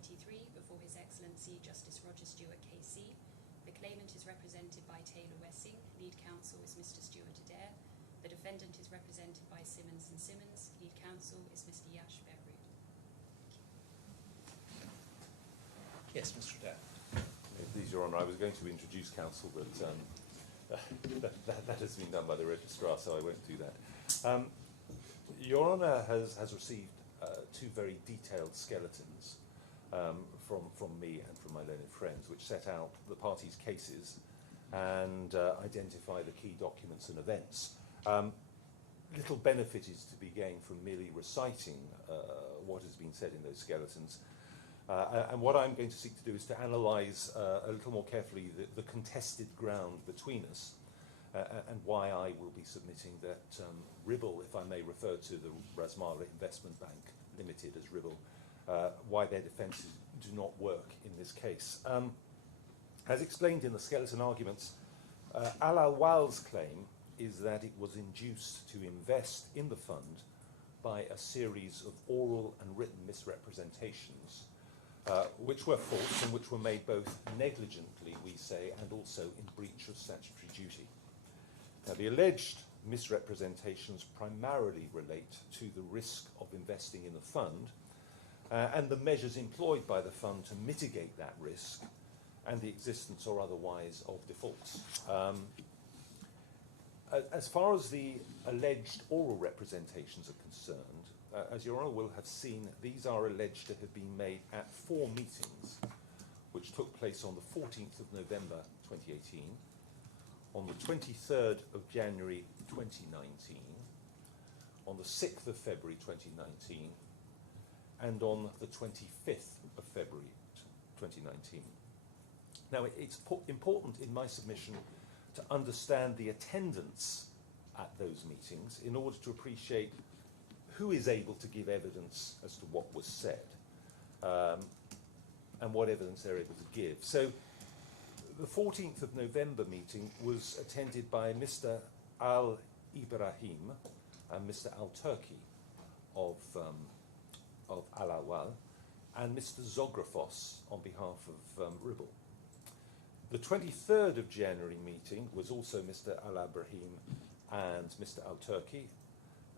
before His Excellency Justice Roger Stewart KC. The claimant is represented by Taylor Wessing. Lead counsel is Mr. Stewart Adair. The defendant is represented by Simmons and Simmons. Lead counsel is Mr. Yash Behrud. Yes, Mr. Adair. Please, Your Honour, I was going to introduce counsel, but that has been done by the registrar, so I won't do that. Your Honour has received two very detailed skeletons from me and from my learned friends, which set out the parties' cases and identify the key documents and events. Little benefit is to be gained from merely reciting what has been said in those skeletons. And what I'm going to seek to do is to analyse a little more carefully the contested ground between us and why I will be submitting that RIBL, if I may refer to the RASMALA Investment Bank Limited as RIBL, why their defences do not work in this case. As explained in the skeleton arguments, ALAWWAL's claim is that it was induced to invest in the fund by a series of oral and written misrepresentations which were false and which were made both negligently, we say, and also in breach of statutory duty. Now, the alleged misrepresentations primarily relate to the risk of investing in the fund and the measures employed by the fund to mitigate that risk and the existence or otherwise of defaults. As far as the alleged oral representations are concerned, as Your Honour will have seen, these are alleged to have been made at 4 meetings which took place on the 14th of November 2018, on the 23rd of January 2019, on the 6th of February 2019, and on the 25th of February 2019. Now, it's important in my submission to understand the attendance at those meetings in order to appreciate who is able to give evidence as to what was said and what evidence they're able to give. So the 14th of November meeting was attended by Mr. Al-Ibrahim and Mr. Al-Turki of ALAWWAL and Mr. Zographos on behalf of RIBL. The 23rd of January meeting was also Mr. Al-Ibrahim and Mr. Al-Turki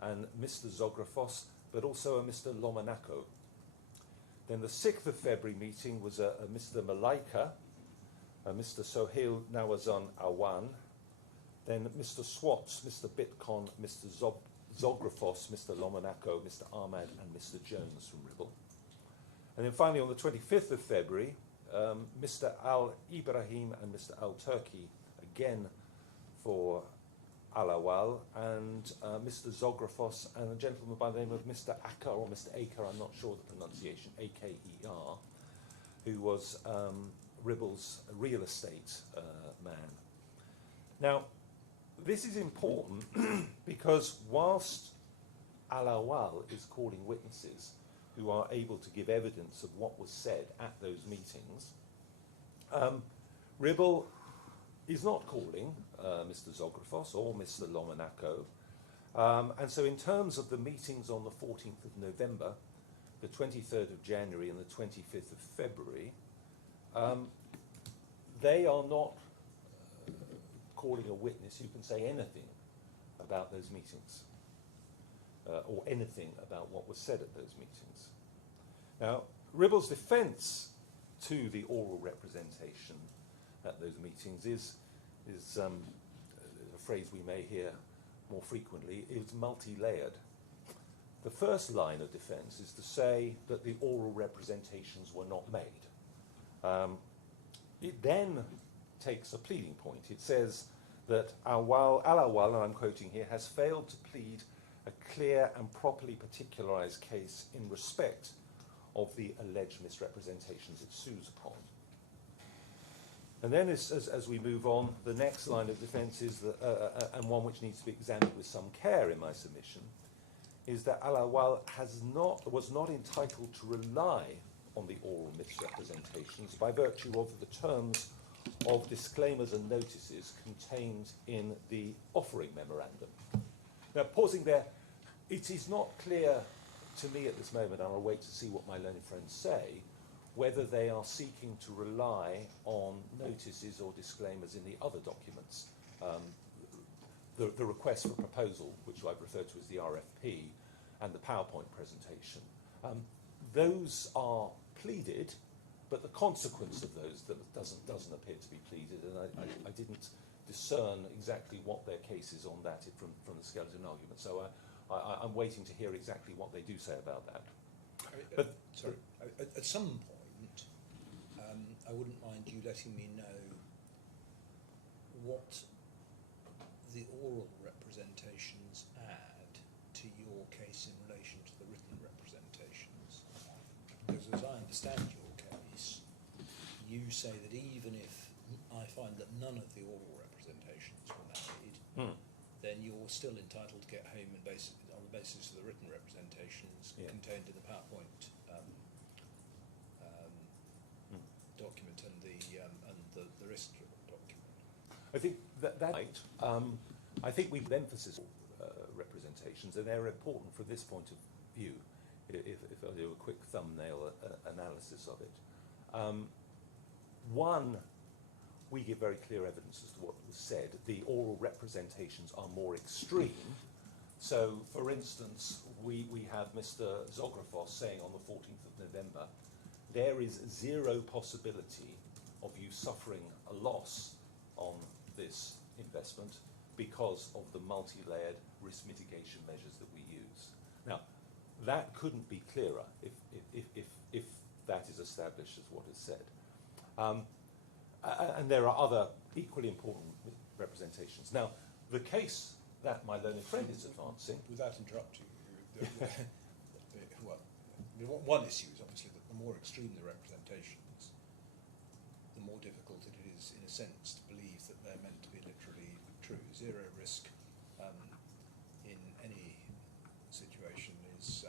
and Mr. Zographos, but also a Mr. Lomanako. Then the 6th of February meeting was a Mr. Malaika, Mr. Sohail Nawazan Awan, then Mr. Swats, Mr. Bitcon, Mr. Zographos, Mr. Lomanako, Mr. Ahmad, and Mr. Jones from RIBL. And then finally on the 25th of February, Mr. Al-Ibrahim and Mr. Al-Turki, again for ALAWWAL, and Mr. Zographos and a gentleman by the name of Mr. Aker, or Mr. Aker, I'm not sure the pronunciation, A-K-E-R, who was RIBL's real estate man. Now, this is important because whilst ALAWWAL is calling witnesses who are able to give evidence of what was said at those meetings, RIBL is not calling Mr. Zographos or Mr. Lomanako. And so in terms of the meetings on the 14th of November, the 23rd of January and the 25th of February, they are not calling a witness who can say anything about those meetings or anything about what was said at those meetings. Now, RIBL's defence to the oral representation at those meetings is a phrase we may hear more frequently, is multi-layered. The first line of defence is to say that the oral representations were not made. It then takes a pleading point. It says that ALAWWAL, and I'm quoting here, has failed to plead a clear and properly particularised case in respect of the alleged misrepresentations it sues upon. And then as we move on, the next line of defence is, and one which needs to be examined with some care in my submission, is that ALAWWAL was not entitled to rely on the oral misrepresentations by virtue of the terms of disclaimers and notices contained in the offering memorandum. Now, pausing there, it is not clear to me at this moment, and I'll wait to see what my learned friends say, whether they are seeking to rely on notices or disclaimers in the other documents. The request for proposal, which I've referred to as the RFP, and the PowerPoint presentation. Those are pleaded, but the consequence of those doesn't appear to be pleaded, and I didn't discern exactly what their case is on that from the skeleton argument. So I'm waiting to hear exactly what they do say about that. Sorry, at some point, I wouldn't mind you letting me know what the oral representations add to your case in relation to the written representations. Because as I understand your case, you say that even if I find that none of the oral representations were made, then you're still entitled to get home and on the basis of the written representations contained in the PowerPoint document and the risk document. I think that's right. I think we've emphasis on representations, and they're important from this point of view, if I do a quick thumbnail analysis of it. One, we give very clear evidence as to what was said. The oral representations are more extreme. So, for instance, we have Mr. Zografos saying on the 14th of November, there is zero possibility of you suffering a loss on this investment because of the multi-layered risk mitigation measures that we use. Now, that couldn't be clearer if that is established as what is said. And there are other equally important representations. Now, the case that my learned friend is advancing... Without interrupting you, well, one issue is obviously that the more extreme the representations, the more difficult it is, in a sense, to believe that they're meant to be literally true. Zero risk in any situation is,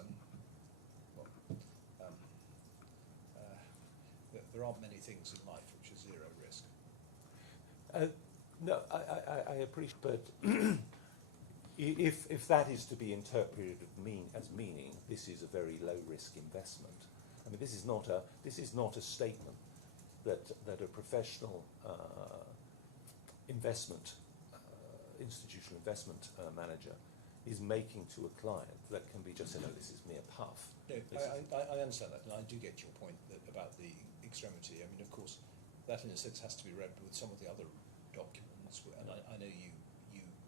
there aren't many things in life which are zero risk. No, I appreciate, but if that is to be interpreted as meaning this is a very low risk investment, I mean this is not a statement that a professional institutional investment manager is making to a client that can be just said, oh, this is mere puff. No, I understand that, and I do get your point about the extremity. I mean, of course, that in a sense has to be read with some of the other documents, and I know you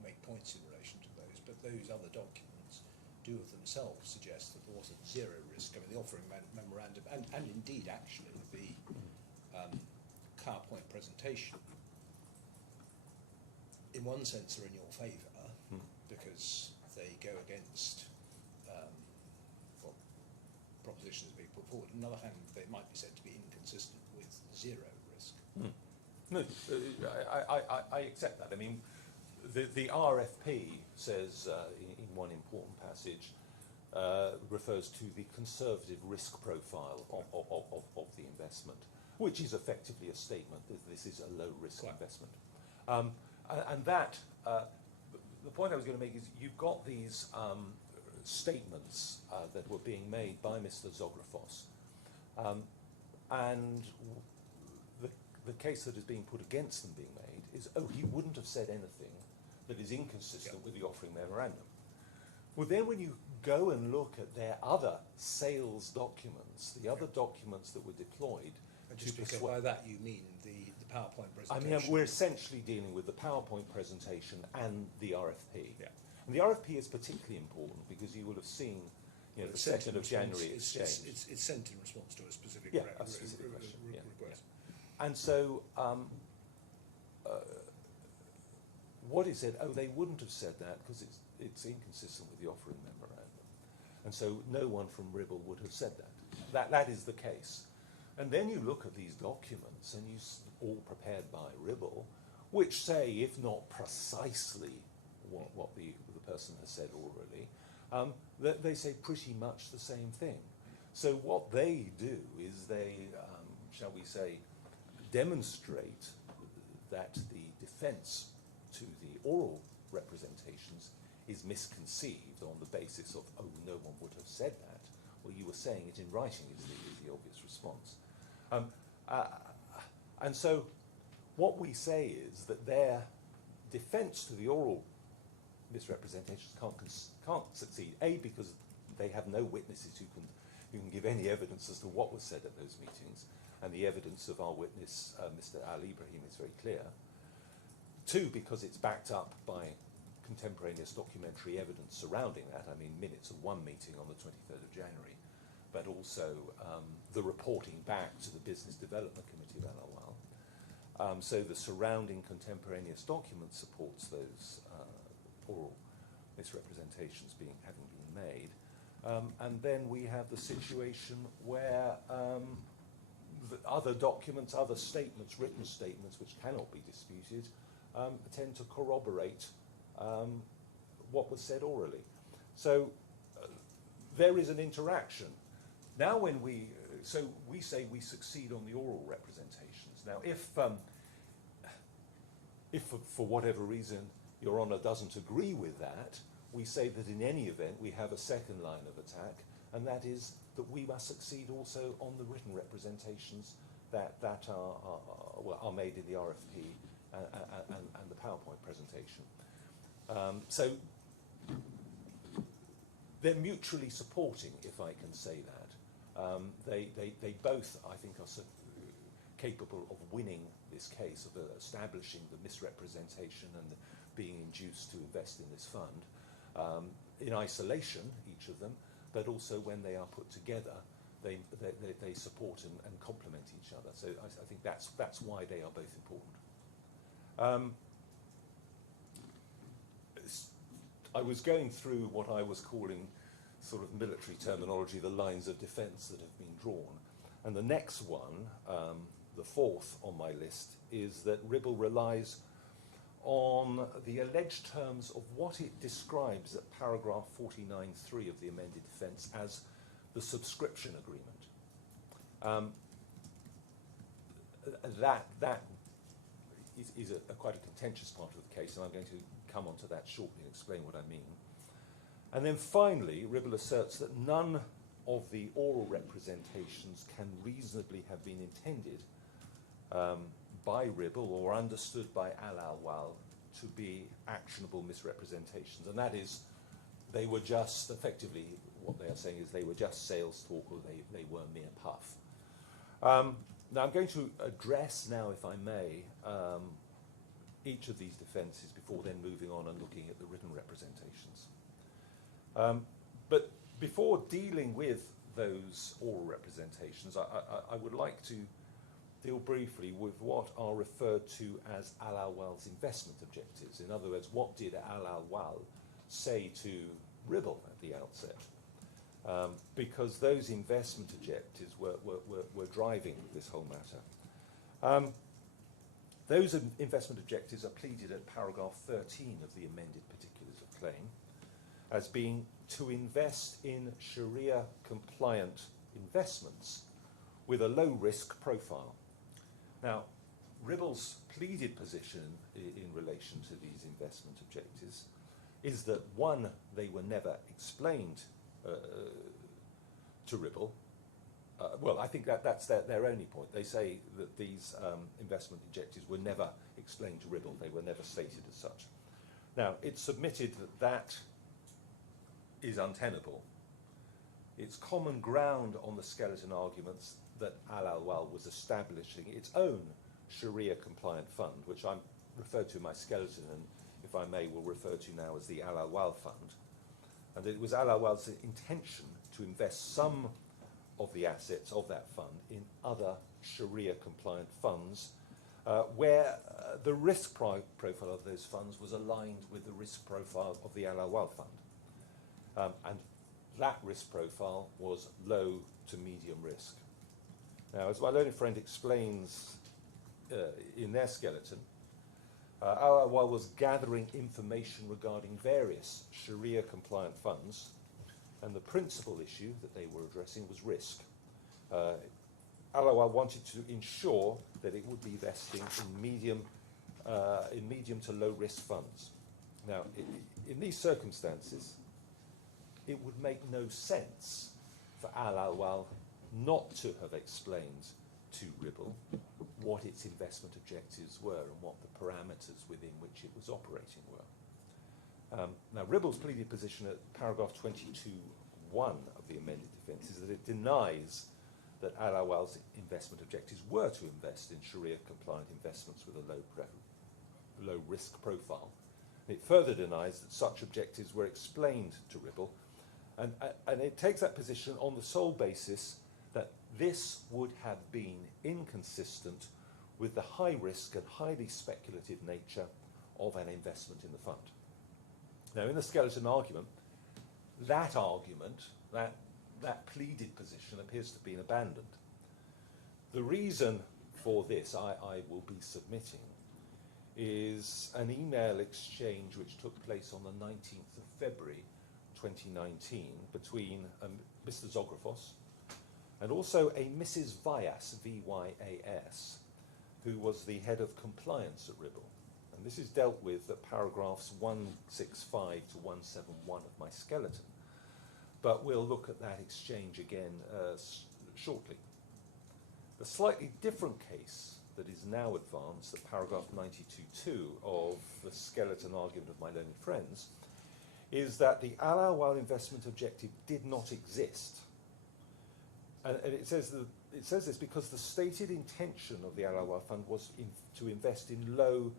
make points in relation to those, but those other documents do of themselves suggest that there wasn't zero risk. I mean, the offering memorandum, and indeed, actually, the PowerPoint presentation, in one sense, are in your favour, because they go against propositions being put forward. On the other hand, they might be said to be inconsistent with zero risk. No, I accept that. I mean, the RFP says in one important passage, refers to the conservative risk profile of the investment, which is effectively a statement that this is a low risk investment. And that, the point I was going to make is you've got these statements that were being made by Mr. Zografos, and the case that is being put against them being made is, oh, he wouldn't have said anything that is inconsistent with the offering memorandum. Well, then when you go and look at their other sales documents, the other documents that were deployed, And just because by that you mean the PowerPoint I presentation. mean, we're essentially dealing with the PowerPoint presentation and the RFP. Yeah. And the RFP is particularly important because you will have seen, you know, the 2nd of January exchange. It's sent in response to a specific, a specific question. request. And so, what is said? Oh, they wouldn't have said that because it's inconsistent with the offering memorandum. And so no one from Ribble would have said that. That is the case. And then you look at these documents, and all prepared by Ribble, which say, if not precisely what the person has said orally, they say pretty much the same thing. So what they do is they, shall we say, demonstrate that the defence to the oral representations is misconceived on the basis of, oh, no one would have said that. Well, you were saying it in writing is the obvious response. And so what we say is that their defence to the oral misrepresentations can't succeed, A, because they have no witnesses who can give any evidence as to what was said at those meetings, and the evidence of our witness, Mr. Al-Ibrahim, is very clear. 2, because it's backed up by contemporaneous documentary evidence surrounding that, I mean minutes of one meeting on the 23rd of January, but also the reporting back to the Business Development Committee of ALAWWAL. So the surrounding contemporaneous document supports those oral misrepresentations having been made. And then we have the situation where the other documents, other statements, written statements, which cannot be disputed, tend to corroborate what was said orally. So there is an interaction. Now when we say we succeed on the oral representations. Now if for whatever reason Your Honour doesn't agree with that, we say that in any event we have a second line of attack, and that is that we must succeed also on the written representations that are made in the RFP and the PowerPoint presentation. So they're mutually supporting, if I can say that. They both, I think, are capable of winning this case, of establishing the misrepresentation and being induced to invest in this fund, in isolation, each of them, but also when they are put together, they support and complement each other. So I think that's why they are both important. I was going through what I was calling sort of military terminology, the lines of defence that have been drawn. And the next one, the fourth on my list, is that Ribble relies on the alleged terms of what it describes at paragraph 49.3 of the amended defence as the subscription agreement. That is quite a contentious part of the case, and I'm going to come on to that shortly and explain what I mean. And then finally, Ribble asserts that none of the oral representations can reasonably have been intended by Ribble or understood by ALAWWAL to be actionable misrepresentations. And that is, they were just, effectively, what they are saying is they were just sales talk, or they were mere puff. Now I'm going to address now, if I may, each of these defences before then moving on and looking at the written representations. But before dealing with those oral representations, I would like to deal briefly with what are referred to as ALAWWAL's investment objectives. In other words, what did ALAWWAL say to Ribble at the outset? Because those investment objectives were driving this whole matter. Those investment objectives are pleaded at paragraph 13 of the amended particulars of claim as being to invest in Sharia-compliant investments with a low-risk profile. Now, Ribble's pleaded position in relation to these investment objectives is that, one, they were never explained to Ribble. Well, I think that's their only point. They say that these investment objectives were never explained to Ribble. They were never stated as such. Now, it's submitted that is untenable. It's common ground on the skeleton arguments that ALAWWAL was establishing its own Sharia-compliant fund, which I'm referred to in my skeleton, and if I may, will refer to now as the ALAWWAL fund. And it was ALAWWAL's intention to invest some of the assets of that fund in other Sharia-compliant funds where the risk profile of those funds was aligned with the risk profile of the ALAWWAL fund. And that risk profile was low to medium risk. Now, as my learned friend explains in their skeleton, ALAWWAL was gathering information regarding various Sharia-compliant funds, and the principal issue that they were addressing was risk. ALAWWAL wanted to ensure that it would be investing in medium to low-risk funds. Now, in these circumstances, it would make no sense for ALAWWAL not to have explained to Ribble what its investment objectives were and what the parameters within which it was operating were. Now, Ribble's pleaded position at paragraph 22(1) of the amended defence is that it denies that ALAWWAL's investment objectives were to invest in Sharia-compliant investments with a low risk profile. It further denies that such objectives were explained to Ribble, and it takes that position on the sole basis that this would have been inconsistent with the high risk and highly speculative nature of an investment in the fund. Now, in the skeleton argument, that pleaded position appears to have been abandoned. The reason for this, I will be submitting, is an email exchange which took place on the 19th of February 2019 between Mr. Zographos and also a Mrs. Vyas, V-Y-A-S, who was the head of compliance at Ribble. And this is dealt with at paragraphs 165 to 171 of my skeleton. But we'll look at that exchange again shortly. The slightly different case that is now advanced at paragraph 92.2 of the skeleton argument of my learned friends is that the ALAWWAL investment objective did not exist. And it says this because the stated intention of the ALAWWAL fund was to invest in low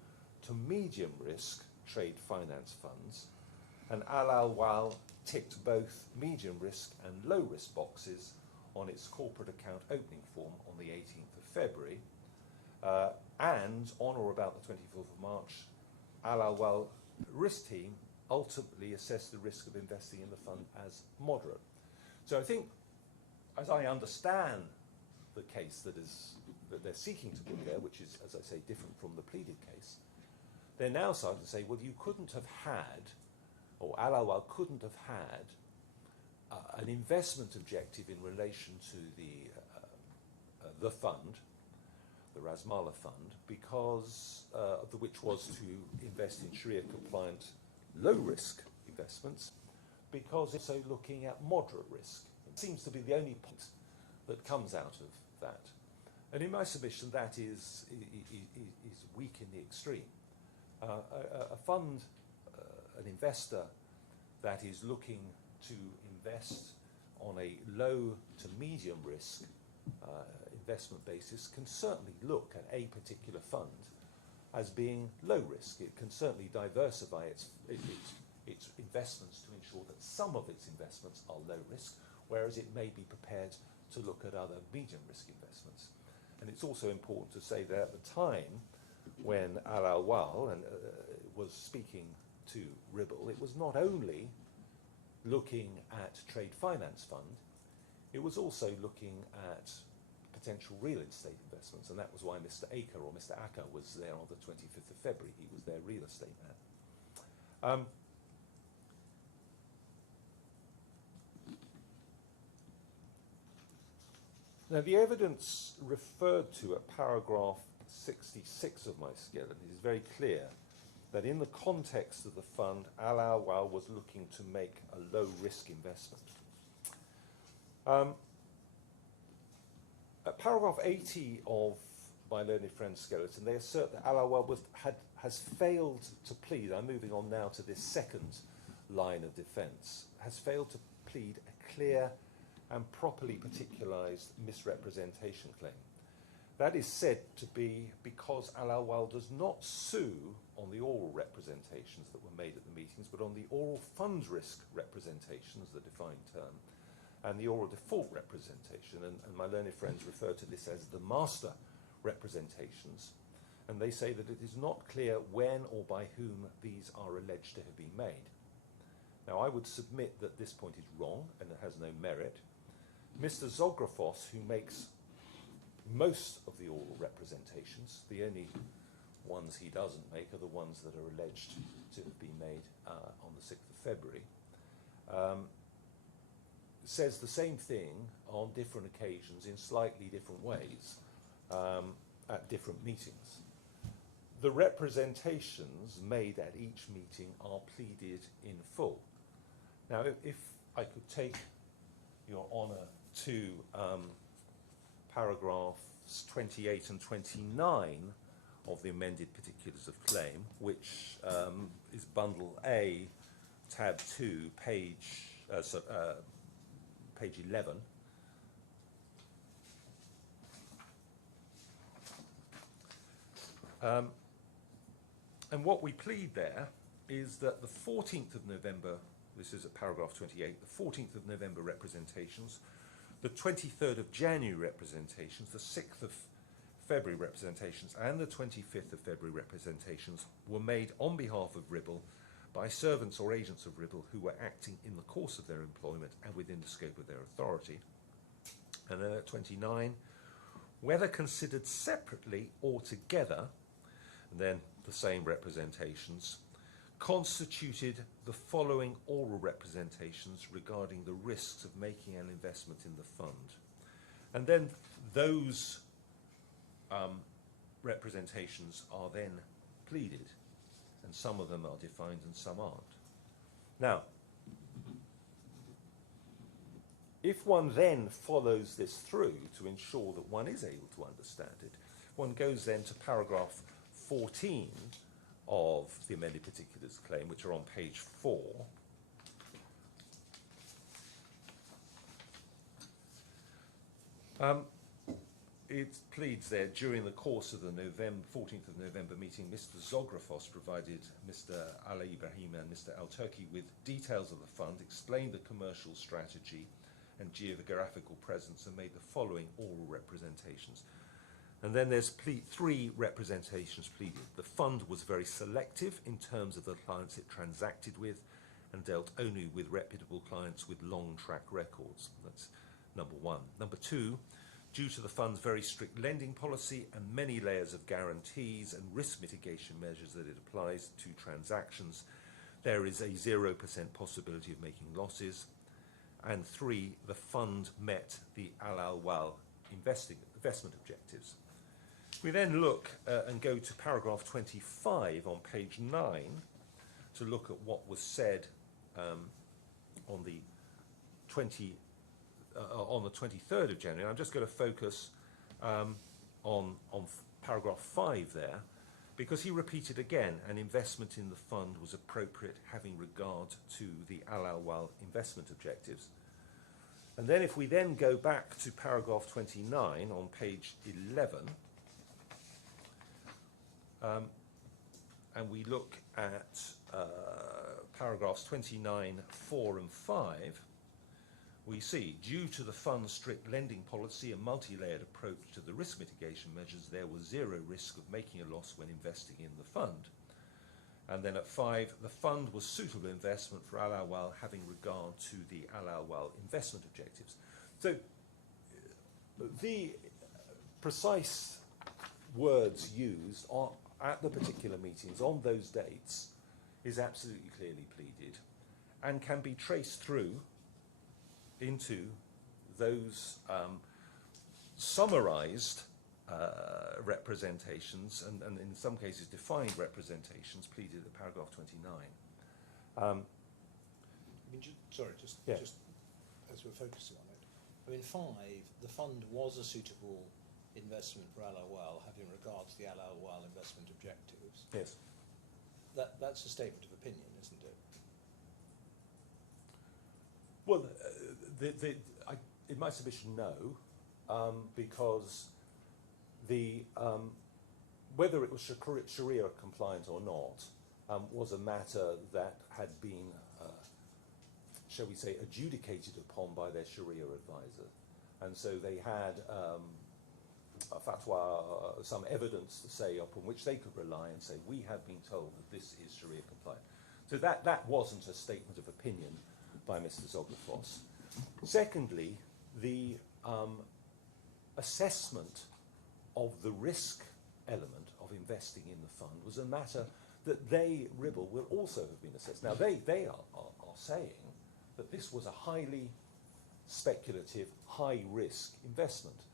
to medium risk trade finance funds, and ALAWWAL ticked both medium risk and low risk boxes on its corporate account opening form on the 18th of February, and on or about the 24th of March, ALAWWAL risk team ultimately assessed the risk of investing in the fund as moderate. So I think, as I understand the case that they're seeking to put there, which is, as I say, different from the pleaded case, they're now starting to say, well, you couldn't have had, or ALAWWAL couldn't have had an investment objective in relation to the fund, the RASMALA fund, because which was to invest in Sharia-compliant low-risk investments, because it's also looking at moderate risk. It seems to be the only point that comes out of that. And in my submission, that is weak in the extreme. A fund, an investor that is looking to invest on a low to medium risk investment basis can certainly look at a particular fund as being low risk. It can certainly diversify its investments to ensure that some of its investments are low risk, whereas it may be prepared to look at other medium risk investments. And it's also important to say that at the time when ALAWWAL was speaking to Ribble, it was not only looking at trade finance fund, it was also looking at potential real estate investments, and that was why Mr. Aker, or Mr. Acker, was there on the 25th of February. He was their real estate man. Now, the evidence referred to at paragraph 66 of my skeleton is very clear that in the context of the fund, ALAWWAL was looking to make a low-risk investment. At paragraph 80 of my learned friend's skeleton, they assert that ALAWWAL has failed to plead, I'm moving on now to this second line of defence, has failed to plead a clear and properly particularised misrepresentation claim. That is said to be because ALAWWAL does not sue on the oral representations that were made at the meetings, but on the oral fund risk representations, the defined term, and the oral default representation. And my learned friends refer to this as the master representations. And they say that it is not clear when or by whom these are alleged to have been made. Now, I would submit that this point is wrong and it has no merit. Mr. Zographos, who makes most of the oral representations, the only ones he doesn't make are the ones that are alleged to have been made on the 6th of February, says the same thing on different occasions in slightly different ways at different meetings. The representations made at each meeting are pleaded in full. Now, if I could take your honour to paragraph 28 and 29 of the amended particulars of claim, which is bundle A, tab 2, page 11. And what we plead there is that the 14th of November, this is at paragraph 28, the 14th of November representations, the 23rd of January representations, the 6th of February representations, and the 25th of February representations were made on behalf of Ribble by servants or agents of Ribble who were acting in the course of their employment and within the scope of their authority. And then at 29, whether considered separately or together, and then the same representations, constituted the following oral representations regarding the risks of making an investment in the fund. And then those representations are then pleaded, and some of them are defined and some aren't. Now, if one then follows this through to ensure that one is able to understand it, one goes then to paragraph 14 of the amended particulars claim, which are on page 4. It pleads there, during the course of the 14th of November meeting, Mr. Zografos provided Mr. Ali Ibrahim and Mr. Al-Turki with details of the fund, explained the commercial strategy and geographical presence, and made the following oral representations. And then there's 3 representations pleaded. The fund was very selective in terms of the clients it transacted with and dealt only with reputable clients with long track records. That's number 1. Number 2, due to the fund's very strict lending policy and many layers of guarantees and risk mitigation measures that it applies to transactions, there is a 0% possibility of making losses. And 3, the fund met the ALAWWAL investment objectives. We then look and go to paragraph 25 on page 9 to look at what was said on the 23rd of January. I'm just going to focus on paragraph 5 there, because he repeated again, an investment in the fund was appropriate having regard to the ALAWWAL investment objectives. And then if we then go back to paragraph 29 on page 11, and we look at paragraphs 29, 4 and 5, we see, due to the fund's strict lending policy and multi-layered approach to the risk mitigation measures, there was 0 risk of making a loss when investing in the fund. And then at 5, the fund was suitable investment for ALAWWAL having regard to the ALAWWAL investment objectives. So the precise words used at the particular meetings on those dates is absolutely clearly pleaded and can be traced through into those summarized representations and in some cases defined representations pleaded at paragraph 29. Just Yeah. as we're focusing on it, I mean, 5, the fund was a suitable investment for ALAWWAL having regard to the ALAWWAL investment objectives. Yes. That's a statement of opinion, isn't it? Well, in my submission, no, because whether it was Sharia compliant or not was a matter that had been, shall we say, adjudicated upon by their Sharia advisor. And so they had a fatwa, some evidence to say upon which they could rely and say, we have been told that this is Sharia compliant. So that wasn't a statement of opinion by Mr. Zografos. Secondly, the assessment of the risk element of investing in the fund was a matter that Ribble, will also have been assessed. Now, they are saying that this was a highly speculative, high-risk investment.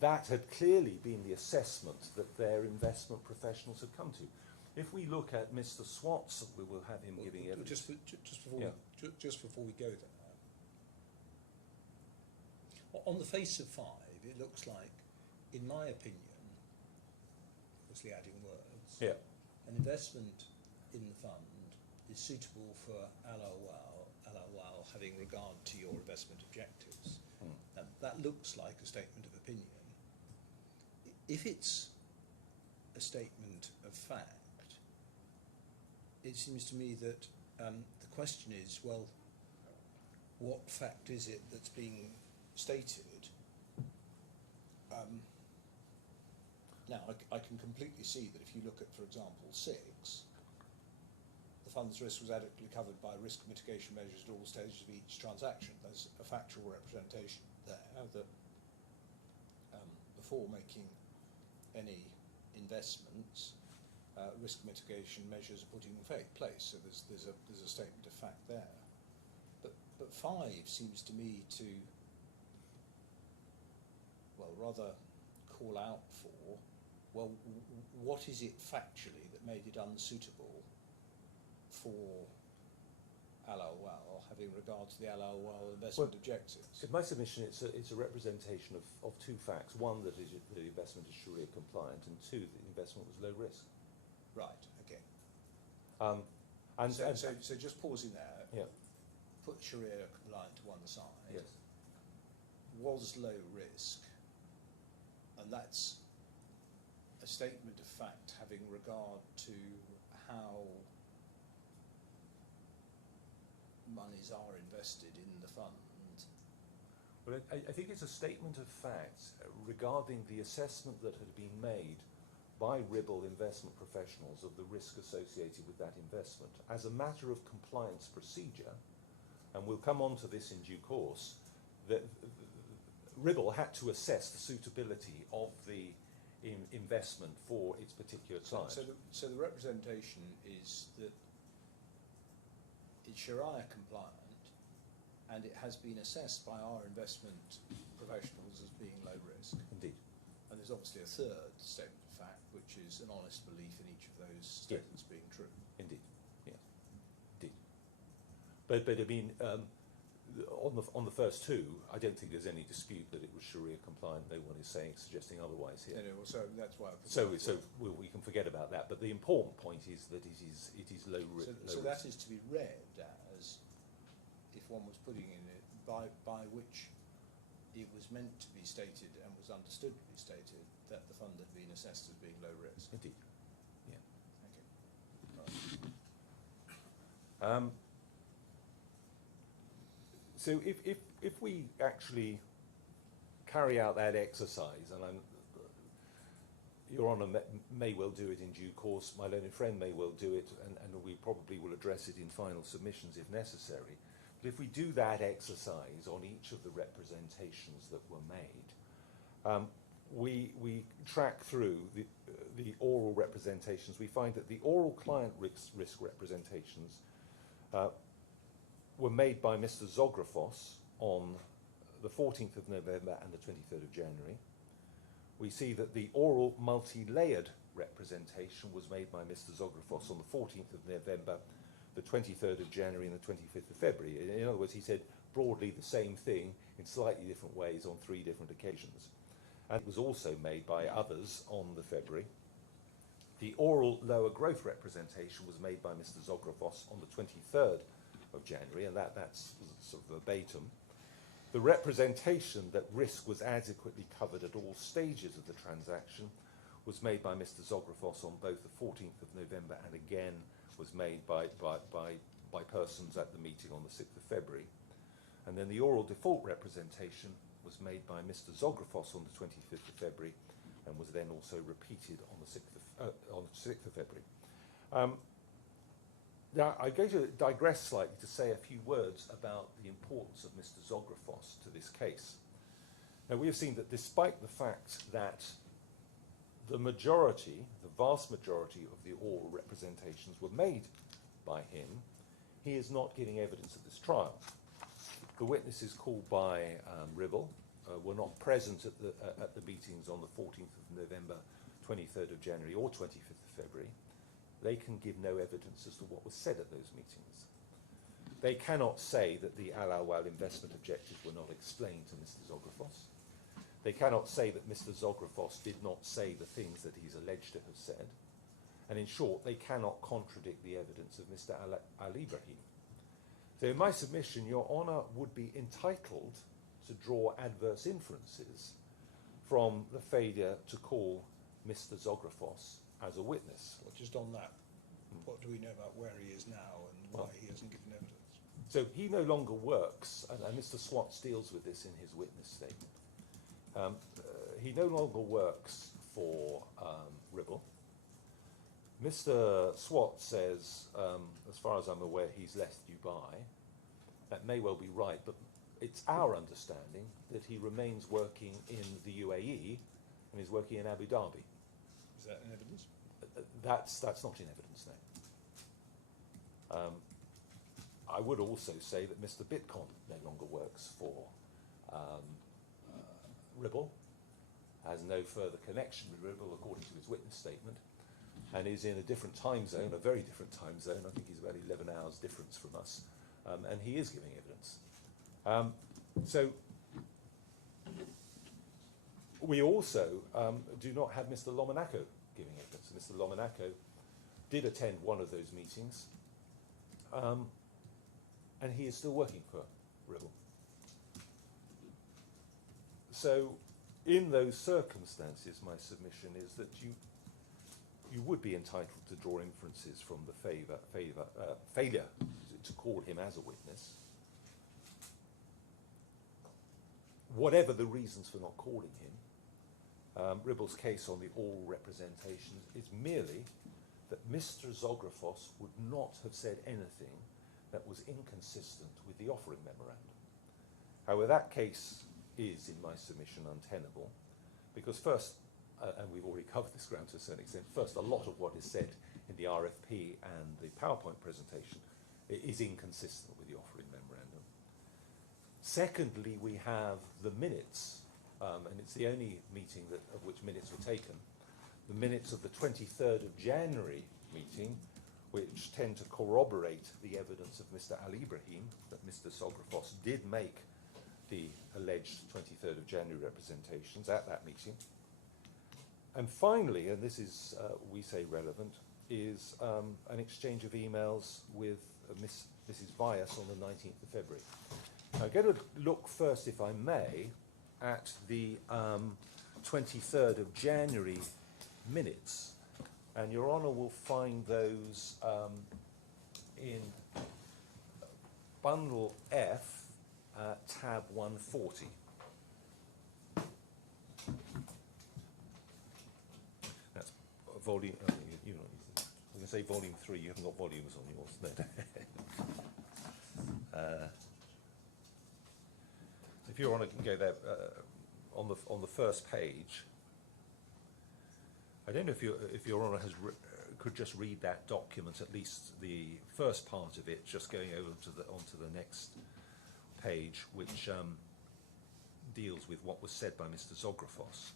That had clearly been the assessment that their investment professionals had come to. If we look at Mr. Swat's, we will have him giving evidence. Just before we go there, on the face of 5, it looks like in my opinion, obviously adding words, Yeah. an investment in the fund is suitable for ALAWWAL having regard to your investment objectives. Now, that looks like a statement of opinion. If it's a statement of fact, it seems to me that the question is, well, what fact is it that's being stated? Now, I can completely see that if you look at, for example, 6, the fund's risk was adequately covered by risk mitigation measures at all stages of each transaction. There's a factual representation there that before making any investments, risk mitigation measures are put in place. So there's a statement of fact there. But 5 seems to me to, well, rather call out for, well, what is it factually that made it unsuitable for ALAWWAL, having regard to the ALAWWAL investment objectives? In my submission, it's a representation of 2 facts. One, that the investment is Sharia compliant, and 2, that the investment was low risk. Right, okay. So just pausing there, Yeah. put Sharia compliant to one side. Yes. Was low risk, and that's a statement of fact having regard to how monies are invested in the fund. Well, I think it's a statement of fact regarding the assessment that had been made by Ribble investment professionals of the risk associated with that investment. As a matter of compliance procedure, and we'll come on to this in due course, that Ribble had to assess the suitability of the investment for its particular client. So the representation is that it's Sharia compliant, and it has been assessed by our investment professionals as being low risk. Indeed. And there's obviously a third statement of fact, which is an honest belief in each of those statements being true. Indeed, yeah, indeed. But I mean, on the first 2, I don't think there's any dispute that it was Sharia compliant. No one is suggesting otherwise here. Anyway, so that's why. We can forget about that. But the important point is that it is low risk. So that is to be read as, if one was putting in it, by which it was meant to be stated and was understood to be stated that the fund had been assessed as being low risk. Indeed, yeah. Okay. All right. So if we actually carry out that exercise, and Your Honour may well do it in due course, my learned friend may well do it, and we probably will address it in final submissions if necessary. But if we do that exercise on each of the representations that were made, we track through the oral representations. We find that the oral client risk representations were made by Mr. Zografos on the 14th of November and the 23rd of January. We see that the oral multi-layered representation was made by Mr. Zografos on the 14th of November, the 23rd of January and the 25th of February. In other words, he said broadly the same thing in slightly different ways on 3 different occasions. And it was also made by others on the February. The oral lower growth representation was made by Mr. Zografos on the 23rd of January, and that's sort of verbatim. The representation that risk was adequately covered at all stages of the transaction was made by Mr. Zografos on both the 14th of November and again was made by persons at the meeting on the 6th of February. And then the oral default representation was made by Mr. Zografos on the 25th of February and was then also repeated on the 6th of February. Now, I'm going to digress slightly to say a few words about the importance of Mr. Zografos to this case. Now, we have seen that despite the fact that the vast majority of the oral representations were made by him, he is not giving evidence at this trial. The witnesses called by Ribble were not present at the meetings on the 14th of November, 23rd of January or 25th of February. They can give no evidence as to what was said at those meetings. They cannot say that the ALAWWAL investment objectives were not explained to Mr. Zografos. They cannot say that Mr. Zographos did not say the things that he's alleged to have said. And in short, they cannot contradict the evidence of Mr. Al-Ibrahim. So in my submission, Your Honour would be entitled to draw adverse inferences from the failure to call Mr. Zographos as a witness. Well, just on that, what do we know about where he is now and why he hasn't given evidence? So he no longer works, and Mr. Swats deals with this in his witness statement. He no longer works for Ribble. Mr. Swats says, as far as I'm aware, he's left Dubai. That may well be right, but it's our understanding that he remains working in the UAE and is working in Abu Dhabi. Is that in evidence? That's not in evidence now. I would also say that Mr. Bitcon no longer works for Ribble, has no further connection with Ribble according to his witness statement, and is in a different time zone, a very different time zone. I think he's about 11 hours difference from us, and he is giving evidence. So we also do not have Mr. Lomonaco giving evidence. Mr. Lomonaco did attend one of those meetings, and he is still working for Ribble. So in those circumstances, my submission is that you would be entitled to draw inferences from the failure to call him as a witness, whatever the reasons for not calling him. Ribble's case on the oral representation is merely that Mr. Zographos would not have said anything that was inconsistent with the offering memorandum. However, that case is, in my submission, untenable, because first, and we've already covered this ground to a certain extent, first, a lot of what is said in the RFP and the PowerPoint presentation is inconsistent with the offering memorandum. Secondly, we have the minutes, and it's the only meeting of which minutes were taken, the minutes of the 23rd of January meeting, which tend to corroborate the evidence of Mr. Al-Ibrahim, that Mr. Zographos did make the alleged 23rd of January representations at that meeting. And finally, and this is, we say, relevant, is an exchange of emails with Mrs. Vyas on the 19th of February. Now, I'm going to look first, if I may, at the 23rd of January minutes, and Your Honour will find those in bundle F, tab 140. That's volume. You know, I was going to say volume 3. You haven't got volumes on yours. No. If Your Honour can go there on the first page. I don't know if Your Honour could just read that document, at least the first part of it, just going over onto the next page, which deals with what was said by Mr. Zographos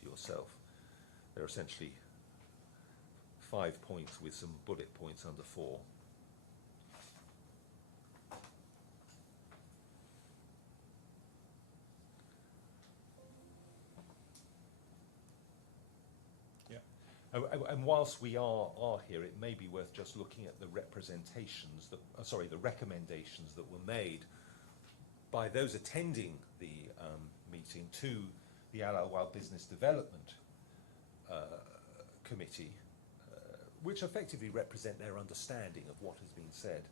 to yourself. There are essentially 5 points with some bullet points under 4. And whilst we are here, it may be worth just looking at the representations that, the recommendations that were made by those attending the meeting to the ALAWWAL Business Development Committee, which effectively represent their understanding of what has been said.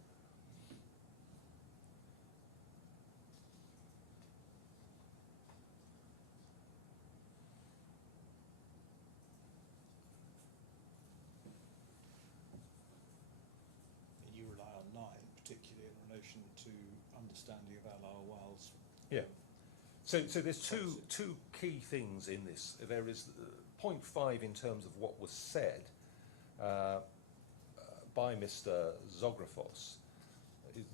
To understanding of ALAWWAL's. Yeah. So there's two key things in this. There is point 5 in terms of what was said by Mr. Zographos.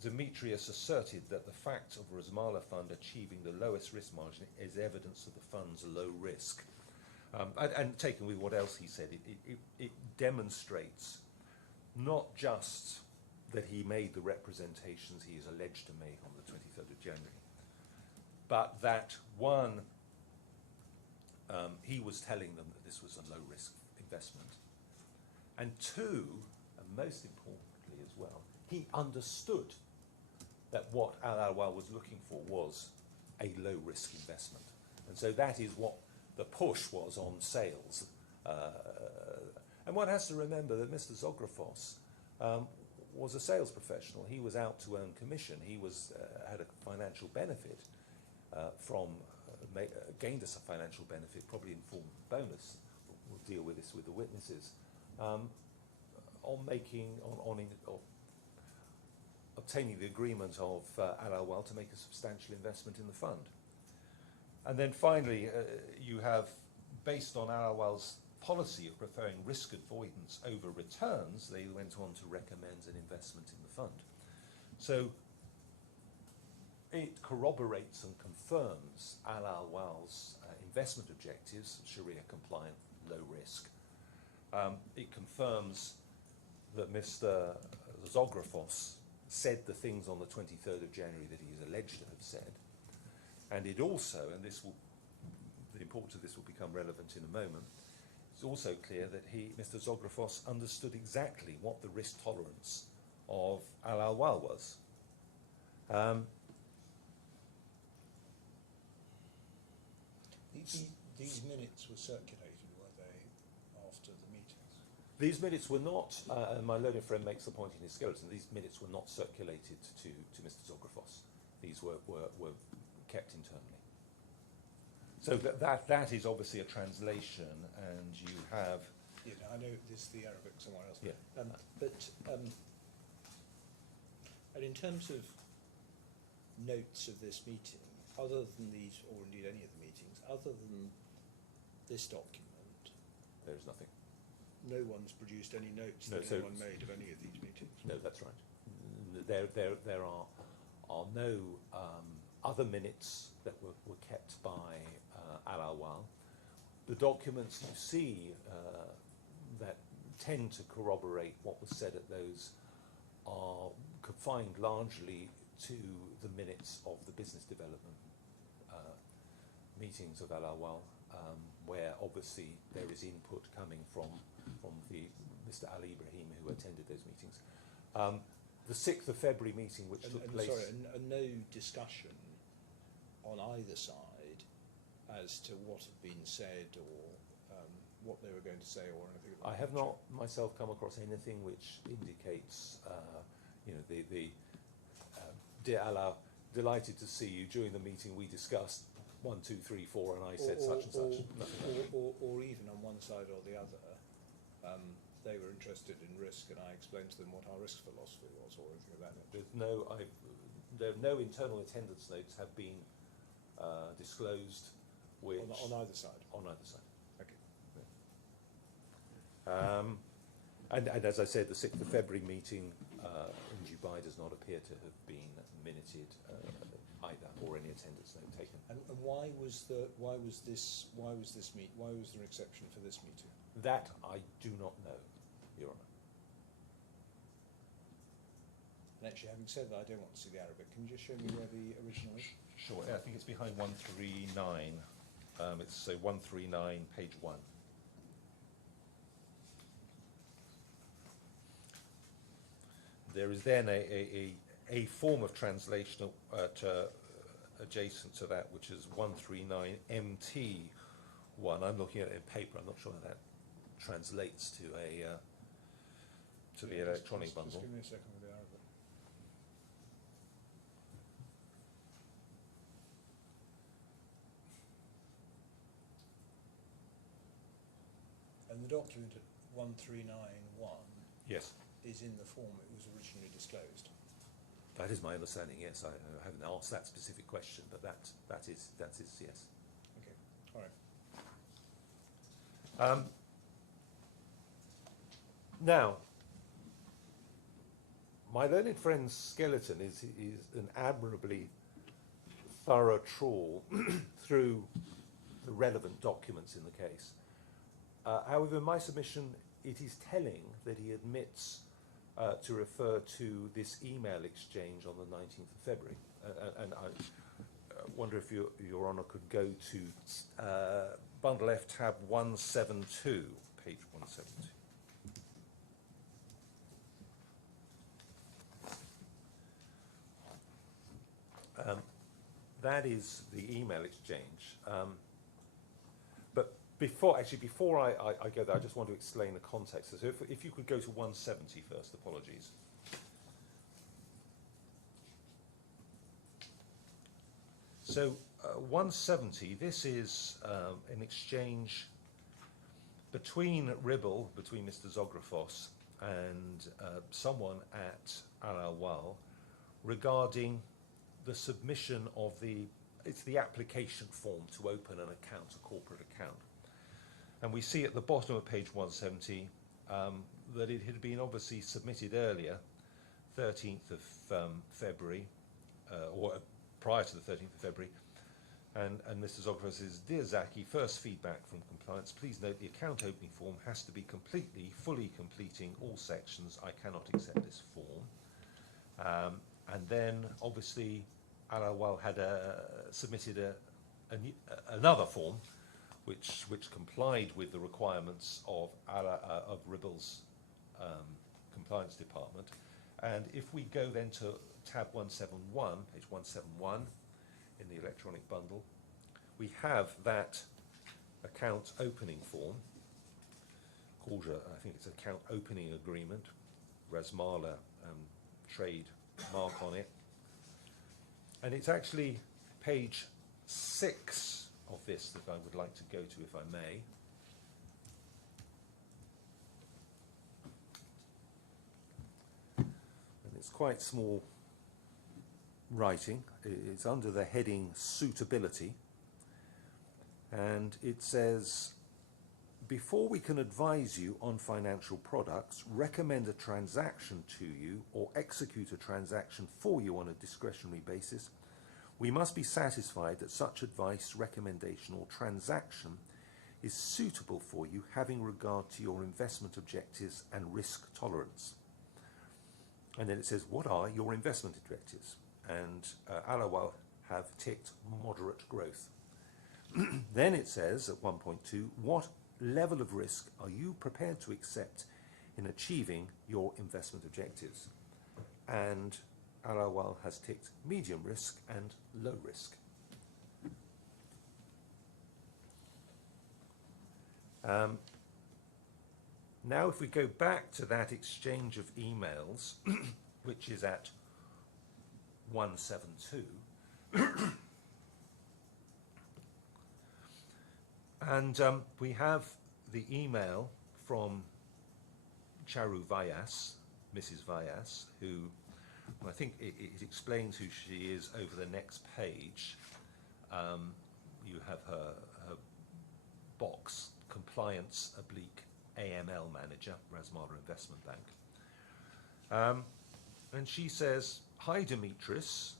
Demetrius asserted that the fact of RASMALA fund achieving the lowest risk margin is evidence of the fund's low risk. And taken with what else he said, it demonstrates not just that he made the representations he is alleged to make on the 23rd of January, but that one, he was telling them that this was a low-risk investment. And two, and most importantly as well, he understood that what ALAWWAL was looking for was a low-risk investment. And so that is what the push was on sales. And one has to remember that Mr. Zografos was a sales professional. He was out to earn commission. He was had a financial benefit gained us a financial benefit, probably in form of bonus. We'll deal with this with the witnesses, on obtaining the agreement of ALAWWAL to make a substantial investment in the fund. And then finally, you have, based on ALAWWAL's policy of preferring risk avoidance over returns, they went on to recommend an investment in the fund. So it corroborates and confirms ALAWWAL's investment objectives, Sharia compliant, low risk. It confirms that Mr. Zografos said the things on the 23rd of January that he is alleged to have said. And it also, and the importance of this will become relevant in a moment, it's also clear that Mr. Zografos understood exactly what the risk tolerance of ALAWWAL was. These minutes were circulated, were they, after the meetings? These minutes were not, and my learned friend makes the point in his skeleton, these minutes were not circulated to Mr. Zografos. These were kept internally. So that is obviously a translation, and you have... Yeah, I know this is the Arabic somewhere else. Yeah. And in terms of notes of this meeting, other than these, or indeed any of the meetings, other than this document, There is nothing. no one's produced any notes No, that so- anyone made of any of these meetings. No, that's right. There are no other minutes that were kept by ALAWWAL. The documents you see that tend to corroborate what was said at those are confined largely to the minutes of the business development meetings of ALAWWAL, where obviously there is input coming from the Mr. Ali Ibrahim who attended those meetings. The 6th of February meeting, which took place... Sorry, and no discussion on either side as to what had been said or what they were going to say or anything of that I have nature? not myself come across anything which indicates, dear Allah, delighted to see you. During the meeting we discussed 1, 2, 3, 4, and I said such and such. Nothing like that. Or even on one side or the other, they were interested in risk, and I explained to them what our risk philosophy was, or anything of that nature. No internal attendance notes have been disclosed which... On either side? On either side. Okay. And as I said, the 6th of February meeting in Dubai does not appear to have been minuted either, or any attendance note taken. And why was there an exception for this meeting? That I do not know, Your Honour. And actually, having said that, I don't want to see the Arabic. Can you just show me where the original is? Sure, I think it's behind 139. It's 139, page 1. There is then a form of translation adjacent to that, which is 139 MT1. I'm looking at it in paper. I'm not sure how that translates to the electronic bundle. Just give me a second with the Arabic. And the document at 1391 Yes, is in the form it was originally disclosed. that is my understanding. Yes, I haven't asked that specific question, but that is yes. Okay, all right. Now, my learned friend's skeleton is an admirably thorough trawl through the relevant documents in the case. However, in my submission, it is telling that he admits to refer to this email exchange on the 19th of February. And wonder if Your Honour could go to Bundle F, tab 172, page 172. That is the email exchange. But before I go there, I just want to explain the context. So if you could go to 170 first, apologies. So 170, this is an exchange between Mr. Zographos and someone at ALAWWAL regarding the submission of it's the application form to open an account, a corporate account. And we see at the bottom of page 170 that it had been obviously submitted earlier, 13th of February, or prior to the 13th of February. And Mr. Zographos says, "Dear Zaki, first feedback from compliance. Please note the account opening form has to be fully completing all sections. I cannot accept this form." And then, obviously, ALAWWAL had submitted another form, which complied with the requirements of RIBL's compliance department. And if we go then to tab 171, page 171 in the electronic bundle, we have that account opening form called, I think it's account opening agreement, RASMALA trade mark on it. And it's actually page 6 of this that I would like to go to, if I may. And it's quite small writing. It's under the heading suitability. And it says, "Before we can advise you on financial products, recommend a transaction to you, or execute a transaction for you on a discretionary basis, we must be satisfied that such advice, recommendation, or transaction is suitable for you, having regard to your investment objectives and risk tolerance." And then it says, "What are your investment objectives?" And ALAWWAL have ticked moderate growth. Then it says at 1.2, "What level of risk are you prepared to accept in achieving your investment objectives?" And ALAWWAL has ticked medium risk and low risk. Now if we go back to that exchange of emails, which is at 172, and we have the email from Charu Vyas, Mrs. Vyas, who, I think it explains who she is over the next page. You have her box, Compliance / AML Manager, RASMALA Investment Bank. And she says, "Hi Dimitris,"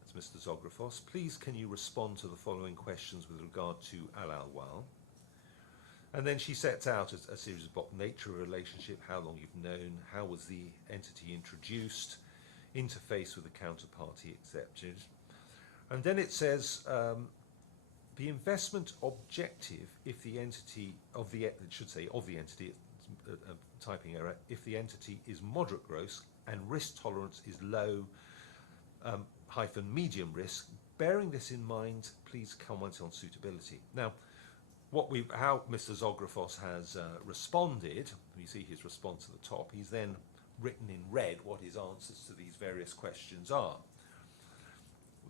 that's Mr. Zographos, "please can you respond to the following questions with regard to ALAWWAL?" And then she sets out a series of nature of relationship, how long you've known, how was the entity introduced, interface with the counterparty accepted. And then it says, the investment objective, if the entity of the entity, typing error, if the entity is moderate growth and risk tolerance is low - medium risk, bearing this in mind, please comment on suitability. Now, how Mr. Zographos has responded, you see his response at the top, he's then written in red what his answers to these various questions are.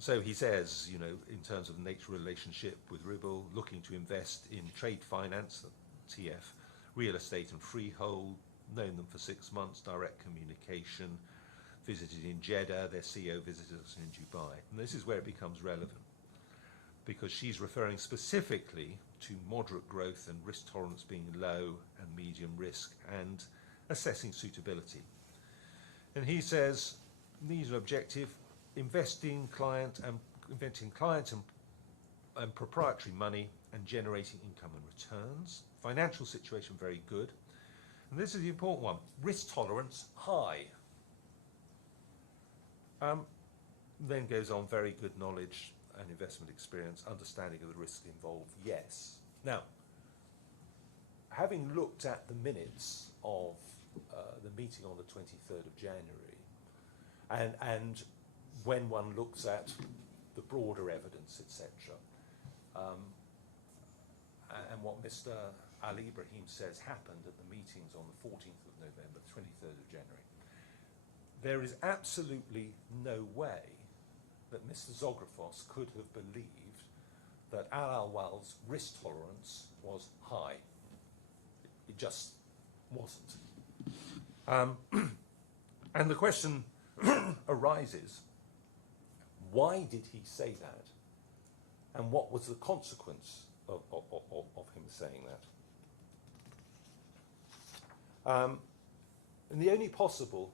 So he says, in terms of nature relationship with RIBL, looking to invest in trade finance, TF, real estate and freehold, known them for 6 months, direct communication, visited in Jeddah, their CEO visited us in Dubai. And this is where it becomes relevant, because she's referring specifically to moderate growth and risk tolerance being low and medium risk, and assessing suitability. And he says, these are objective, inventing client and proprietary money and generating income and returns. Financial situation very good. And this is the important one, risk tolerance high. Then goes on, very good knowledge and investment experience, understanding of the risks involved, yes. Now, having looked at the minutes of the meeting on the 23rd of January, and when one looks at the broader evidence, etc., and what Mr. Ali Ibrahim says happened at the meetings on the 14th of November, 23rd of January, there is absolutely no way that Mr. Zographos could have believed that ALAWWAL's risk tolerance was high. It just wasn't. And the question arises, why did he say that? And what was the consequence of him saying that? And the only possible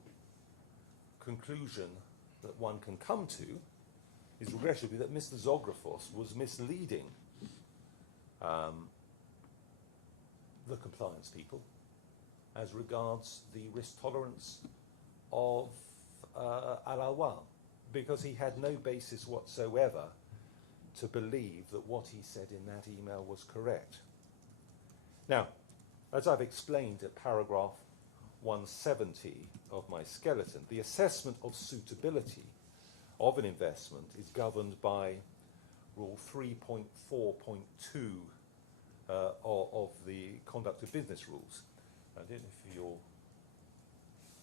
conclusion that one can come to is regrettably that Mr. Zographos was misleading the compliance people as regards the risk tolerance of ALAWWAL, because he had no basis whatsoever to believe that what he said in that email was correct. Now, as I've explained at paragraph 170 of my skeleton, the assessment of suitability of an investment is governed by Rule 3.4.2 of the Conduct of Business Rules. I don't know if Your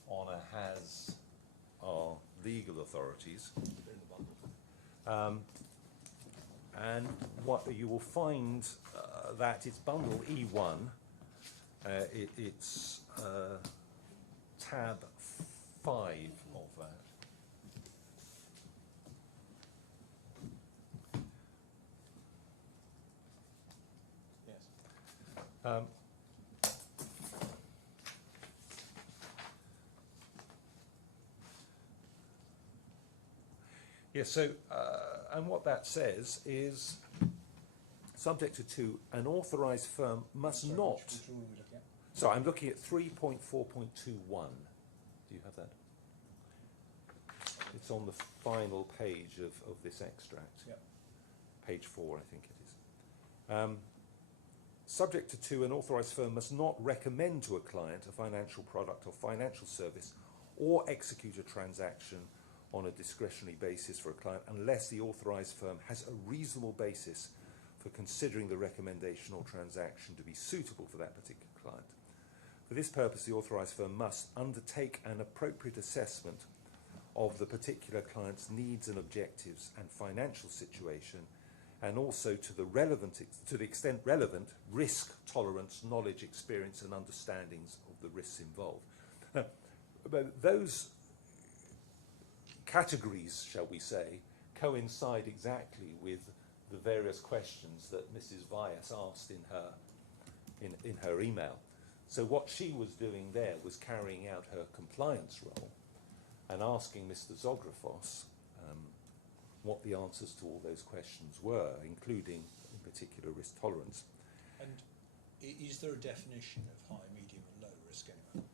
Honour has our legal authorities. And what you will find that it's bundle E1, it's tab 5 of that. Yes. Yes, so, and what that says is, subject to 2, an authorised firm must not... Which rule are we looking at? So I'm looking at 3.4.21. Do you have that? It's on the final page of this extract. Yep. Page 4, I think it is. Subject to 2, an authorised firm must not recommend to a client a financial product or financial service or execute a transaction on a discretionary basis for a client unless the authorised firm has a reasonable basis for considering the recommendation or transaction to be suitable for that particular client. For this purpose, the authorised firm must undertake an appropriate assessment of the particular client's needs and objectives and financial situation, and also to the extent relevant, risk tolerance, knowledge, experience and understandings of the risks involved. Now, those categories, shall we say, coincide exactly with the various questions that Mrs. Vyas asked in her email. So what she was doing there was carrying out her compliance role and asking Mr. Zographos what the answers to all those questions were, including, in particular, risk tolerance. And is there a definition of high, medium and low risk anyway?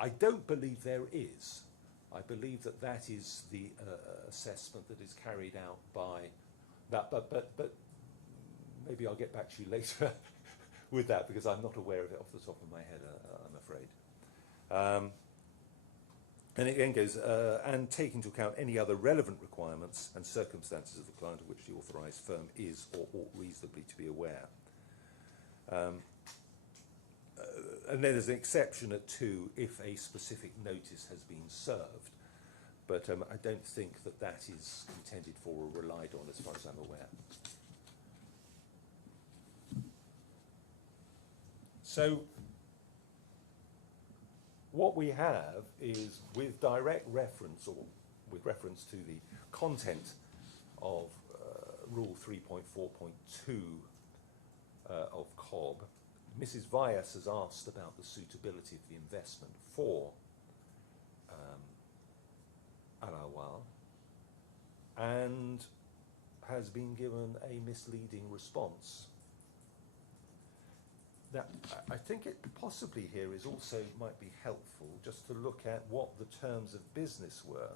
I don't believe there is. I believe that that is the assessment that is carried out by that, but maybe I'll get back to you later with that, because I'm not aware of it off the top of my head, I'm afraid. And it again goes, and take into account any other relevant requirements and circumstances of the client of which the authorised firm is or ought reasonably to be aware. And then there's an exception at 2 if a specific notice has been served, but I don't think that that is contended for or relied on as far as I'm aware. So what we have is, with direct reference, or with reference to the content of Rule 3.4.2 of COB, Mrs. Vyas has asked about the suitability of the investment for ALAWWAL and has been given a misleading response. Now, I think it possibly here is also might be helpful just to look at what the terms of business were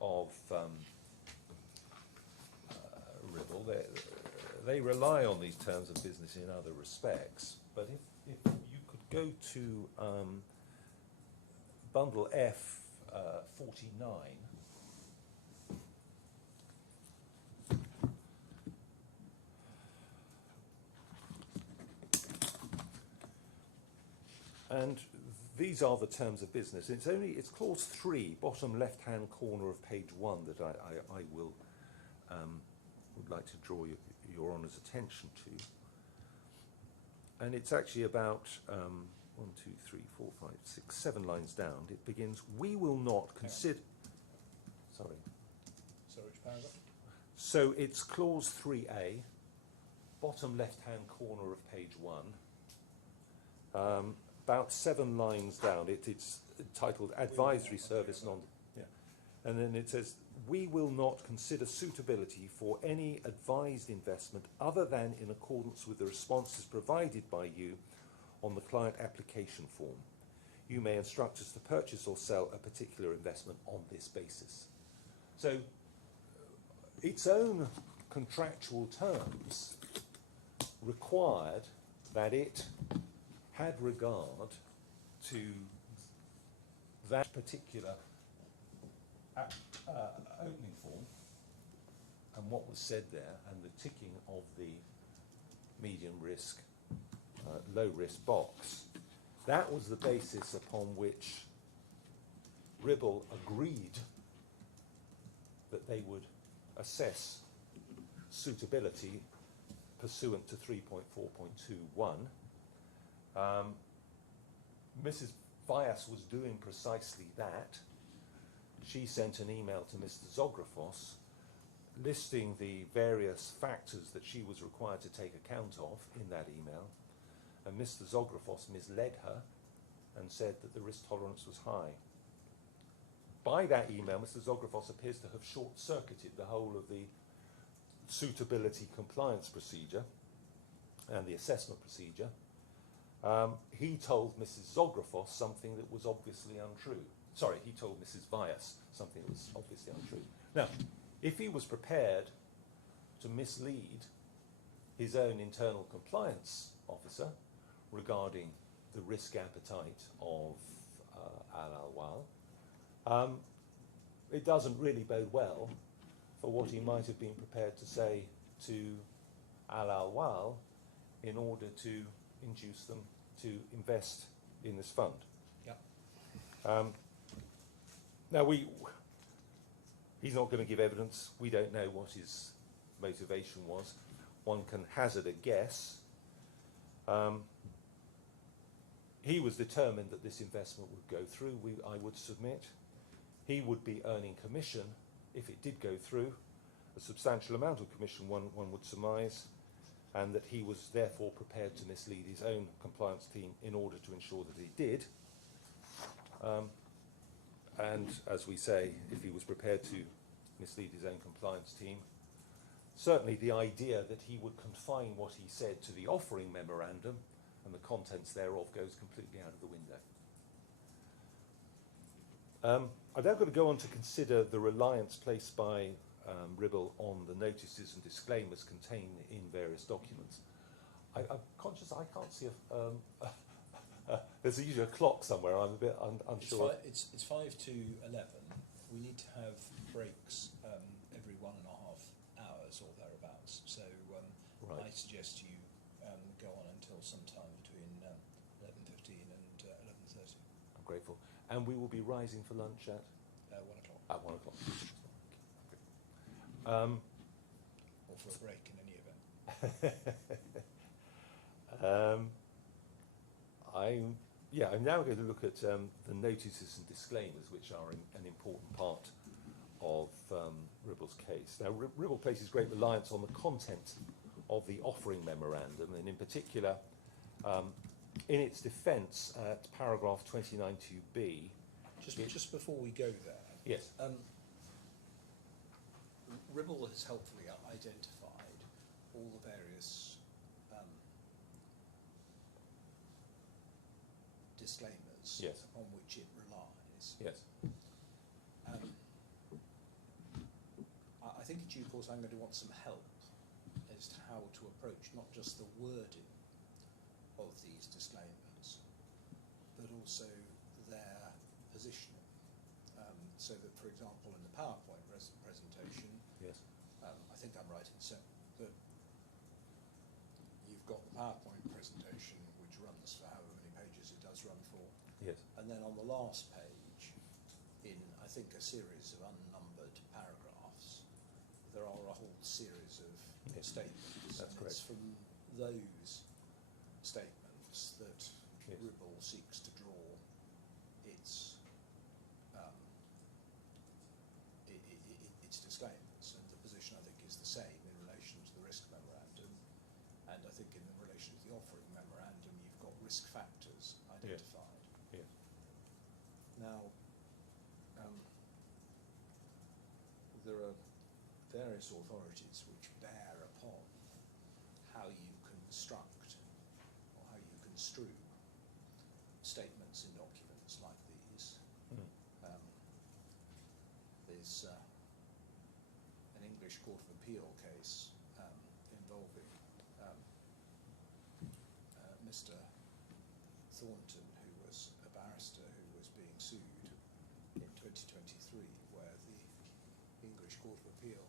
of Ribble, they rely on these terms of business in other respects, but if you could go to bundle F 49, and these are the terms of business. It's clause 3, bottom left-hand corner of page 1, that I will would like to draw your Honour's attention to. And it's actually about 1, 2, 3, 4, 5, 6, 7 lines down. It begins, we will not consider... Sorry. Sorry, which paragraph? So it's clause 3A, bottom left-hand corner of page 1. About 7 lines down, it's titled Advisory Service Non... Yeah. And then it says, we will not consider suitability for any advised investment other than in accordance with the responses provided by you on the client application form. You may instruct us to purchase or sell a particular investment on this basis. So its own contractual terms required that it had regard to that particular opening form and what was said there, and the ticking of the medium risk, low risk box. That was the basis upon which Ribble agreed that they would assess suitability pursuant to 3.4.21. Mrs. Vyas was doing precisely that. She sent an email to Mr. Zographos listing the various factors that she was required to take account of in that email, and Mr. Zographos misled her and said that the risk tolerance was high. By that email, Mr. Zographos appears to have short-circuited the whole of the suitability compliance procedure and the assessment procedure. He told Mrs. Zographos something that was obviously untrue. Sorry, he told Mrs. Vyas something that was obviously untrue. Now, if he was prepared to mislead his own internal compliance officer regarding the risk appetite of ALAWWAL, it doesn't really bode well for what he might have been prepared to say to ALAWWAL in order to induce them to invest in this fund. Yeah. Now, he's not going to give evidence. We don't know what his motivation was. One can hazard a guess. He was determined that this investment would go through, I would submit. He would be earning commission if it did go through, a substantial amount of commission, one would surmise, and that he was therefore prepared to mislead his own compliance team in order to ensure that he did. And as we say, if he was prepared to mislead his own compliance team, certainly the idea that he would confine what he said to the offering memorandum and the contents thereof goes completely out of the window. I'm now going to go on to consider the reliance placed by Ribble on the notices and disclaimers contained in various documents. I'm conscious I can't see there's usually a clock somewhere. I'm a bit unsure. It's 5 to 11. We need to have breaks every 1.5 hours or thereabouts. So right. I suggest you go on until sometime between 11:15 and 11:30. I'm grateful. And we will be rising for lunch at? 1 o'clock. At 1 o'clock. Or for a break in any event. I'm now going to look at the notices and disclaimers, which are an important part of Ribble's case. Now, Ribble places great reliance on the content of the offering memorandum, and in particular, in its defence at paragraph 29(2)(b. Just before we go there. Yes. Ribble has helpfully identified all the various disclaimers Yes. on which it relies. Yes. think in due course I'm going to want some help as to how to approach not just the wording of these disclaimers, but also their positioning. So that, for example, in the PowerPoint presentation, Yes. I think I'm right in saying that you've got the PowerPoint presentation, which runs for however many pages it does run for. Yes. And then on the last page, in I think a series of unnumbered paragraphs, there are a whole series of Yes. statements. That's and correct. It's from those statements that Yes. RIBL seeks to draw its its disclaimers, and the position I think is the same in relation to the risk memorandum, and I think in relation to the offering memorandum you've got risk factors identified. Yes. Now, there are various authorities which bear upon how you construct or how you construe statements in documents like these. Mm. There's an English Court of Appeal case involving Mr. Thornton, who was a barrister who was being sued in 2023, where the English Court of Appeal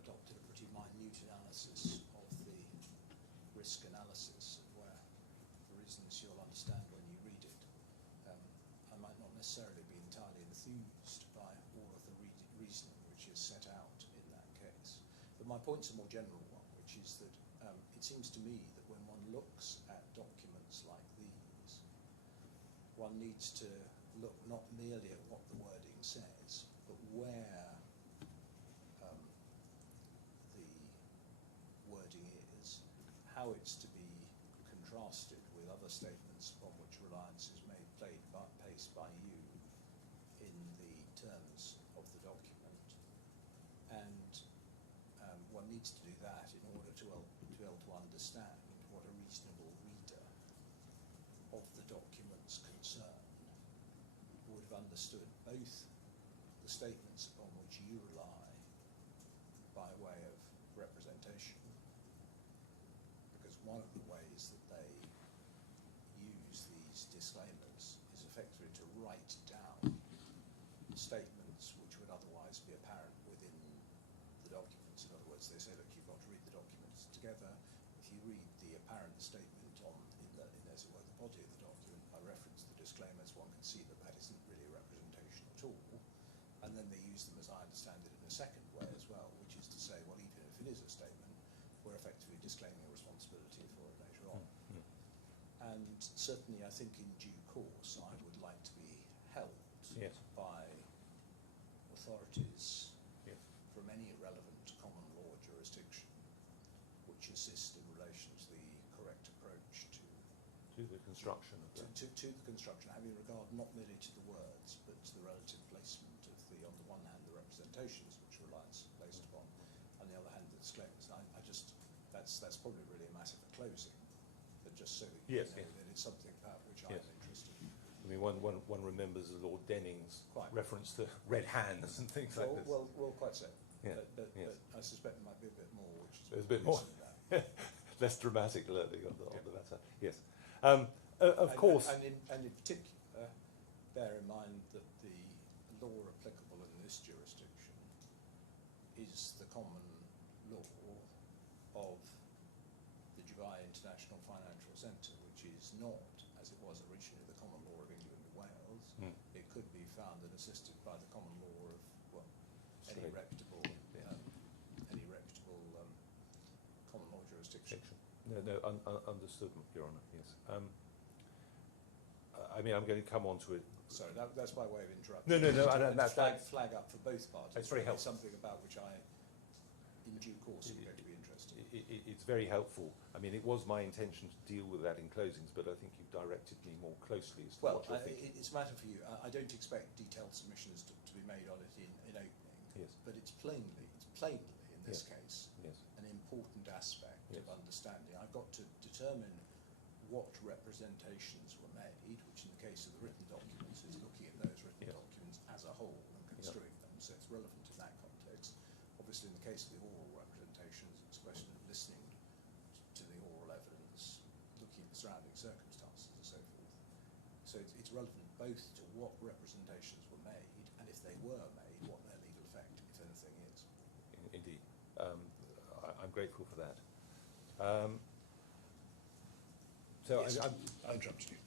adopted a pretty minute analysis of the risk analysis, and where, for reasons you'll understand when you read it, I might not necessarily be entirely enthused by all of the reasoning which is set out in that case. But my point's a more general one, which is that it seems to me that when one looks at documents like these, one needs to look not merely at what the wording says, but where the wording is, how it's to be contrasted with other statements upon which reliance is made, placed by you in the terms of the document, and one needs to do that in order to be able to understand what a reasonable reader of the documents concerned would have understood both the statements upon which you rely by way of representation, because one of the ways that they use these disclaimers is effectively to write down statements which would otherwise be apparent within the documents. In other words, they say, look, you've got to read the documents together. If you read the apparent statement in as it were, the body of the document, by reference to the disclaimers, one can see that that isn't really a representation at all. And then they use them, as I understand it, in a second way as well, which is to say, well, even if it is a statement, we're effectively disclaiming a responsibility for it later on. Mm. And certainly, I think in due course, I would like to be helped Yes. by authorities Yes. from any relevant common law jurisdiction which assist in relation to the correct approach to The construction of that. to the construction, having regard not merely to the words, but to the relative placement of the, on the one hand, the representations which reliance placed upon, on the other hand, the disclaimers. I just, that's probably really a matter for closing, but just so that you Yes, know yes. that it's something about which Yes. I'm interested. I mean, one remembers Lord Denning's Quite. reference to red hands and things like this. Well, quite so. Yeah, But yes. I suspect there might be a bit more, which is There's a bit more. than that. Less dramatic learning on the matter. Yes. Of And- course. And in particular, bear in mind that the law applicable in this jurisdiction is the common law of the Dubai International Financial Centre, which is not, as it was originally, the common law of England and Wales. Mm. It could be found and assisted by the common law of, well, any Australia. reputable, Yeah. common law jurisdiction. No, understood, Your Honour, yes. I mean, I'm going to come on to it. Sorry, that's by way of interruption. No, And that's flag up for both parties. It's very helpful. Something about which I, in due course, am going to be interested. It's very helpful. I mean, it was my intention to deal with that in closings, but I think you've directed me more closely as to Well, what you're thinking. it's a matter for you. I don't expect detailed submissions to be made on it in opening. Yes. But it's plainly in this case Yes. an important aspect Yes. of understanding. I've got to determine what representations were made, which in the case of the written documents is looking at those written Yeah. documents as a whole and construing them. So it's relevant in that context. Obviously, obviously in the case of the oral representations, it's a question of listening to the oral evidence, looking at the surrounding circumstances and so forth. So it's relevant both to what representations were made and if they were made, what their legal effect, if anything, is. Indeed. I'm grateful for that. Yes, I interrupted you.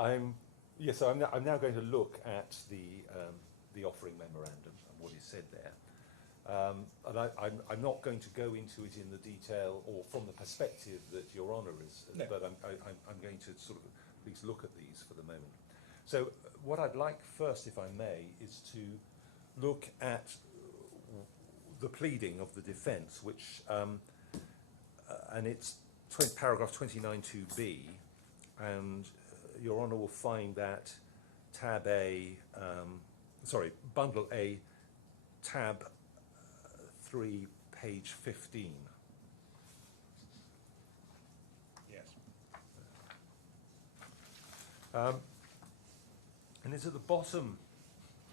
I'm now going to look at the offering memorandum and what is said there. And I'm not going to go into it in the detail or from the perspective that Your Honour is, No. but I'm going to sort of at least look at these for the moment. So what I'd like first, if I may, is to look at the pleading of the defence, which, and it's paragraph 29(2)(b), and Your Honour will find that tab A, bundle A, tab 3, page 15. Yes. And it's at the bottom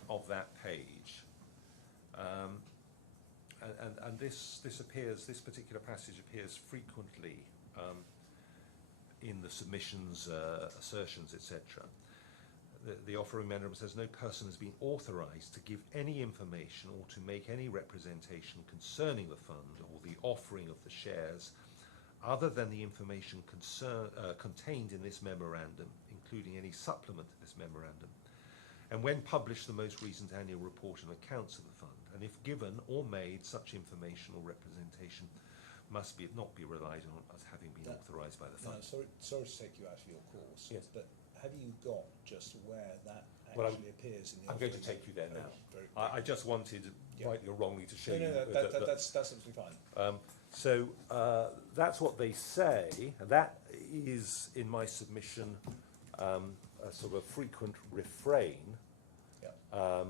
of that page, and this particular passage appears frequently in the submissions, assertions, etc. The offering memorandum says no person has been authorised to give any information or to make any representation concerning the fund or the offering of the shares other than the information contained in this memorandum, including any supplement to this memorandum, and when published the most recent annual report and accounts of the fund, and if given or made, such information or representation must not be relied on as having been authorised by the fund. Sorry to take you out of your course, Yes. but have you got just where that Well, actually appears in the I'm going to offering? take you there now. Very I just wanted, Yeah. rightly or wrongly, to show No, you that's absolutely fine. So that's what they say. That is, in my submission, a sort of frequent refrain. Yeah.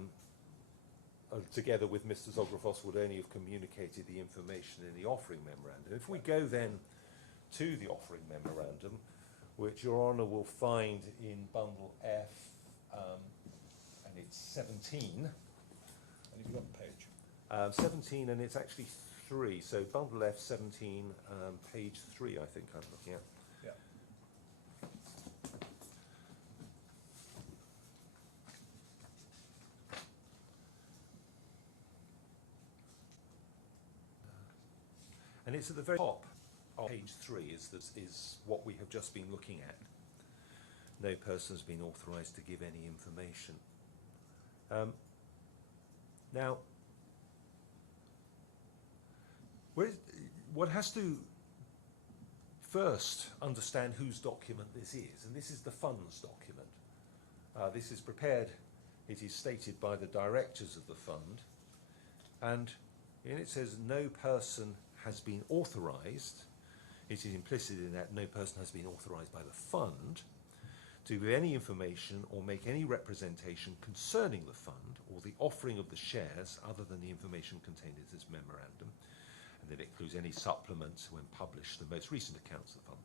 Together with Mr. Zografos would only have communicated the information in the offering memorandum. If we go then to the offering memorandum, which Your Honour will find in bundle F, and it's 17. And if you've got the page. 17, and it's actually 3. So bundle F 17, page 3, I think I'm looking at. Yeah. And it's at the very top of page 3 is what we have just been looking at. No person has been authorised to give any information. Now, one has to first understand whose document this is, and this is the fund's document. This is prepared, it is stated by the directors of the fund, and in it says no person has been authorised. It is implicit in that no person has been authorised by the fund to give any information or make any representation concerning the fund or the offering of the shares other than the information contained in this memorandum, and that it includes any supplements when published the most recent accounts of the fund.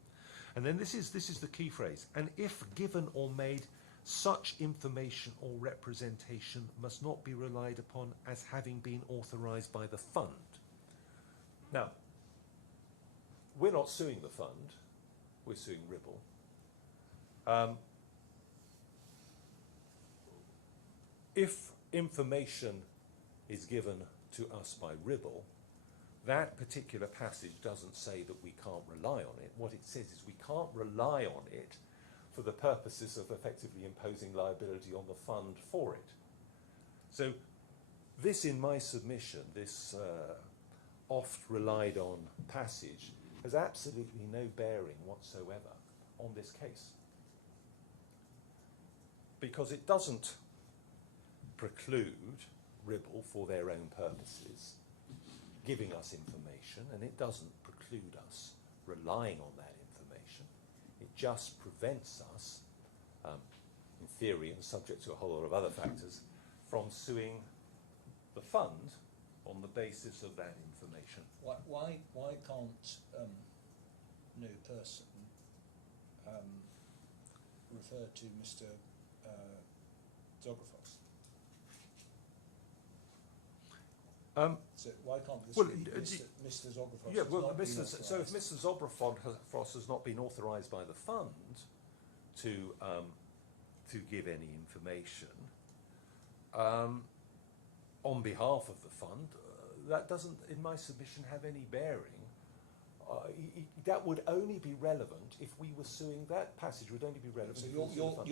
And then this is the key phrase, and if given or made, such information or representation must not be relied upon as having been authorised by the fund. Now, we're not suing the fund, we're suing Ribble. If information is given to us by Ribble, that particular passage doesn't say that we can't rely on it. What it says is we can't rely on it for the purposes of effectively imposing liability on the fund for it. So this, in my submission, this oft relied on passage has absolutely no bearing whatsoever on this case, because it doesn't preclude Ribble, for their own purposes, giving us information, and it doesn't preclude us relying on that information. It just prevents us, in theory and subject to a whole lot of other factors, from suing the fund on the basis of that information. Why can't no person refer to Mr. Zografos? So why can't this well, be Mr. Zografos? Yeah, has well, not been so if authorised? Mr. Zobrafos has not been authorised by the fund to give any information on behalf of the fund, that doesn't, in my submission, have any bearing. That would only be relevant if we were suing. That passage would only be relevant. So if we were suing the fund.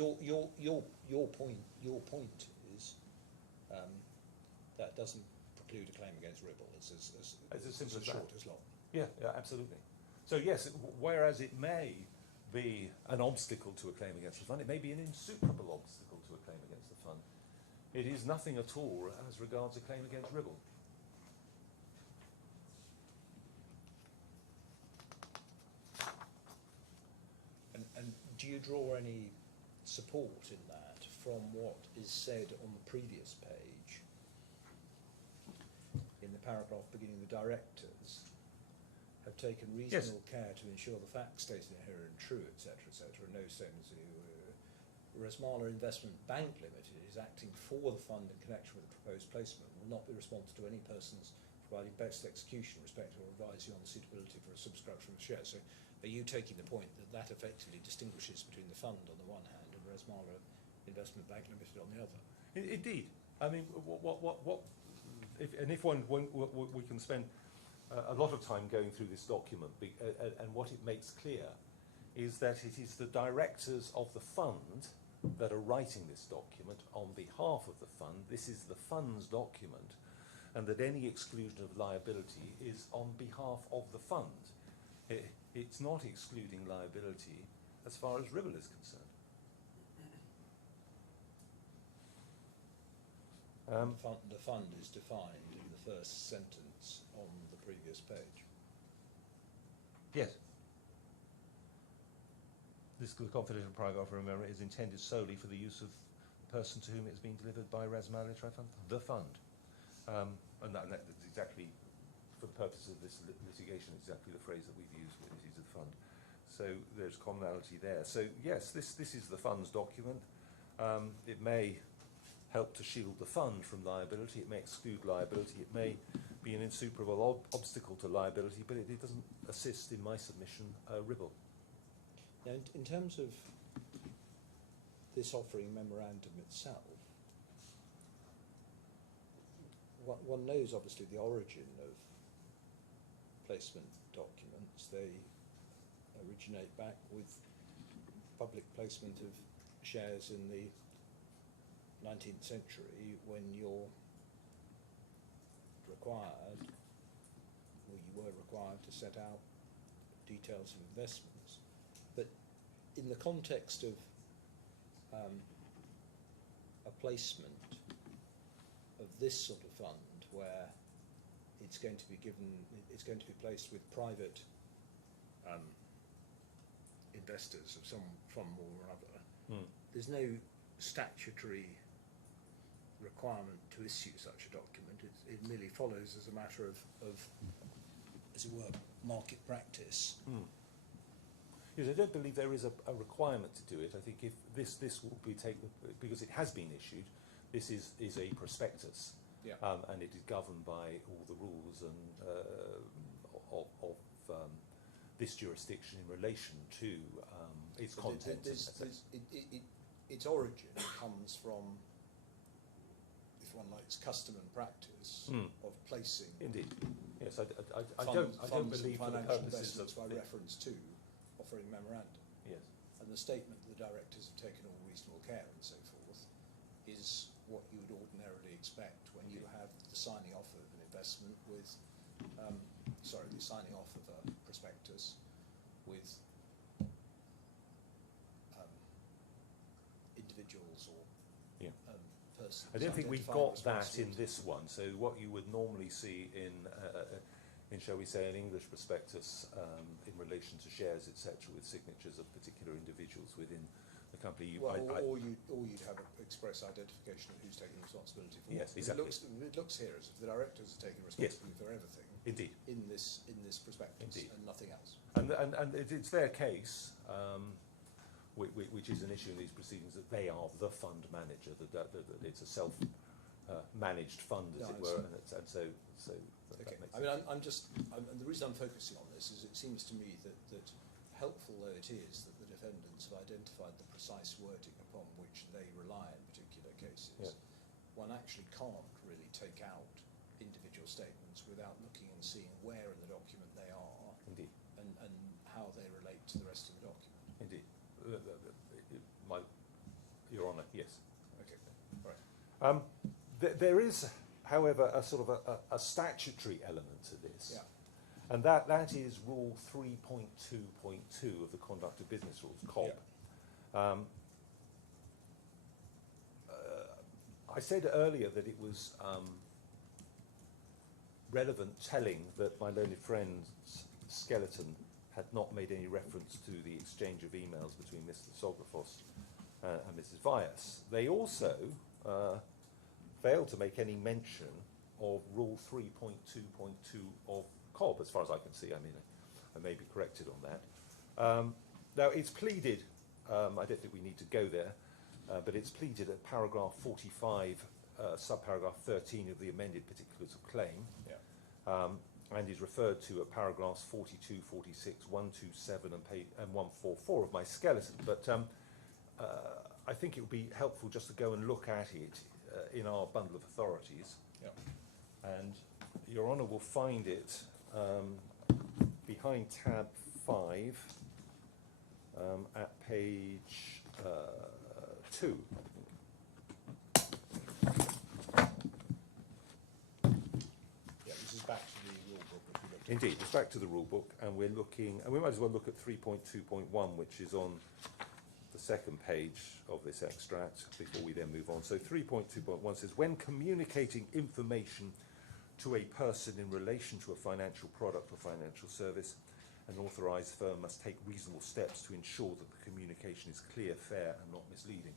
your point is that doesn't preclude a claim against Ribble. It's as simple as that. short as long. Yeah, absolutely. So yes, whereas it may be an obstacle to a claim against the fund, it may be an insuperable obstacle to a claim against the fund. It is nothing at all as regards a claim against Ribble. And do you draw any support in that from what is said on the previous page? In the paragraph beginning, the directors have taken reasonable care to ensure the facts stated here are true, etc., etc. No sense. RASMALA Investment Bank Limited is acting for the fund in connection with the proposed placement and will not be responsible to any persons providing best execution, respect or advise you on the suitability for a subscription of shares. So are you taking the point that that effectively distinguishes between the fund on the one hand and RASMALA Investment Bank Limited on the other? Indeed. I mean, if we can spend a lot of time going through this document, and what it makes clear is that it is the directors of the fund that are writing this document on behalf of the fund. This is the fund's document, and that any exclusion of liability is on behalf of the fund. It's not excluding liability as far as Ribble is concerned. The fund is defined in the first sentence on the previous page. Yes. This confidential paragraph, remember, is intended solely for the use of the person to whom it has been delivered by RASMALA Fund, the fund. And that's exactly, for the purpose of this litigation, exactly the phrase that we've used, it is the fund. So there's commonality there. So yes, this is the fund's document. It may help to shield the fund from liability, it may exclude liability, it may be an insuperable obstacle to liability, but it doesn't assist, in my submission, Ribble. Now, in terms of this offering memorandum itself, one knows obviously the origin of placement documents. They originate back with public placement of shares in the 19th century, when you're required, or you were required to set out details of investments. But in the context of a placement of this sort of fund, where it's going to be going to be placed with private investors of some form or other, there's no statutory requirement to issue such a document. It merely follows as a matter of as it were, market practice. Yes, I don't believe there is a requirement to do it. I think if this will be taken, because it has been issued, this is a prospectus, Yeah. and it is governed by all the rules and of this jurisdiction in relation to its But content. its origin comes from, if one likes, custom and practice of placing Indeed, yes. I funds don't believe for the financial purposes investments of by reference to offering memorandum. yes. And the statement that the directors have taken all reasonable care and so forth is what you would ordinarily expect when you have the signing off of an investment with, the signing off of a prospectus with individuals or persons. I don't think we've identifying got that in responsibility. this one. So what you would normally see in shall we say, an English prospectus in relation to shares, etc., with signatures of particular individuals within the company. Or you'd have an express identification of who's taking responsibility for Yes, what. exactly. It looks here as if the directors are taking responsibility for everything. Indeed. In this prospectus. Indeed. And nothing else. And it's their case, which is an issue in these proceedings, that they are the fund manager, that it's a managed fund, as No, it I were, understand. and so that Okay. makes I mean, the reason I'm focusing on this is it seems to me that helpful though it is that the defendants have identified the precise wording upon which they rely in particular cases, Yeah. one actually can't really take out individual statements without looking and seeing where in the document they are Indeed. and how they relate to the rest of the document. Indeed. Your Honour, yes. Okay. All right. There is, however, a sort of a statutory element to this. Yeah. And that is Rule 3.2.2 of the Conduct of Business Rules, COB. Yeah. I said earlier that it was relevant telling that my learned friend's skeleton had not made any reference to the exchange of emails between Mr. Sographos and Mrs. Vyas. They also failed to make any mention of Rule 3.2.2 of COB, as far as I can see. I mean, I may be corrected on that. Now, it's pleaded, I don't think we need to go there, but it's pleaded at paragraph 45, subparagraph 13 of the amended particulars of claim, and is referred to at paragraphs 42, 46, 127 and 144 of my skeleton. But I think it would be helpful just to go and look at it in our bundle of authorities. Yeah. And Your Honour will find it behind tab 5 at page 2, I think. Yeah, this is back to the rule book that we looked at. Indeed, it's back to the rule book, and we're looking, and we might as well look at 3.2.1, which is on the second page of this extract before we then move on. So 3.2.1 says, when communicating information to a person in relation to a financial product or financial service, an authorised firm must take reasonable steps to ensure that the communication is clear, fair and not misleading.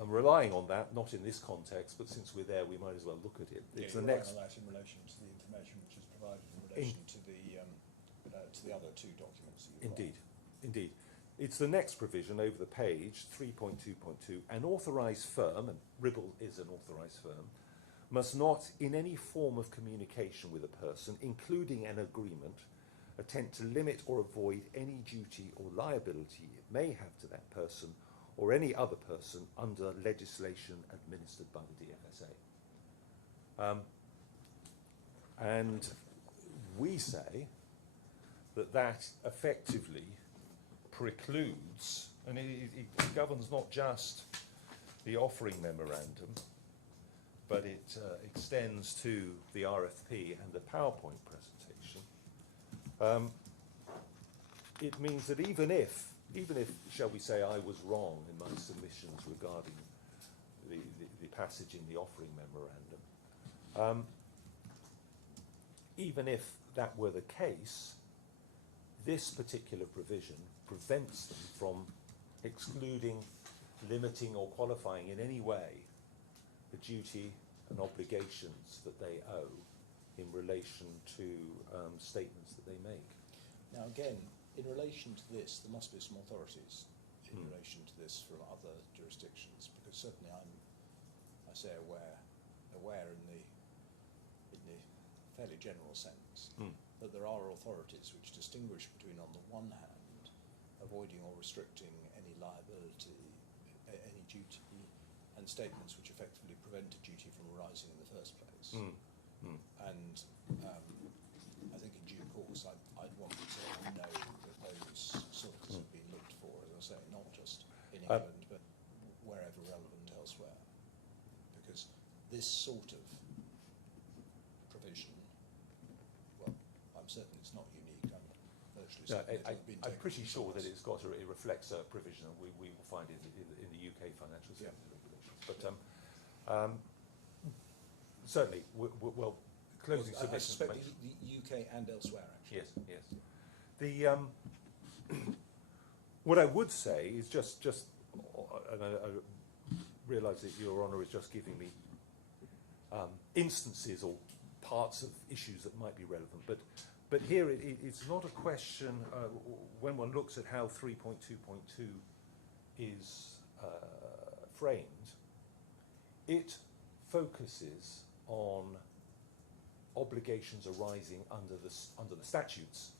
I'm relying on that, not in this context, but since we're there, we might as well look at it. It's the next. On that in relation to the information which is provided in relation to the other two documents that you Indeed, indeed. It's the next provision over the page, 3.2.2. An authorised firm, and Ribble is an authorised firm, must not, in any form of communication with a person, including an agreement, attempt to limit or avoid any duty or liability it may have to that person or any other person under legislation administered by the DFSA. And we say that that effectively precludes, and it governs not just the offering memorandum, but it extends to the RFP and the PowerPoint presentation. It means that even if, shall we say, I was wrong in my submissions regarding the passage in the offering memorandum, even if that were the case, this particular provision prevents them from excluding, limiting or qualifying in any way the duty and obligations that they owe in relation to statements that they make. Now again, in relation to this, there must be some authorities in relation to this from other jurisdictions, because certainly I'm, I say aware in the fairly general sense that there are authorities which distinguish between, on the one hand, avoiding or restricting any liability, any duty, and statements which effectively prevent a duty from arising in the first place. And I think in due course I'd want to know that those sorts have been looked for, as I say, not just in England but wherever relevant elsewhere. Because this sort of provision, well, I'm certain it's not unique. I'm virtually certain I'm pretty sure that it's got it reflects a provision that we will find in the UK financial services regulations. But certainly, well, closing I submissions. suspect the UK and elsewhere, actually. Yes, yes. The what I would say is just, and I realise that Your Honour is just giving me instances or parts of issues that might be relevant, but here it's not a question. When one looks at how 3.2.2 is framed, it focuses on obligations arising under the statutes,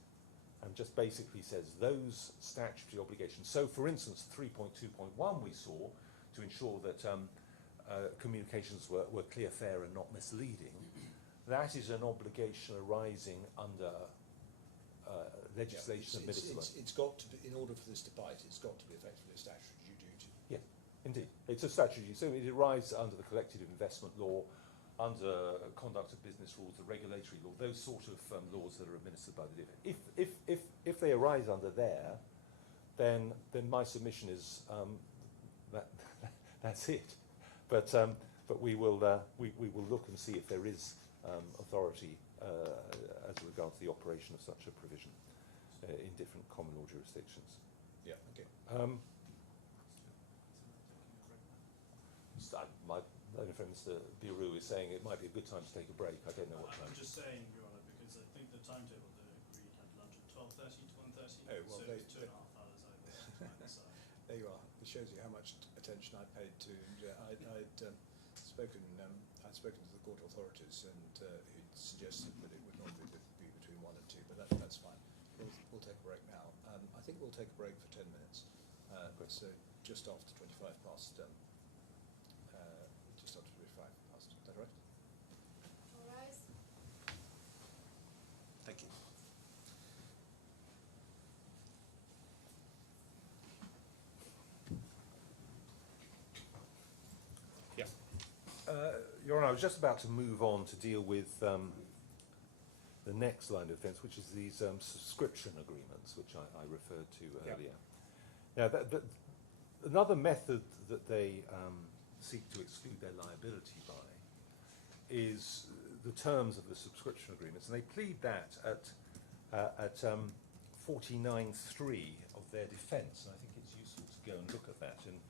and just basically says those statutory obligations. So, for instance, 3.2.1 we saw to ensure that communications were clear, fair, and not misleading. That is an obligation arising under legislation administered. It's got to be, in order for this to bite, it's got to be effectively a statutory duty. Yeah, indeed. It's a statutory. So it arises under the collective investment law, under conduct of business rules, the regulatory law, those sort of laws that are administered by the DFE. If they arise under there, then my submission is that's it. But we will look and see if there is authority as regards the operation of such a provision in different common law jurisdictions. Yeah. Okay. My learned friend Mr. Biru is saying it might be a good time to take a break. I don't know what time. I'm just saying, Your Honour, because I think the timetable they agreed had lunch at 12:30 to 1:30. Oh, well, so it's 2.5 hours over. So. There you are. It shows you how much attention I paid to. I'd spoken to the court authorities, and who'd suggested that it would normally be between 1 and 2, but that's fine. We'll take a break now. I think we'll take a break for 10 minutes. So just after 25 past. Just after 25 past. Is that right? All rise. Thank you. Your Honour, I was just about to move on to deal with the next line of defence, which is these subscription agreements, which I referred to earlier. Now, another method that they seek to exclude their liability by is the terms of the subscription agreements, and they plead that at 49.3 of their defence, and I think it's useful to go and look at that. And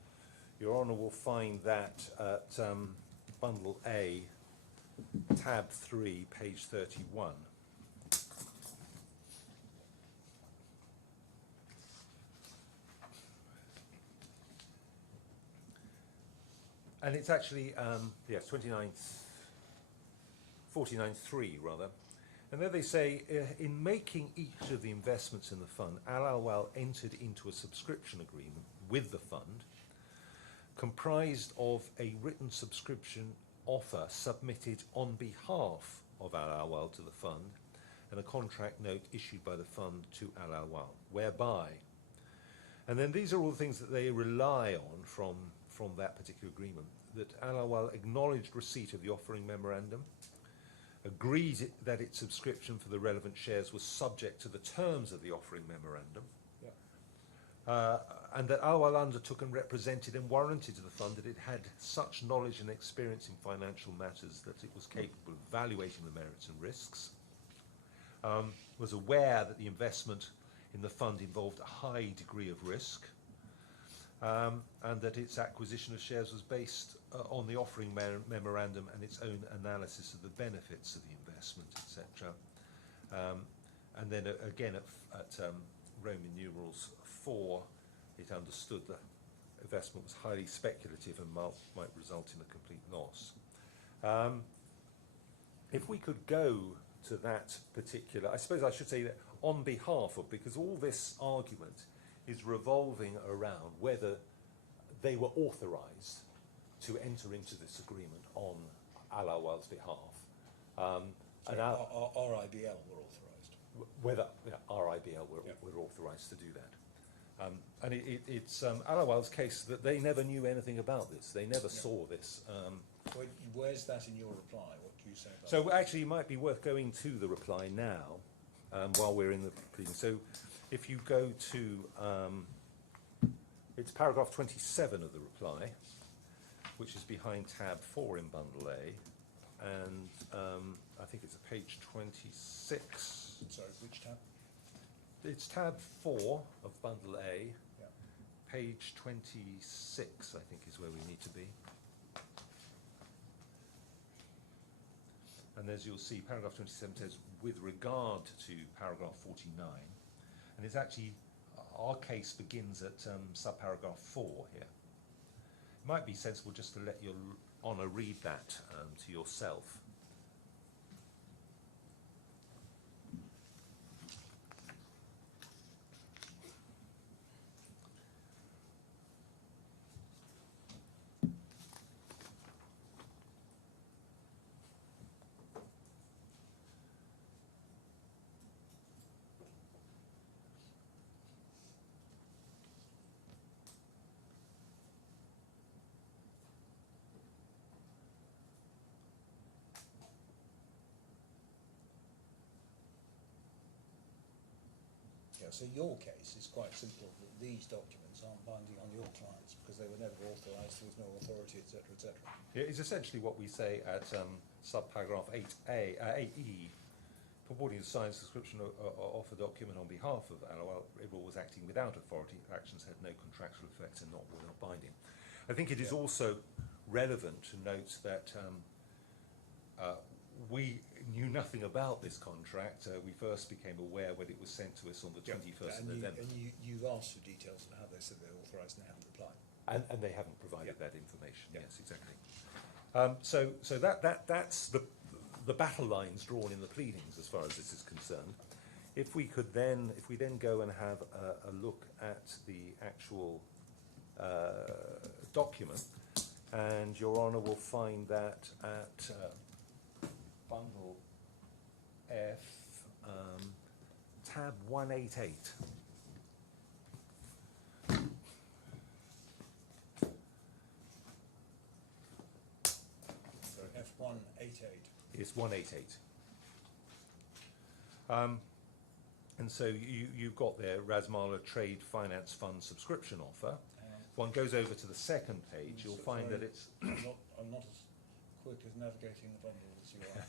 Your Honour will find that at Bundle A, tab 3, page 31. And it's actually, yes, 49.3 rather. And there they say, in making each of the investments in the fund, ALAWWAL entered into a subscription agreement with the fund, comprised of a written subscription offer submitted on behalf of ALAWWAL to the fund, and a contract note issued by the fund to ALAWWAL, whereby, and then these are all the things that they rely on from that particular agreement, that ALAWWAL acknowledged receipt of the offering memorandum, agreed that its subscription for the relevant shares was subject to the terms of the offering memorandum, and that ALAWWAL undertook and represented and warranted to the fund that it had such knowledge and experience in financial matters that it was capable of evaluating the merits and risks, was aware that the investment in the fund involved a high degree of risk, and that its acquisition of shares was based on the offering memorandum and its own analysis of the benefits of the investment, etc. And then again at Roman numerals 4, it understood that investment was highly speculative and might result in a complete loss. If we could go to that particular, I suppose I should say that on behalf of, because all this argument is revolving around whether they were authorised to enter into this agreement on ALAWWAL's behalf. So RIBL were authorised. Whether RIBL were authorised to do that. And it's ALAWWAL's case that they never knew anything about this. They never saw this. Where's that in your reply? What do you say about So that? actually, it might be worth going to the reply now, while we're in the proceeding. So if you go to, it's paragraph 27 of the reply, which is behind tab 4 in Bundle A, and I think it's at page 26. Sorry, which tab? It's tab 4 of Bundle A, Yeah. page 26, I think is where we need to be. And as you'll see, paragraph 27 says, with regard to paragraph 49, and it's actually, our case begins at subparagraph 4 here. It might be sensible just to let your Honour read that to yourself. Yeah, so your case is quite simple, that these documents aren't binding on your clients because they were never authorised, there was no authority, etc., etc. Yeah, it's essentially what we say at subparagraph 8A, 8E, purporting to sign a subscription offer document on behalf of ALAWWAL, RASMALA was acting without authority, actions had no contractual effect and were not binding. I think it is also relevant to note that we knew nothing about this contract. We first became aware when it was sent to us on the 21st of November. And you've asked for details on how they said they're authorised and they haven't replied. And they haven't provided that information. Yeah. Yes, exactly. So that's the battle lines drawn in the pleadings as far as this is concerned. If we then go and have a look at the actual document, and Your Honour will find that at bundle F, tab 188. So F188. It's 188. And so you've got there RASMALA Trade Finance Fund subscription offer. If one goes over to the second page, you'll find that it's... I'm not as quick as navigating the bundle as you are.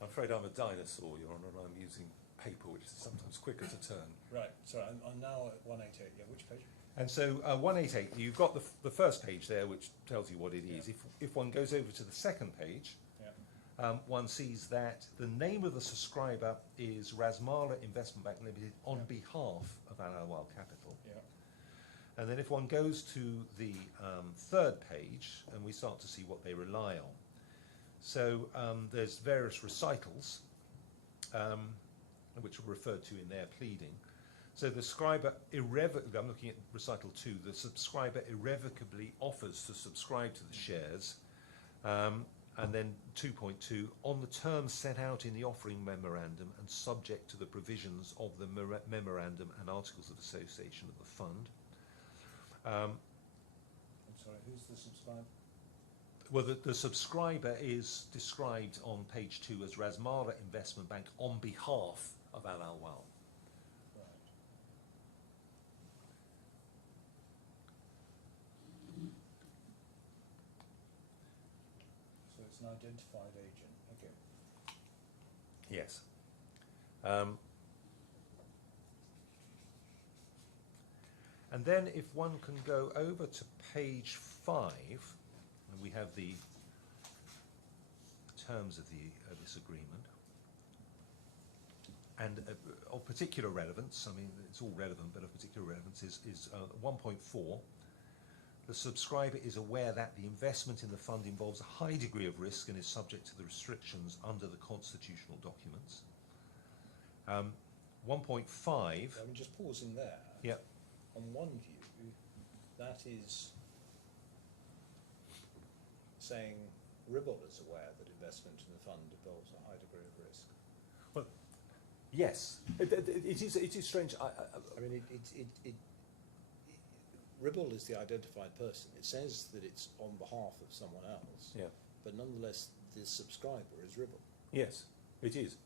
I'm afraid I'm a dinosaur, Your Honour, and I'm using paper, which is sometimes quicker to turn. Right, so I'm now at 188, yeah, which page? And so 188, you've got the first page there, which tells you what it is. If one goes over to the second page, one sees that the name of the subscriber is RASMALA Investment Bank Limited on behalf of ALAWWAL Capital. Yeah. And then if one goes to the third page, and we start to see what they rely on. So there's various recitals, which are referred to in their pleading. So the subscriber I'm looking at recital 2, the subscriber irrevocably offers to subscribe to the shares. And then 2.2, on the terms set out in the offering memorandum and subject to the provisions of the memorandum and articles of association of the fund. I'm sorry, who's the subscriber? Well, the subscriber is described on page 2 as RASMALA Investment Bank on behalf of ALAWWAL. Right. So it's an identified agent, okay. Yes. And then if one can go over to page 5, and we have the terms of this agreement, and of particular relevance, I mean it's all relevant, but of particular relevance is 1.4. The subscriber is aware that the investment in the fund involves a high degree of risk and is subject to the restrictions under the constitutional documents. 1.5. I mean, just pause in there. Yeah. On one view, that is saying RASMALA is aware that investment in the fund involves a high degree of risk. Well, yes, it is strange. I mean, RASMALA is the identified person. It says that it's on behalf of someone else. Yeah. But nonetheless, the subscriber is RASMALA. Yes, it is.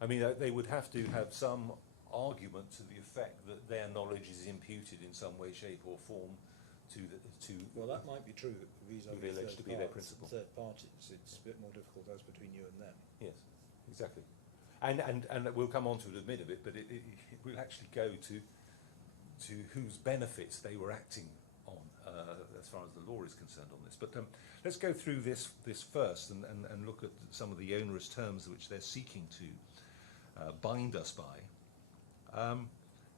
I mean, they would have to have some argument to the effect that their knowledge is imputed in some way, shape, or form to. Well, that might be true vis-à-vis alleged to be their principal. third parties. It's a bit more difficult as between you and them. Yes, exactly. And we'll come on to it in a minute, but it will actually go to whose benefits they were acting on, as far as the law is concerned on this. But let's go through this first and look at some of the onerous terms which they're seeking to bind us by.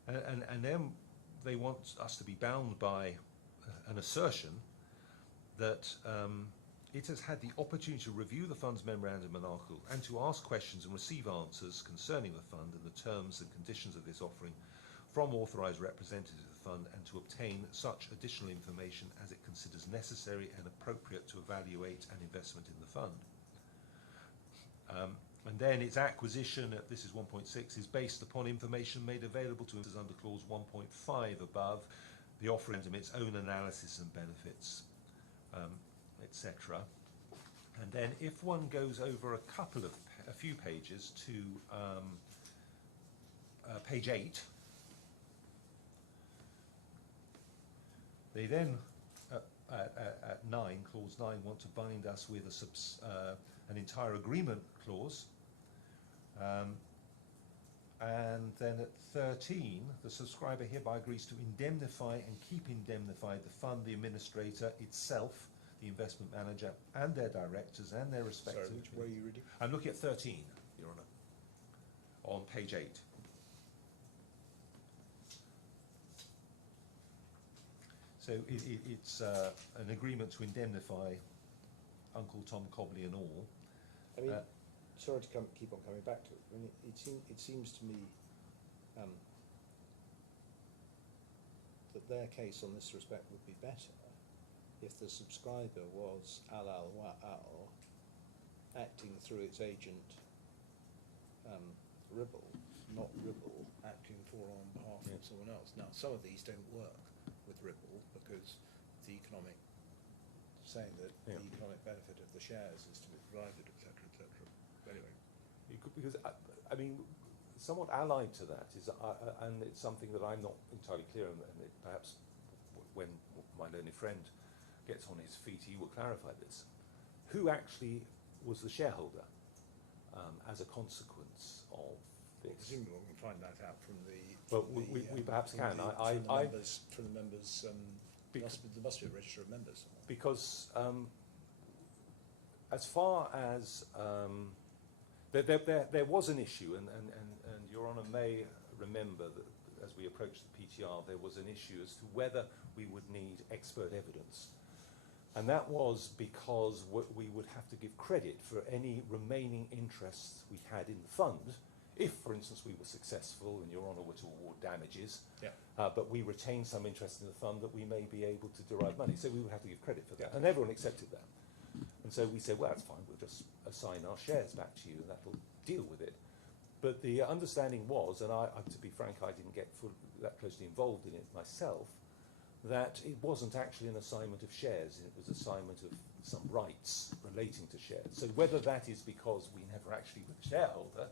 And then they want us to be bound by an assertion that it has had the opportunity to review the fund's memorandum and article and to ask questions and receive answers concerning the fund and the terms and conditions of this offering from authorised representatives of the fund, and to obtain such additional information as it considers necessary and appropriate to evaluate an investment in the fund. And then its acquisition, this is 1.6, is based upon information made available to investors under clause 1.5 above, the offering and its own analysis and benefits, etc. And then if one goes over a few pages to page 8, they then, at 9, clause 9, want to bind us with an entire agreement clause. And then at 13, the subscriber hereby agrees to indemnify and keep indemnified the fund, the administrator, itself, the investment manager, and their directors, and their respective... Sorry, which way are you reading? I'm looking at 13, Your Honour, on page 8. So it's an agreement to indemnify Uncle Tom Cobley and all. I mean, sorry to keep on coming back to it. I mean, it seems to me that their case on this respect would be better if the subscriber was ALAWWAL acting through its agent Ribble, not Ribble acting for or on behalf of someone else. Now, some of these don't work with Ribble because the economic, saying that the economic benefit of the shares is to be provided, etc., etc. Anyway, because I mean, somewhat allied to that is, and it's something that I'm not entirely clear on, and perhaps when my learned friend gets on his feet, he will clarify this. Who actually was the shareholder as a consequence of this? well, presumably we can find that out from the. Well, we perhaps can. From the members. There must be a register of members somewhere. Because as far as there was an issue, and Your Honour may remember that as we approached the PTR, there was an issue as to whether we would need expert evidence. And that was because we would have to give credit for any remaining interests we had in the fund, if, for instance, we were successful and Your Honour were to award damages, but we retained some interest in the fund, that we may be able to derive money. So we would have to give credit for that. And everyone accepted that. And so we said, well, that's fine, we'll just assign our shares back to you and that'll deal with it. But the understanding was, and to be frank, I didn't get that closely involved in it myself, that it wasn't actually an assignment of shares, it was assignment of some rights relating to shares. So whether that is because we never actually were the shareholder,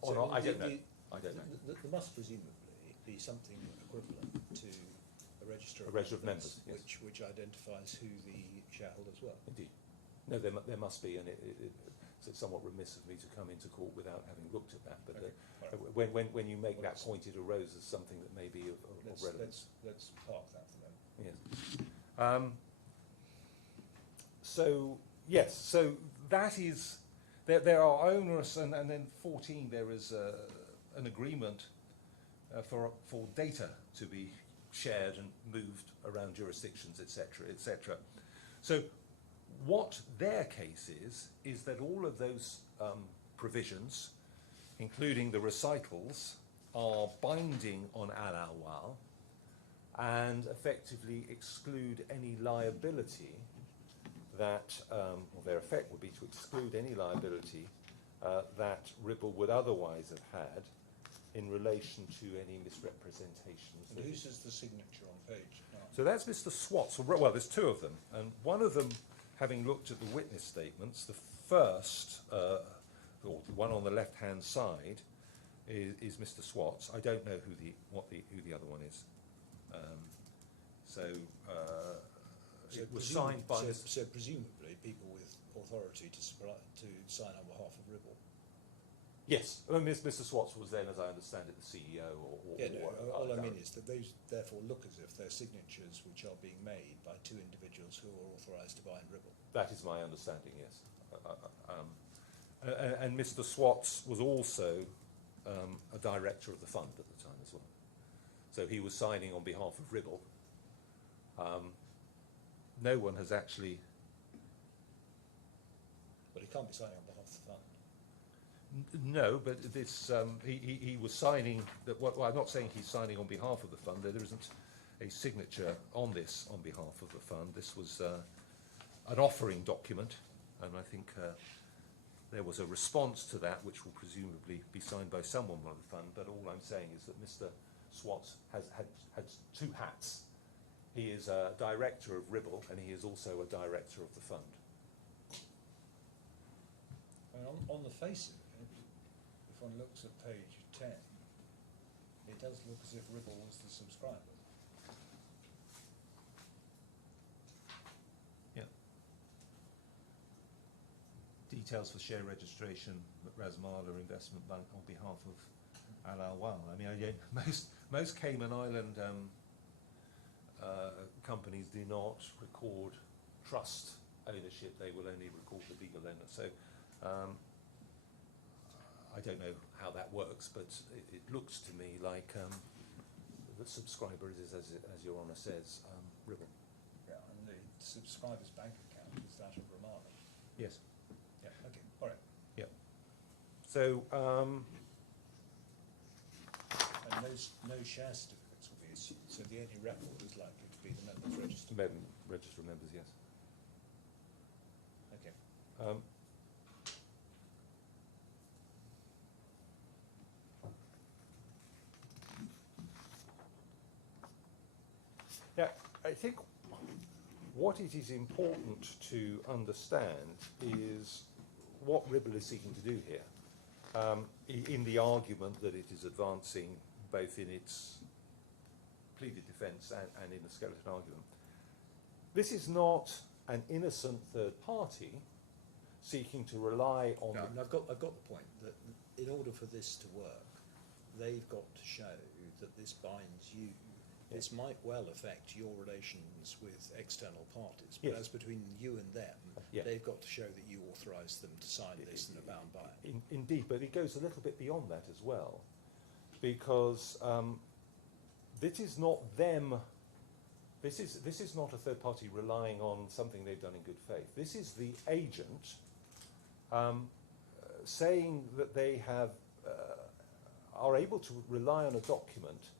or not, I don't know. There must presumably be something equivalent to a register of members, yes. which identifies who the shareholders were. Indeed. No, there must be, and it's somewhat remiss of me to come into court without having looked at that. But when you make that point, it arose as something that may be of relevance. Let's park that for them. Yes. So yes, so that is. There are onerous, and then 14 there is an agreement for data to be shared and moved around jurisdictions, etc., etc. So what their case is that all of those provisions, including the recitals, are binding on ALAWWAL and effectively exclude any liability that, or their effect would be to exclude any liability that Ribble would otherwise have had in relation to any misrepresentations. And whose is the signature on page? So that's Mr. Swatt's. Well, there's two of them, and one of them, having looked at the witness statements, the first, or the one on the left-hand side, is Mr. Swatt's. I don't know who the other one is. So it was signed by. So presumably, people with authority to sign on behalf of Ribble. Yes, I mean, Mr. Swatt's was then, as I understand it, the CEO all I mean is that those therefore look as if they're signatures which are being made by two individuals who are authorised to bind Ribble. That is my understanding, yes. And Mr. Swatt's was also a director of the fund at the time as well. So he was signing on behalf of Ribble. No one has actually he can't be signing on behalf of the fund. No, but this, he was signing, well, I'm not saying he's signing on behalf of the fund. There isn't a signature on this on behalf of the fund. This was an offering document, and I think there was a response to that which will presumably be signed by someone by the fund, but all I'm saying is that Mr. Swat has two hats. He is a director of Ribble, and he is also a director of the fund. I mean, on the face of it, if one looks at page 10, it does look as if Ribble was the subscriber. Yeah. Details for share registration at RASMALA Investment Bank on behalf of ALAWWAL. I mean, most Cayman Island companies do not record trust ownership. They will only record the legal owner. So I don't know how that works, but it looks to me like the subscriber is, as Your Honour says, Ribble. Yeah, and the subscriber's bank account is that of RASMALA. Yes. Yeah, okay, all right. Yeah. So, And no share certificates will be issued, so the only record is likely to be the members register. register of members, yes. Okay. Yeah, I think what it is important to understand is what Ribble is seeking to do here, in the argument that it is advancing both in its pleaded defence and in the skeleton argument. This is not an innocent third party seeking to rely on... No, I've got the point that in order for this to work, they've got to show that this binds you. This might well affect your relations with external parties, but Yes. as between you and them, Yeah. they've got to show that you authorised them to sign this and are bound by it. Indeed, but it goes a little bit beyond that as well, because this is not them. This is not a third party relying on something they've done in good faith. This is the agent saying that they have are able to rely on a document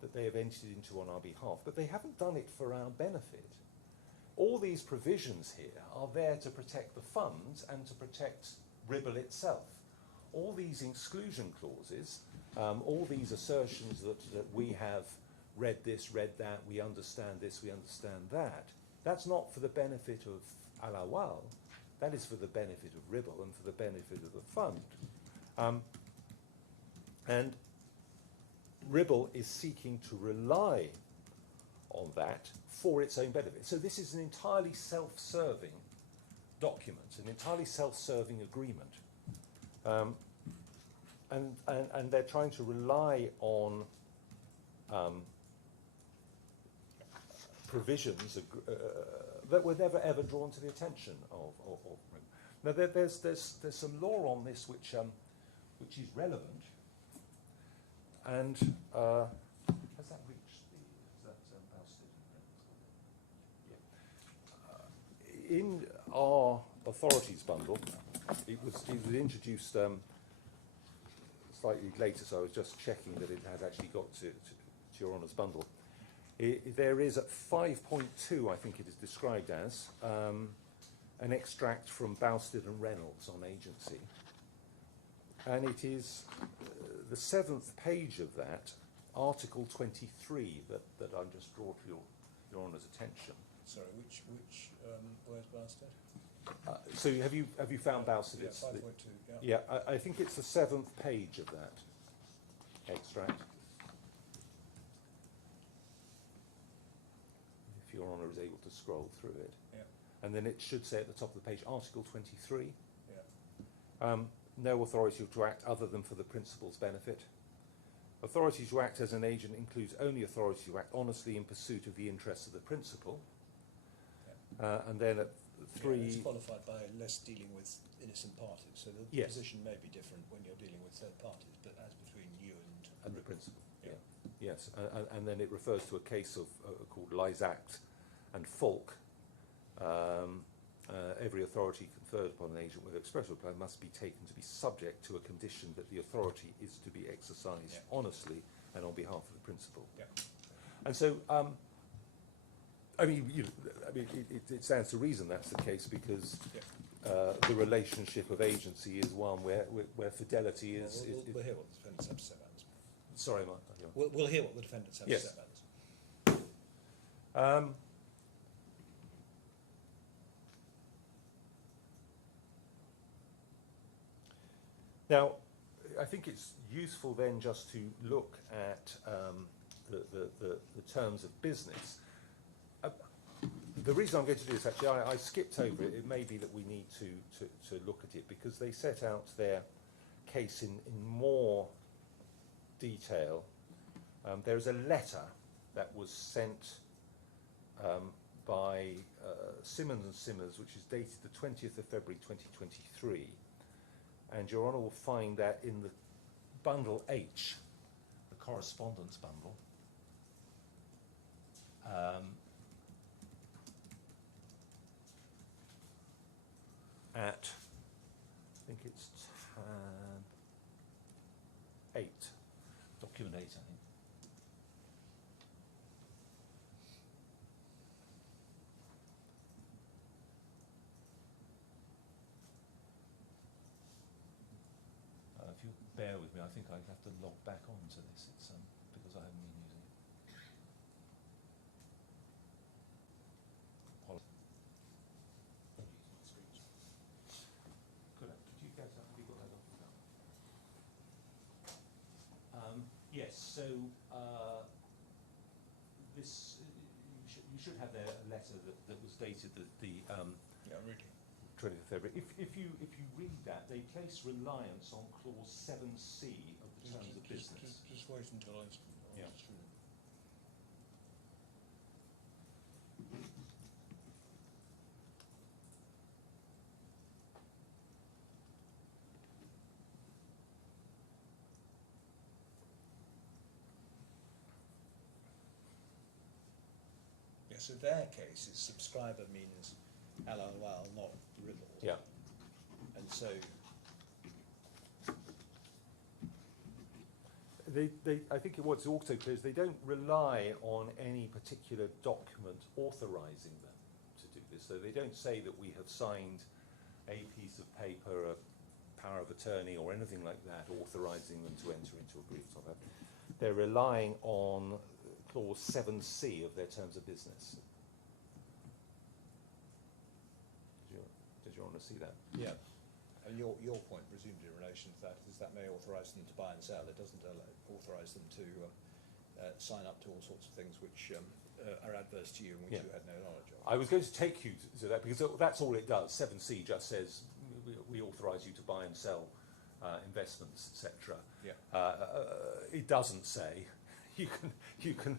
that they have entered into on our behalf, but they haven't done it for our benefit. All these provisions here are there to protect the funds and to protect Ribble itself. All these exclusion clauses, all these assertions that we have read this, read that, we understand this, we understand that, that's not for the benefit of ALAWWAL, that is for the benefit of Ribble and for the benefit of the fund. And Ribble is seeking to rely on that for its own benefit. So this is an entirely self-serving document, an entirely self-serving agreement. And they're trying to rely on provisions that were never ever drawn to the attention of Ribble. Now there's some law on this which is relevant. And has that reached in our authorities bundle, it was introduced slightly later, so I was just checking that it had actually got to Your Honour's bundle. There is at 5.2, I think it is described as, an extract from Bousted and Reynolds on agency. And it is the 7th page of that, Article 23, that I'll just draw to Your Honour's attention. Sorry, which where's Bousted? So have you found Bousted? Yeah, It's 5.2, yeah, I think it's the 7th page of that extract. If Your Honour is able to scroll through it. Yeah. And then it should say at the top of the page, Article 23. Yeah. No authority to act other than for the principal's benefit. Authority to act as an agent includes only authority to act honestly in pursuit of the interests of the principal. Yeah. And then at 3... Yeah, it's qualified by less dealing with innocent parties, so the Yes. position may be different when you're dealing with third parties, but as between you and the principal. Yeah. Yes, and then it refers to a case of called Lysact and Falk, every authority conferred upon an agent with express reply must be taken to be subject to a condition that the authority is to be exercised honestly and on behalf of the principal. Yeah. And so, I mean, it stands to reason that's the case because the relationship of agency is one where fidelity is. We'll hear what the defendants have to say about this. Sorry, Mike. We'll hear what the defendants have to say about this. Now, I think it's useful then just to look at the terms of business. The reason I'm going to do this, actually, I skipped over it. It may be that we need to look at it because they set out their case in more detail. There is a letter that was sent by Simmons and Simmons, which is dated the 20th of February 2023. And Your Honour will find that in the bundle H, the correspondence bundle, at, I think it's tab 8, document 8, I think. If you bear with me, I think I have to log back onto this. It's because I haven't been using it. Could you guys have you got that document up? Yes. So this you should have there a letter that was dated the Yeah, really. 20th of February. If you read that, they place reliance on clause 7C of the terms of business. Just wait until I Yeah. through. Yeah, so their case is subscriber means ALAWWAL, not RASMALA. Yeah. And so I think what's also clear is they don't rely on any particular document authorising them to do this. So they don't say that we have signed a piece of paper, a power of attorney or anything like that authorising them to enter into agreements on that. They're relying on clause 7C of their terms of business. Did you want to see that? yeah, and your point, presumably in relation to that, is that may authorise them to buy and sell. It doesn't authorise them to sign up to all sorts of things which are adverse to you and which you had no knowledge of. I was going to take you to that because that's all it does. 7C just says we authorise you to buy and sell investments, etc. Yeah. It doesn't say you can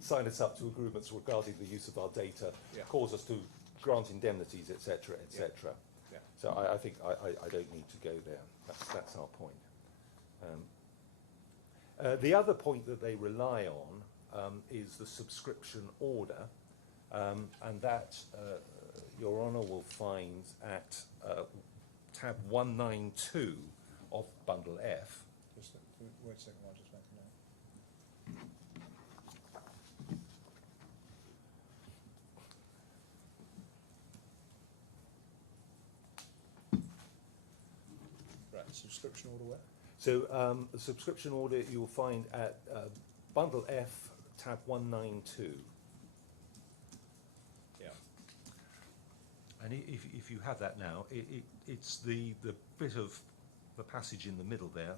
sign us up to agreements regarding the use of our data, cause us to grant indemnities, etc., etc. Yeah. So I think I don't need to go there. That's our point. The other point that they rely on is the subscription order, and that Your Honour will find at tab 192 of bundle F. Just wait a second, I'll just make a note. Right, subscription order where? So the subscription order you'll find at bundle F, tab 192. Yeah. And if you have that now, it's the bit of the passage in the middle there.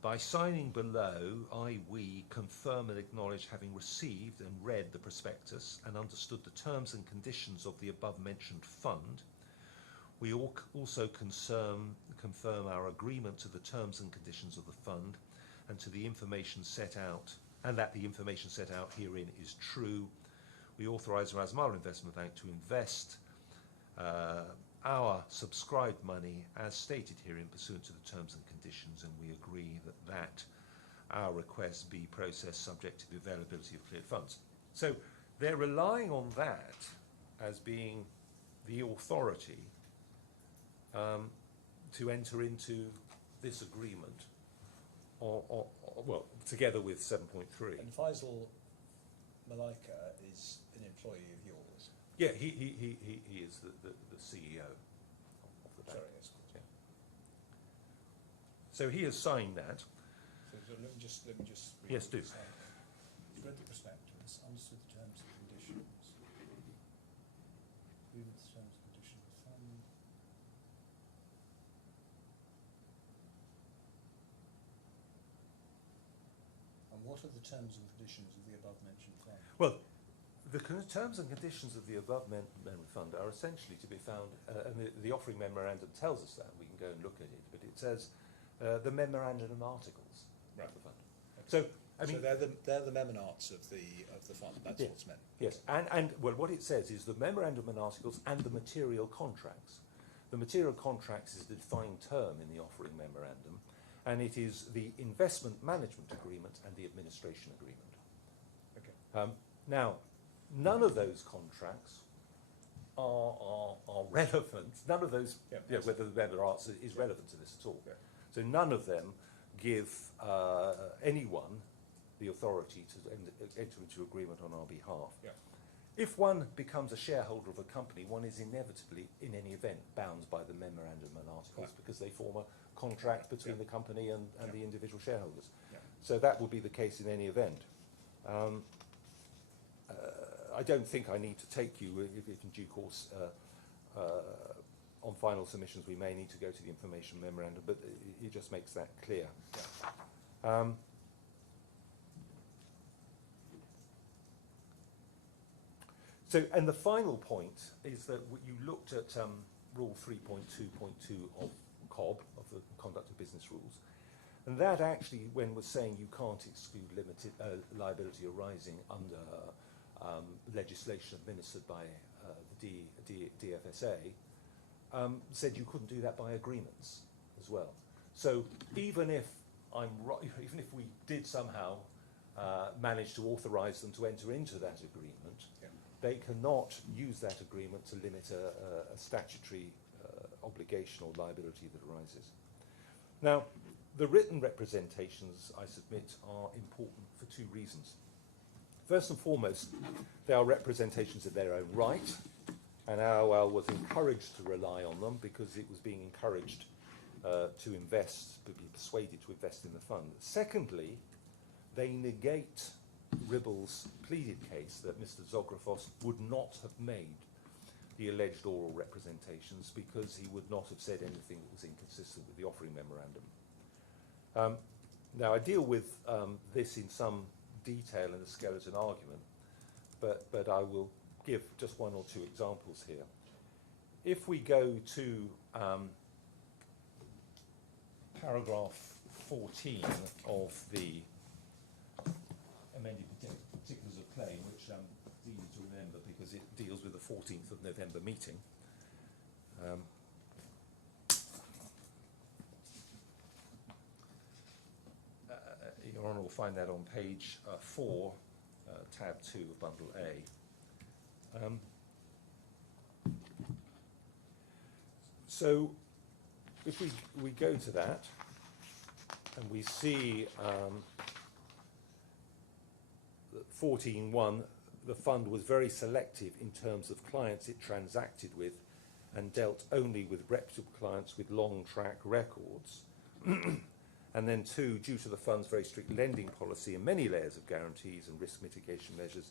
By signing below, we confirm and acknowledge having received and read the prospectus and understood the terms and conditions of the above-mentioned fund. We also confirm our agreement to the terms and conditions of the fund and to the information set out, and that the information set out herein is true. We authorise RASMALA Investment Bank to invest our subscribed money as stated herein pursuant to the terms and conditions, and we agree that our request be processed subject to the availability of cleared funds. So they're relying on that as being the authority to enter into this agreement, well, together with 7.3. And Faisal Malaika is an employee of yours. Yeah, he is the CEO of the bank. Sorry, yes, of course. Yeah. So he has signed that. So let me just read Yes, do. this out. He's read the prospectus, understood the terms and conditions. Agreed with the terms and conditions of the fund. And what are the terms and conditions of the above mentioned fund? Well, the terms and conditions of the above memory fund are essentially to be found, and the offering memorandum tells us that. We can go and look at it, but it says the memorandum articles of the fund. So, I mean, so they're the memonarts of the fund. That's Yeah. what's meant. yes, and well, what it says is the memorandum and articles and the material contracts. The material contracts is the defined term in the offering memorandum, and it is the investment management agreement and the administration agreement. Okay. Now, none of those contracts are relevant. None of those, Yeah. whether the memorandum is relevant to this at all. Yeah. So none of them give anyone the authority to enter into agreement on our behalf. Yeah. If one becomes a shareholder of a company, one is inevitably, in any event, bound by the memorandum and articles Right. because they form a contract between Yeah. the company and Yeah. the individual shareholders. Yeah. So that would be the case in any event. I don't think I need to take you, if in due course, on final submissions, we may need to go to the information memorandum, but it just makes that clear. Yeah. So, and the final point is that you looked at Rule 3.2.2 of COB, of the Conduct of Business Rules, and that actually, when was saying you can't exclude limited liability arising under legislation administered by the DFSA, said you couldn't do that by agreements as well. So even if I'm right, even if we did somehow manage to authorise them to enter into that agreement, Yeah. they cannot use that agreement to limit a statutory obligation or liability that arises. Now, the written representations, I submit, are important for two reasons. First and foremost, they are representations in their own right, and ALAWWAL was encouraged to rely on them because it was being encouraged to invest, to be persuaded to invest in the fund. Secondly, they negate Ribble's pleaded case that Mr. Zographos would not have made the alleged oral representations because he would not have said anything that was inconsistent with the offering memorandum. Now, I deal with this in some detail in the skeleton argument, but I will give just one or two examples here. If we go to paragraph 14 of the amended particulars of claim, which it's easy to remember because it deals with the 14th of November meeting. Your Honour will find that on page 4, tab 2 of bundle A. So if we go to that and we see 14.1, the fund was very selective in terms of clients it transacted with and dealt only with reputable clients with long track records. And then 2, due to the fund's very strict lending policy and many layers of guarantees and risk mitigation measures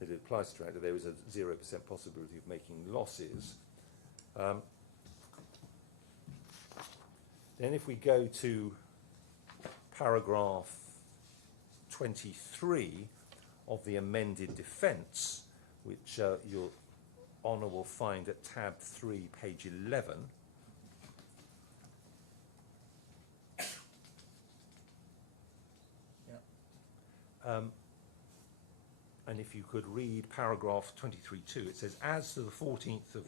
that it applies to, there is a 0% possibility of making losses. Then if we go to paragraph 23 of the amended defence, which your Honour will find at tab 3, page 11, and if you could read paragraph 23.2, it says, as to the 14th of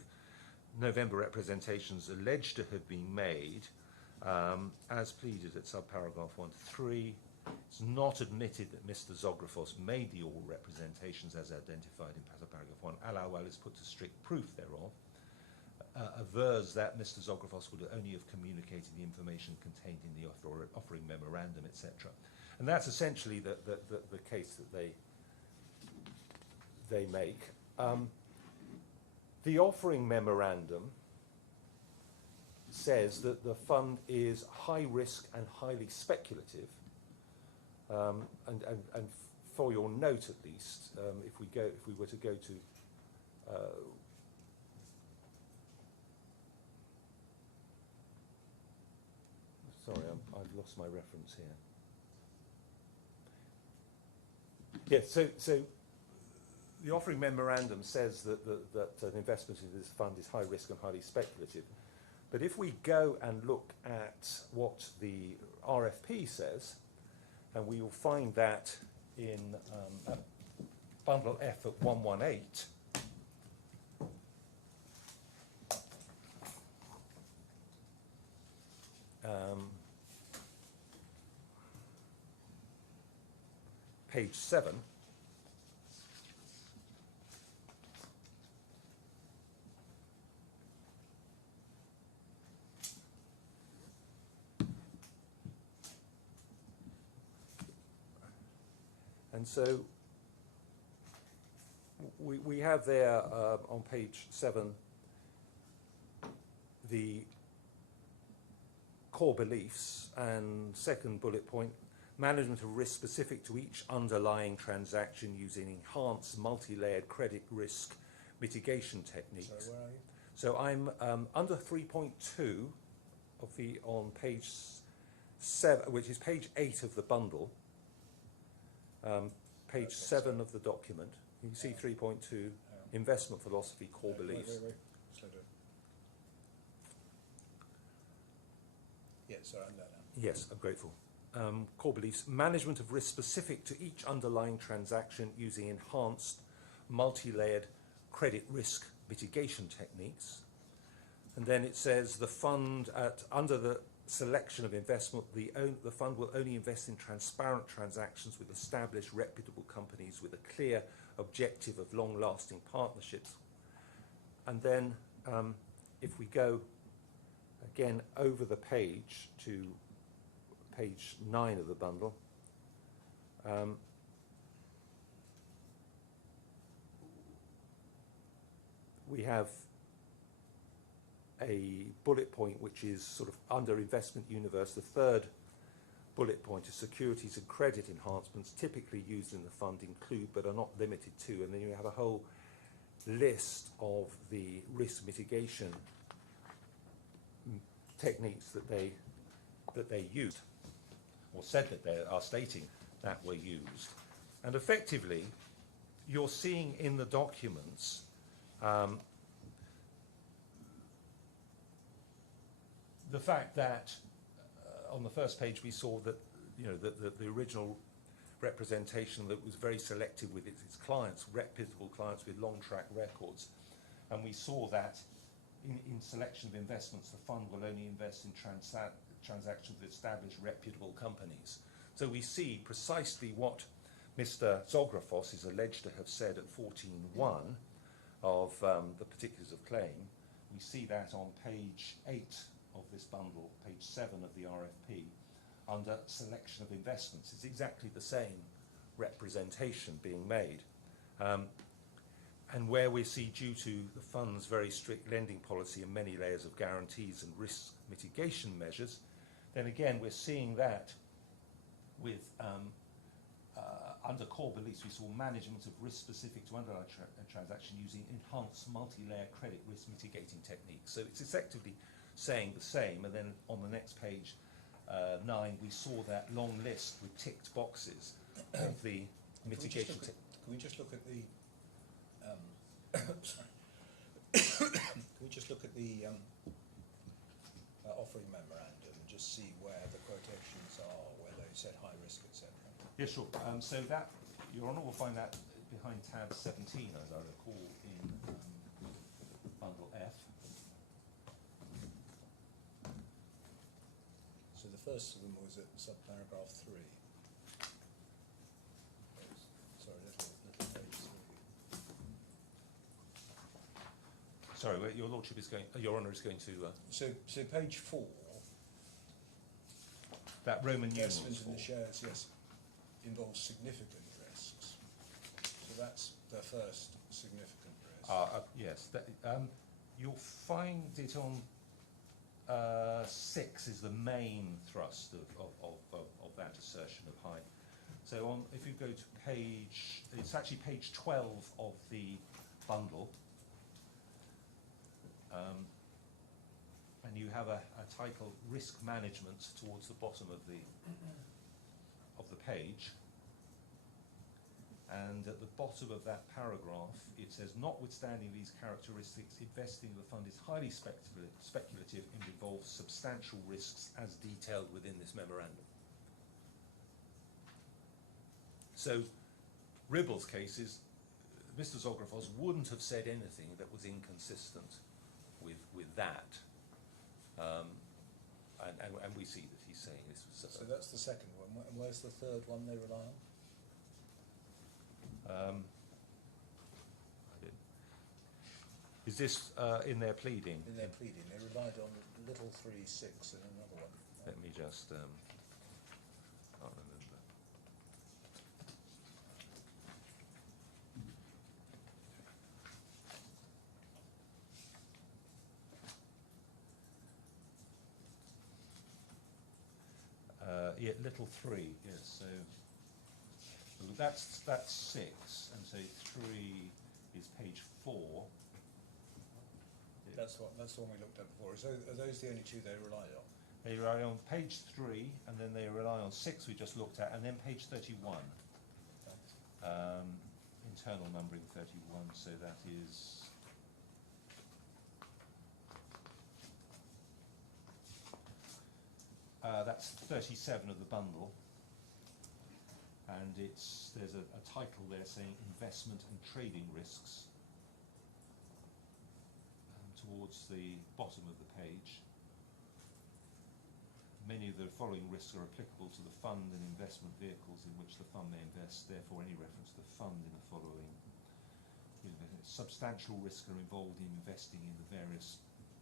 November representations alleged to have been made, as pleaded at subparagraph 1 to 3, it's not admitted that Mr. Zographos made the oral representations as identified in subparagraph 1. ALAWWAL is put to strict proof thereof. avers that Mr. Zografos would only have communicated the information contained in the offering memorandum, etc. And that's essentially the case that they make. The offering memorandum says that the fund is high risk and highly speculative. And for your note, at least, if we were to go to sorry, I've lost my reference here. Yes, so the offering memorandum says that an investment in this fund is high risk and highly speculative. But if we go and look at what the RFP says, and we will find that in bundle F at 118, page 7, and so we have there on page 7 the core beliefs, and second bullet point, management of risk specific to each underlying transaction using enhanced multi-layered credit risk mitigation techniques. So where are you? So I'm under 3.2 of on page 7, which is page 8 of the bundle, page 7 of the document. You can see 3.2, investment philosophy, core beliefs. Wait. Slow down. Yeah, sorry, I'm there now. Yes, I'm grateful. Core beliefs, management of risk specific to each underlying transaction using enhanced multi-layered credit risk mitigation techniques. And then it says the fund, under the selection of investment, the fund will only invest in transparent transactions with established reputable companies with a clear objective of long-lasting partnerships. And then if we go again over the page to page 9 of the bundle, we have a bullet point which is sort of under investment universe. The third bullet point is securities and credit enhancements typically used in the fund include but are not limited to, and then you have a whole list of the risk mitigation techniques that they used, or said that they are stating that were used. And effectively, you're seeing in the documents the fact that on the first page we saw that, you know, the original representation that was very selective with its clients, reputable clients with long track records, and we saw that in selection of investments, the fund will only invest in transactions with established reputable companies. So we see precisely what Mr. Zografos is alleged to have said at 14.1 of the particulars of claim. We see that on page 8 of this bundle, page 7 of the RFP, under selection of investments. It's exactly the same representation being made. And where we see, due to the fund's very strict lending policy and many layers of guarantees and risk mitigation measures, then again we're seeing that with under core beliefs we saw management of risk specific to underlying transaction using enhanced multi-layer credit risk mitigating techniques. So it's effectively saying the same, and then on the next page 9 we saw that long list with ticked boxes of the mitigation techniques. Can we just look at the sorry. Can we just look at the offering memorandum and just see where the quotations are, where they said high risk, etc.? Yeah, sure. So that, Your Honour, will find that behind tab 17, as I recall, in bundle F. So the first of them was at subparagraph 3. Sorry, little page 3. sorry, your lordship is going, your honour is going to, So page 4, that Roman investment numerals in the for. shares, yes, involves significant risks. So that's the first significant risk. Yes, that, you'll find it on 6 is the main thrust of that assertion of high. So on, if you go to page, it's actually page 12 of the bundle, and you have a title, Risk Management, towards the bottom of the page. And at the bottom of that paragraph, it says, notwithstanding these characteristics, investing in the fund is highly speculative and involves substantial risks as detailed within this memorandum. So, Ribble's case is, Mr. Zographos wouldn't have said anything that was inconsistent with that. And we see that he's saying this was... So that's the second one. And where's the third one they rely on? Is this in their pleading? In their pleading, they relied on little 3.6 in another one. Let me just... can't remember. Yeah, little 3, yes, so that's 6, and so 3 is page 4. That's the one we looked at before. So are those the only two they relied on? They rely on page 3, and then they rely on 6 we just looked at, and then page 31. Internal numbering 31, so that is... that's 37 of the bundle, and there's a title there saying investment and trading risks towards the bottom of the page. Many of the following risks are applicable to the fund and investment vehicles in which the fund may invest, therefore any reference to the fund in the following. Substantial risks are involved in investing in the various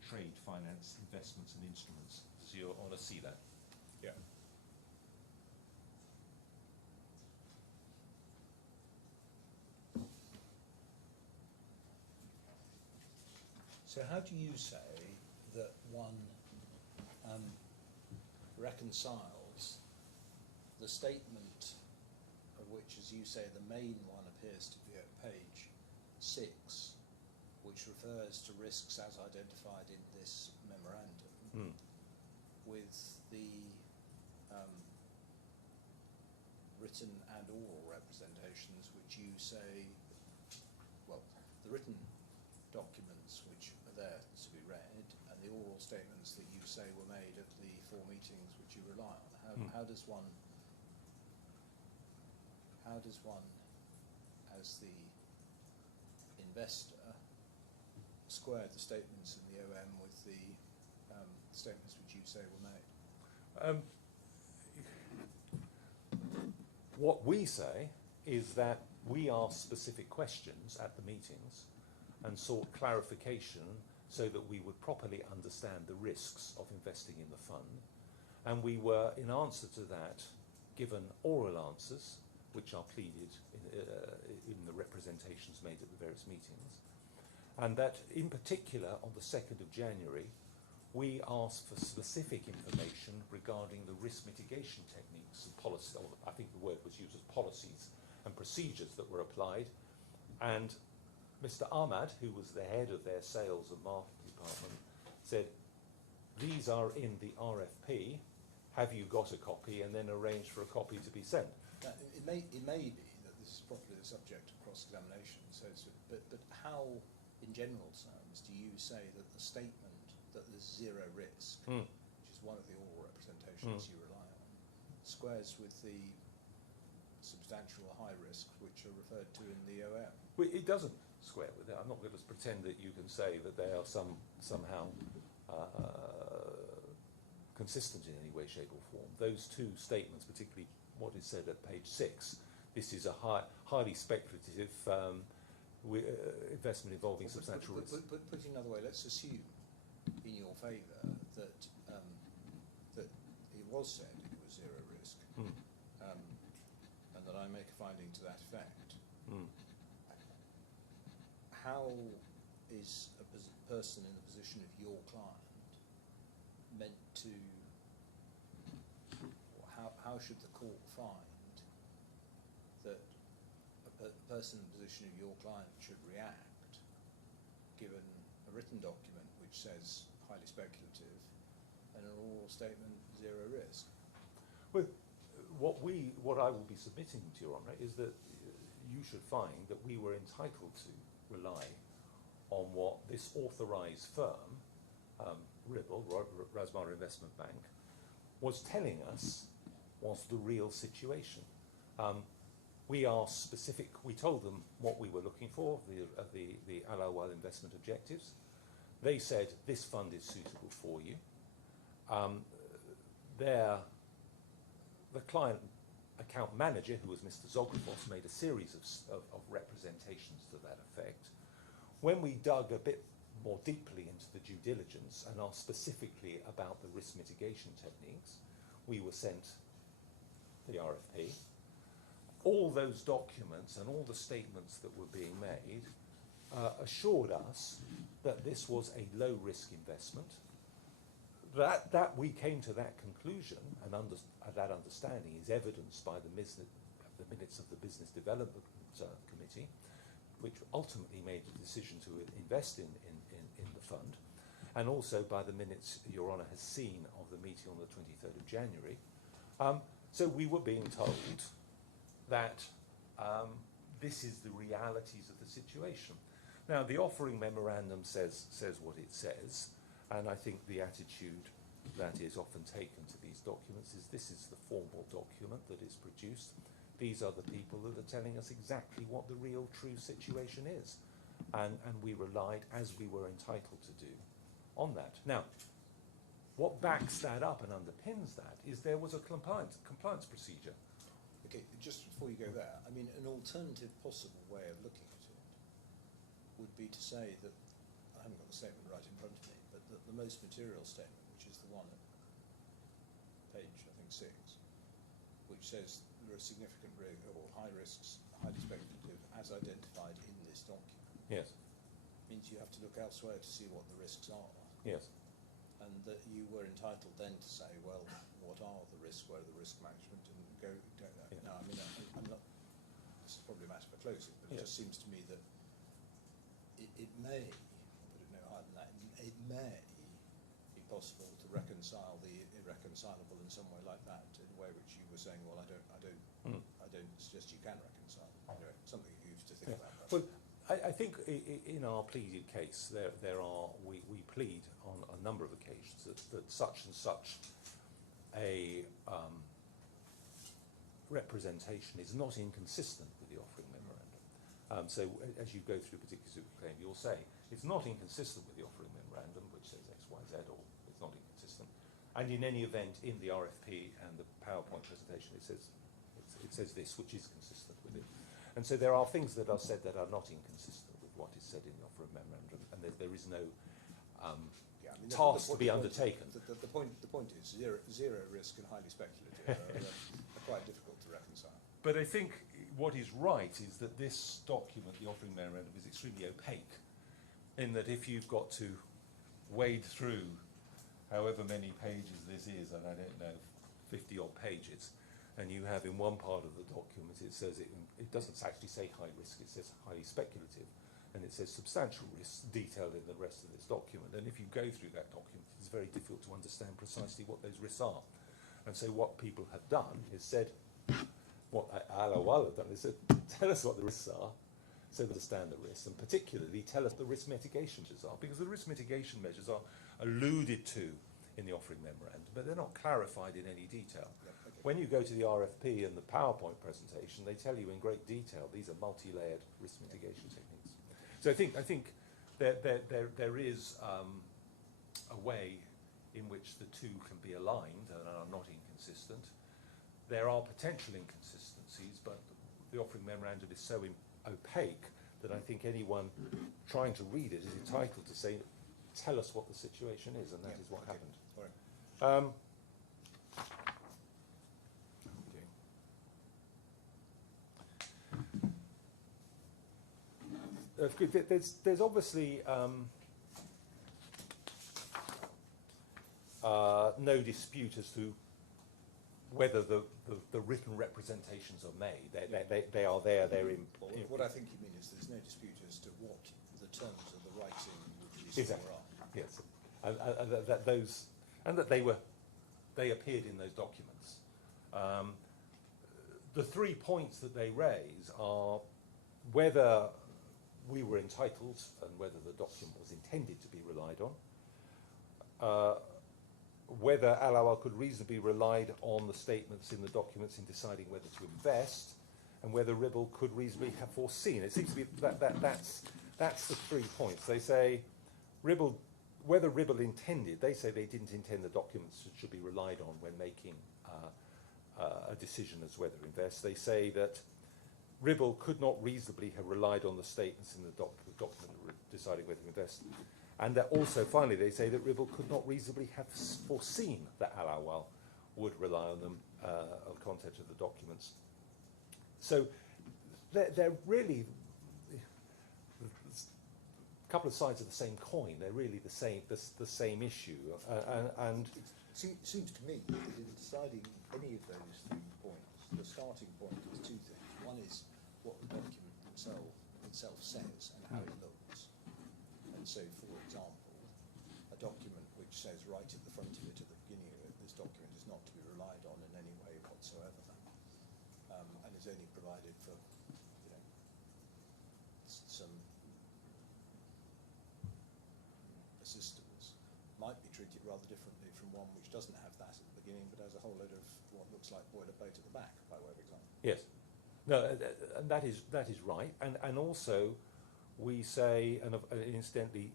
trade, finance, investments and instruments. So you're on to see that. Yeah. So how do you say that one reconciles the statement of which, as you say, the main one appears to be at page 6, which refers to risks as identified in this memorandum, with the written and oral representations which you say, well, the written documents which are there to be read and the oral statements that you say were made at the 4 meetings which you rely on. How does one as the investor square the statements in the OM with the statements which you say were made? What we say is that we asked specific questions at the meetings and sought clarification so that we would properly understand the risks of investing in the fund, and we were, in answer to that, given oral answers which are pleaded in the representations made at the various meetings, and that in particular on the 2nd of January we asked for specific information regarding the risk mitigation techniques and policy, or I think the word was used as policies and procedures that were applied. And Mr. Ahmad, who was the head of their sales and marketing department, said, these are in the RFP, have you got a copy, and then arranged for a copy to be sent. Now, it may be that this is properly the subject of cross-examination, so but how, in general terms, do you say that the statement that there's zero risk, which is one of the oral representations you rely on, squares with the substantial high risk which are referred to in the OM? Well, it doesn't square with it. I'm not going to pretend that you can say that they are somehow consistent in any way, shape or form. Those two statements, particularly what is said at page 6, this is a highly speculative investment involving substantial risk. But put it another way, let's assume in your favour that that it was said it was zero risk, and that I make a finding to that effect. How is a person in the position of your client meant to, how should the court find that a person in the position of your client should react given a written document which says highly speculative and an oral statement zero risk? Well, what I will be submitting to Your Honour is that you should find that we were entitled to rely on what this authorised firm, RIBL, RASMALA Investment Bank, was telling us was the real situation. We are specific. We told them what we were looking for, the ALAWWAL investment objectives. They said this fund is suitable for you. The client account manager, who was Mr. Zografos, made a series of representations to that effect. When we dug a bit more deeply into the due diligence and asked specifically about the risk mitigation techniques, we were sent the RFP. All those documents and all the statements that were being made assured us that this was a low-risk investment. That we came to that conclusion, and that understanding is evidenced by the minutes of the Business Development Committee, which ultimately made the decision to invest in the fund, and also by the minutes Your Honour has seen of the meeting on the 23rd of January. So we were being told that this is the realities of the situation. Now, the offering memorandum says what it says, and I think the attitude that is often taken to these documents is this is the formal document that is produced. These are the people that are telling us exactly what the real true situation is. And we relied, as we were entitled to do, on that. Now, what backs that up and underpins that is there was a compliance procedure. Okay, just before you go there, I mean, an alternative possible way of looking at it would be to say that, I haven't got the statement right in front of me, but that the most material statement, which is the one at page, I think, 6, which says there are significant or high risks, highly speculative, as identified in this document. Yes. Means you have to look elsewhere to see what the risks are. Yes. And that you were entitled then to say, well, what are the risks, where are the risk management, and go. Yeah. Now, I mean, I'm not. This is probably a matter for closing, but it just seems to me that it may, I'll put it no higher than that, it may be possible to reconcile the irreconcilable in some way like that, in a way which you were saying, well, I don't suggest you can reconcile. Anyway, something you used to think about. Perhaps. Well, I think in our pleaded case, we plead on a number of occasions that such and such a representation is not inconsistent with the offering memorandum. So as you go through a particular super claim, you'll say it's not inconsistent with the offering memorandum, which says X, Y, Z, or it's not inconsistent. And in any event, in the RFP and the PowerPoint presentation, it says this, which is consistent with it. And so there are things that are said that are not inconsistent with what is said in the offering memorandum, and there is no task to be undertaken. The point is zero risk and highly speculative are quite difficult to reconcile. But I think what is right is that this document, the offering memorandum, is extremely opaque, in that if you've got to wade through however many pages this is, and I don't know, 50 odd pages, and you have in one part of the document, it says it doesn't actually say high risk, it says highly speculative, and it says substantial risk detailed in the rest of this document. And if you go through that document, it's very difficult to understand precisely what those risks are. And so what people have done is said, what ALAWWAL have done is said, tell us what the risks are, so we understand the risks, and particularly tell us the risk mitigation measures are, because the risk mitigation measures are alluded to in the offering memorandum, but they're not clarified in any detail. When you go to the RFP and the PowerPoint presentation, they tell you in great detail these are multi-layered risk mitigation techniques. So I think there is a way in which the two can be aligned and are not inconsistent. There are potential inconsistencies, but the offering memorandum is so opaque that I think anyone trying to read it is entitled to say, tell us what the situation is, and that is what happened. All right. There's obviously no dispute as to whether the written representations are made. They are there. They're in. What I think you mean is there's no dispute as to what the terms of the writing which these Exactly. are. Yes, and that they appeared in those documents. The 3 points that they raise are whether we were entitled and whether the document was intended to be relied on, whether ALAWWAL could reasonably relied on the statements in the documents in deciding whether to invest, and whether Ribble could reasonably have foreseen. It seems to be that's the 3 points. They say whether Ribble intended, they say they didn't intend the documents should be relied on when making a decision as whether to invest. They say that Ribble could not reasonably have relied on the statements in the document deciding whether to invest. And that also, finally, they say that Ribble could not reasonably have foreseen that ALAWWAL would rely on them, on the content of the documents. So they're really a couple of sides of the same coin. They're really the same issue. And It seems to me that in deciding any of those 3 points, the starting point is 2 things. One is what the document itself says and how it looks. And so, for example, a document which says right at the front of it, at the beginning of it, this document is not to be relied on in any way whatsoever, and is only provided for, some assistance, might be treated rather differently from one which doesn't have that at the beginning, but has a whole load of what looks like boilerplate at the back, by way of example. yes, no, and that is right. And also, we say, and incidentally,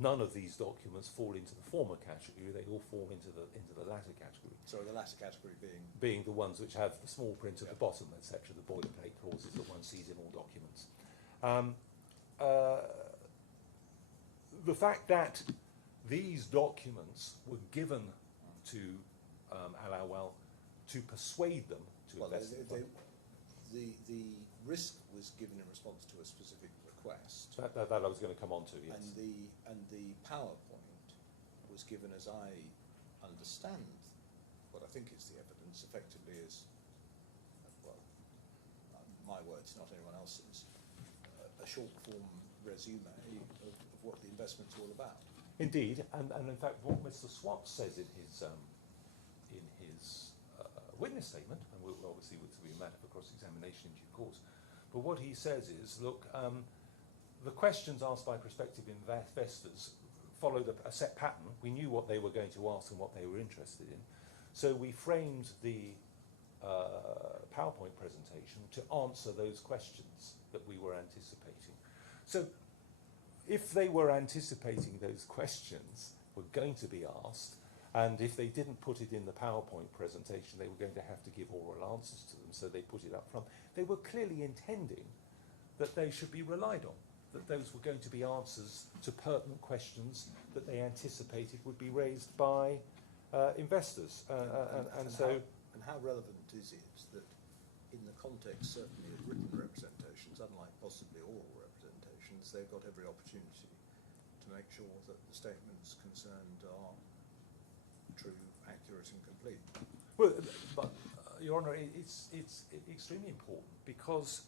none of these documents fall into the former category. They all fall into the latter category. So the latter category being the ones which have the small print at the bottom, etc., the boilerplate clauses that one sees in all documents. The fact that these documents were given to ALAWWAL to persuade them to invest in the fund. The risk was given in response to a specific request. That I was going to come on to, yes. And the PowerPoint was given, as I understand, what I think is the evidence, effectively as, well, my words, not anyone else's, a short form resume of what the investment's all about. Indeed, and in fact, what Mr. Swart says in his witness statement, and we'll obviously will be a matter for cross-examination in due course, but what he says is, look, the questions asked by prospective investors followed a set pattern. We knew what they were going to ask and what they were interested in, so we framed the PowerPoint presentation to answer those questions that we were anticipating. So if they were anticipating those questions were going to be asked, and if they didn't put it in the PowerPoint presentation, they were going to have to give oral answers to them, so they put it up front. They were clearly intending that they should be relied on, that those were going to be answers to pertinent questions that they anticipated would be raised by investors. And how relevant is it that in the context, certainly, of written representations, unlike possibly oral representations, they've got every opportunity to make sure that the statements concerned are true, accurate and complete? Well, but, Your Honour, it's extremely important because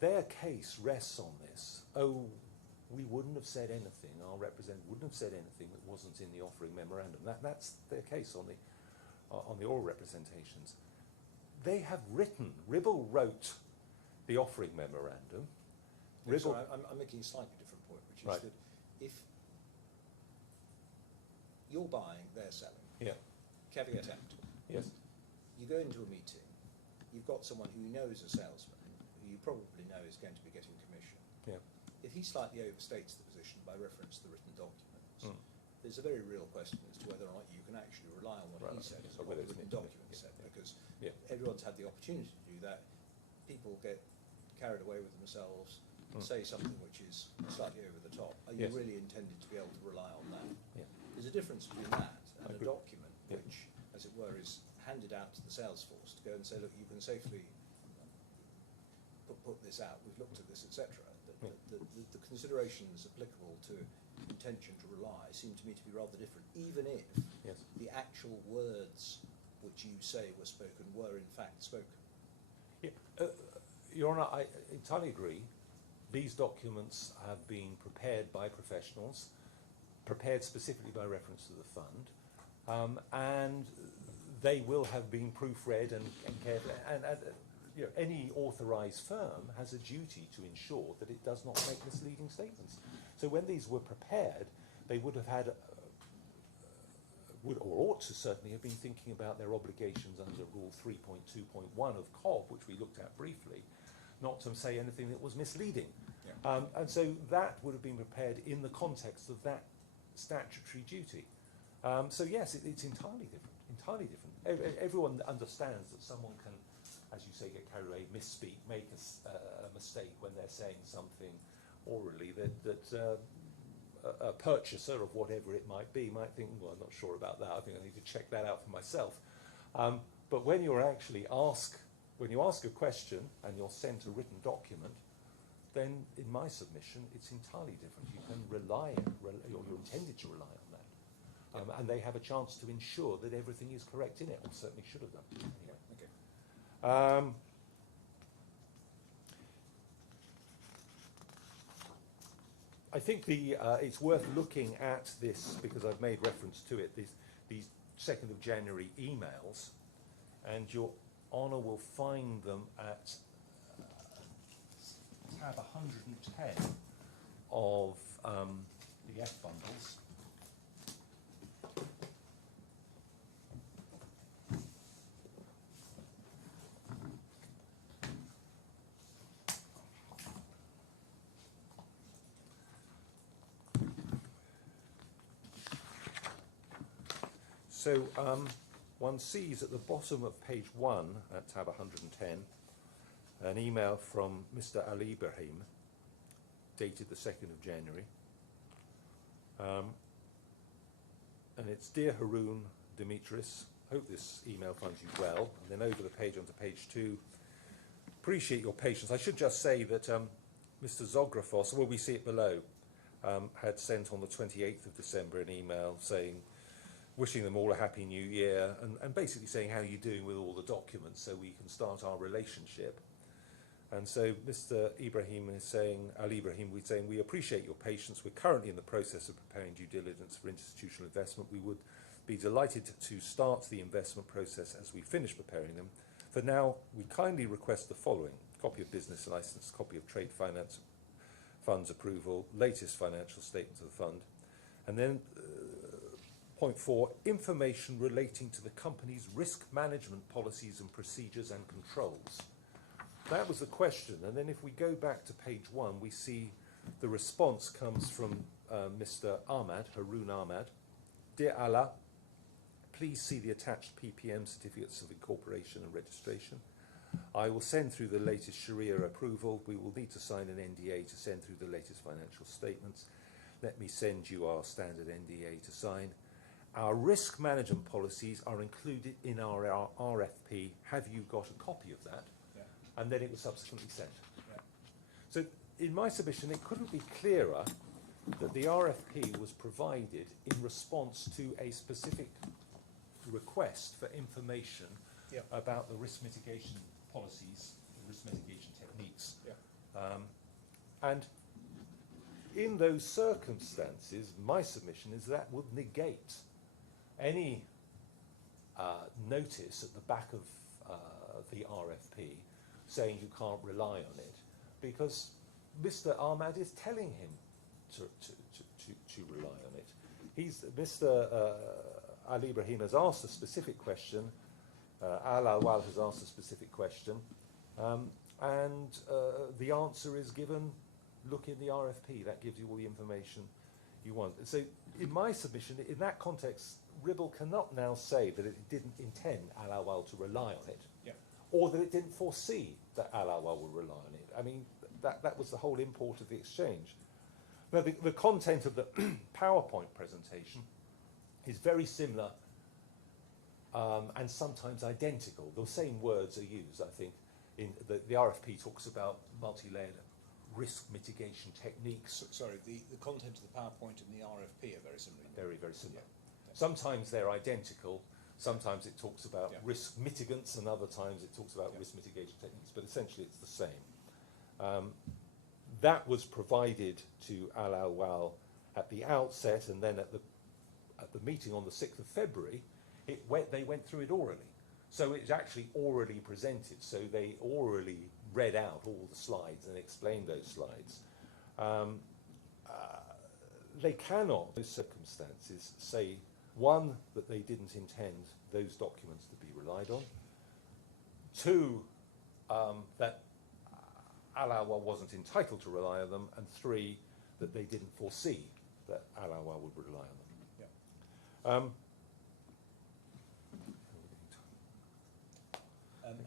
their case rests on this. Oh, we wouldn't have said anything, our representative wouldn't have said anything that wasn't in the offering memorandum. That's their case on the oral representations. They have written, Ribble wrote the offering memorandum. Ribble, sorry, I'm making a slightly different point, which is right. that if you're buying, they're selling. Yeah. Caveat emptor. Yes. You go into a meeting, you've got someone who you know is a salesman, who you probably know is going to be getting commission. Yeah. If he slightly overstates the position by reference to the written documents, there's a very real question as to whether or not you can actually rely on what he said and what the written documents said, because everyone's had the opportunity to do that. People get carried away with themselves, say something which is slightly over the top, are you Yes. really intended to be able to rely on that? Yeah. There's a difference between that I and a agree. document Yeah. which, as it were, is handed out to the sales force to go and say, look, you can safely put this out, we've looked at this, etc. The considerations applicable to intention to rely seem to me to be rather different, even if Yes. the actual words which you say were spoken were in fact spoken. Yeah. Your Honour, I entirely agree. These documents have been prepared by professionals, prepared specifically by reference to the fund, and they will have been proofread and carefully. And you know, any authorised firm has a duty to ensure that it does not make misleading statements. So when these were prepared, they would have had, would or ought to certainly have been thinking about their obligations under Rule 3.2.1 of COB, which we looked at briefly, not to say anything that was misleading. Yeah. And so that would have been prepared in the context of that statutory duty. So yes, it's entirely different, entirely different. Everyone understands that someone can, as you say, get carried away, misspeak, make a mistake when they're saying something orally that a purchaser of whatever it might be might think, well, I'm not sure about that, I think I need to check that out for myself. But when you're actually when you ask a question and you're sent a written document, then in my submission, it's entirely different. You can or you're intended to rely on that. And they have a chance to ensure that everything is correct in it, or certainly should have done. Anyway. Okay. I think it's worth looking at this, because I've made reference to it, these 2nd of January emails, and Your Honour will find them at tab 110 of the F bundles. So one sees at the bottom of page 1, at tab 110, an email from Mr. Ali Ibrahim, dated the 2nd of January. And it's, Dear Haroon Demetrius, hope this email finds you well. And then over the page onto page 2, appreciate your patience. I should just say that Mr. Zografos, well, we see it below, had sent on the 28th of December an email saying, wishing them all a happy new year, and basically saying how you're doing with all the documents so we can start our relationship. And so Mr. Ibrahim is saying, Ali Ibrahim, we're saying, we appreciate your patience. We're currently in the process of preparing due diligence for institutional investment. We would be delighted to start the investment process as we finish preparing them. For now, we kindly request the following: copy of business license, copy of trade finance funds approval, latest financial statements of the fund, and then point 4, information relating to the company's risk management policies and procedures and controls. That was the question, and then if we go back to page 1, we see the response comes from Mr. Ahmad, Haroon Ahmad. Dear Allah, please see the attached PPM certificates of incorporation and registration. I will send through the latest Sharia approval. We will need to sign an NDA to send through the latest financial statements. Let me send you our standard NDA to sign. Our risk management policies are included in our RFP. Have you got a copy of that? Yeah. And then it was subsequently sent. Yeah. So in my submission, it couldn't be clearer that the RFP was provided in response to a specific request for information Yeah. about the risk mitigation policies, the risk mitigation techniques. Yeah. And in those circumstances, my submission is that would negate any notice at the back of the RFP saying you can't rely on it, because Mr. Ahmad is telling him to rely on it. Mr. Ali Ibrahim has asked a specific question, ALAWWAL has asked a specific question, and the answer is given, look in the RFP, that gives you all the information you want. So in my submission, in that context, Ribble cannot now say that it didn't intend ALAWWAL to rely on it, Yeah. or that it didn't foresee that ALAWWAL would rely on it. I mean, that was the whole import of the exchange. Now, the content of the PowerPoint presentation is very similar and sometimes identical. The same words are used, I think. In the RFP talks about multi-layered risk mitigation techniques. Sorry, the content of the PowerPoint and the RFP are very similar. Very, very similar. Yeah. Sometimes they're identical. Sometimes it talks about Yeah. risk mitigants, and other times it talks about Yeah. risk mitigation techniques. But essentially, it's the same. That was provided to ALAWWAL at the outset, and then at the meeting on the 6th of February, they went through it orally. So it's actually orally presented. So they orally read out all the slides and explained those slides. They cannot, in those circumstances, say, one, that they didn't intend those documents to be relied on, two, that ALAWWAL wasn't entitled to rely on them, and three, that they didn't foresee that ALAWWAL would rely on them. Yeah.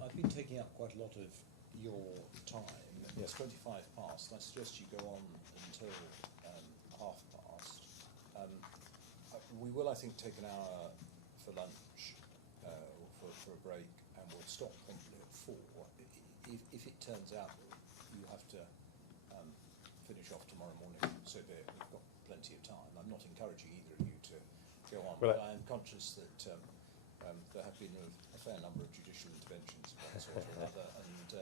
I've been taking up quite a lot of your time. Yes. It's 25 past. I suggest you go on until half past. We will, I think, take an hour for lunch or for a break, and we'll stop promptly at 4. If it turns out that you have to finish off tomorrow morning, so be it. We've got plenty of time. I'm not encouraging either of you to go on, Well, but I am conscious that there have been a fair number of judicial interventions of one sort or another, and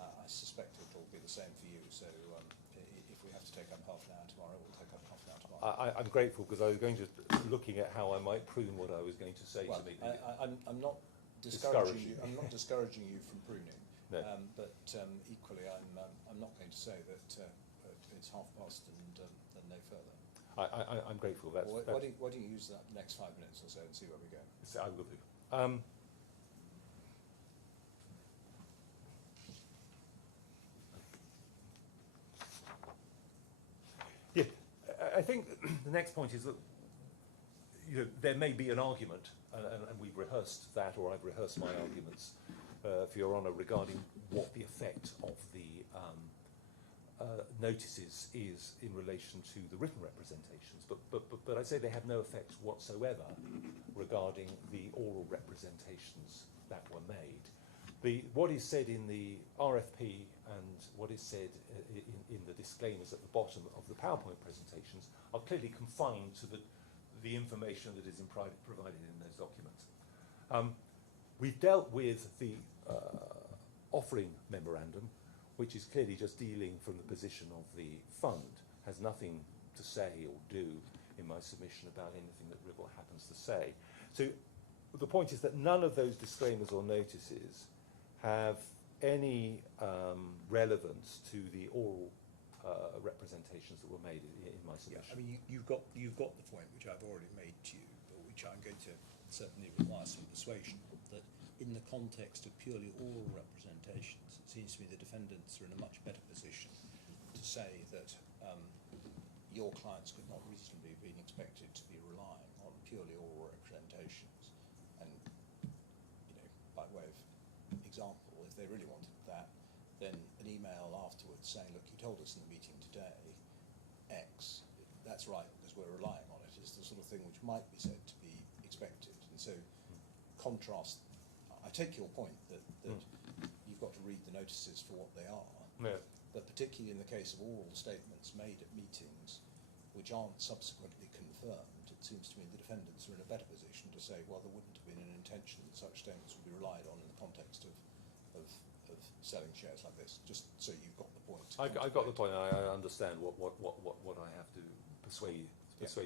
I suspect it will be the same for you. So if we have to take up half an hour tomorrow, we'll take up half an hour tomorrow. I'm grateful, because I was looking at how I might prune what I was going to say Well, to me. I'm not Discourage discouraging you. you. I'm not discouraging you from pruning. No. But equally, I'm not going to say that it's half past and no further. I'm grateful. That's, Well, why don't you use that next 5 minutes or so and see where we go? I will do. Yeah, I think the next point is that there may be an argument, and we've rehearsed that, or I've rehearsed my arguments, for Your Honour, regarding what the effect of the notices is in relation to the written representations. But I say they have no effect whatsoever regarding the oral representations that were made. What is said in the RFP and what is said in the disclaimers at the bottom of the PowerPoint presentations are clearly confined to the information that is provided in those documents. We've dealt with the offering memorandum, which is clearly just dealing from the position of the fund, has nothing to say or do in my submission about anything that Ribble happens to say. So the point is that none of those disclaimers or notices have any relevance to the oral representations that were made in my submission. Yeah, I mean, you've got the point which I've already made to you, but which I'm going to certainly require some persuasion, that in the context of purely oral representations, it seems to me the defendants are in a much better position to say that your clients could not reasonably have been expected to be relying on purely oral representations. And, by way of example, if they really wanted that, then an email afterwards saying, look, you told us in the meeting today X, that's right, because we're relying on it, is the sort of thing which might be said to be expected. And so contrast, I take your point that you've got to read the notices for what they are, Yeah. but particularly in the case of oral statements made at meetings which aren't subsequently confirmed, it seems to me the defendants are in a better position to say, well, there wouldn't have been an intention that such statements would be relied on in the context of selling shares like this. Just so you've got the point. I've got the point. I understand what I have to persuade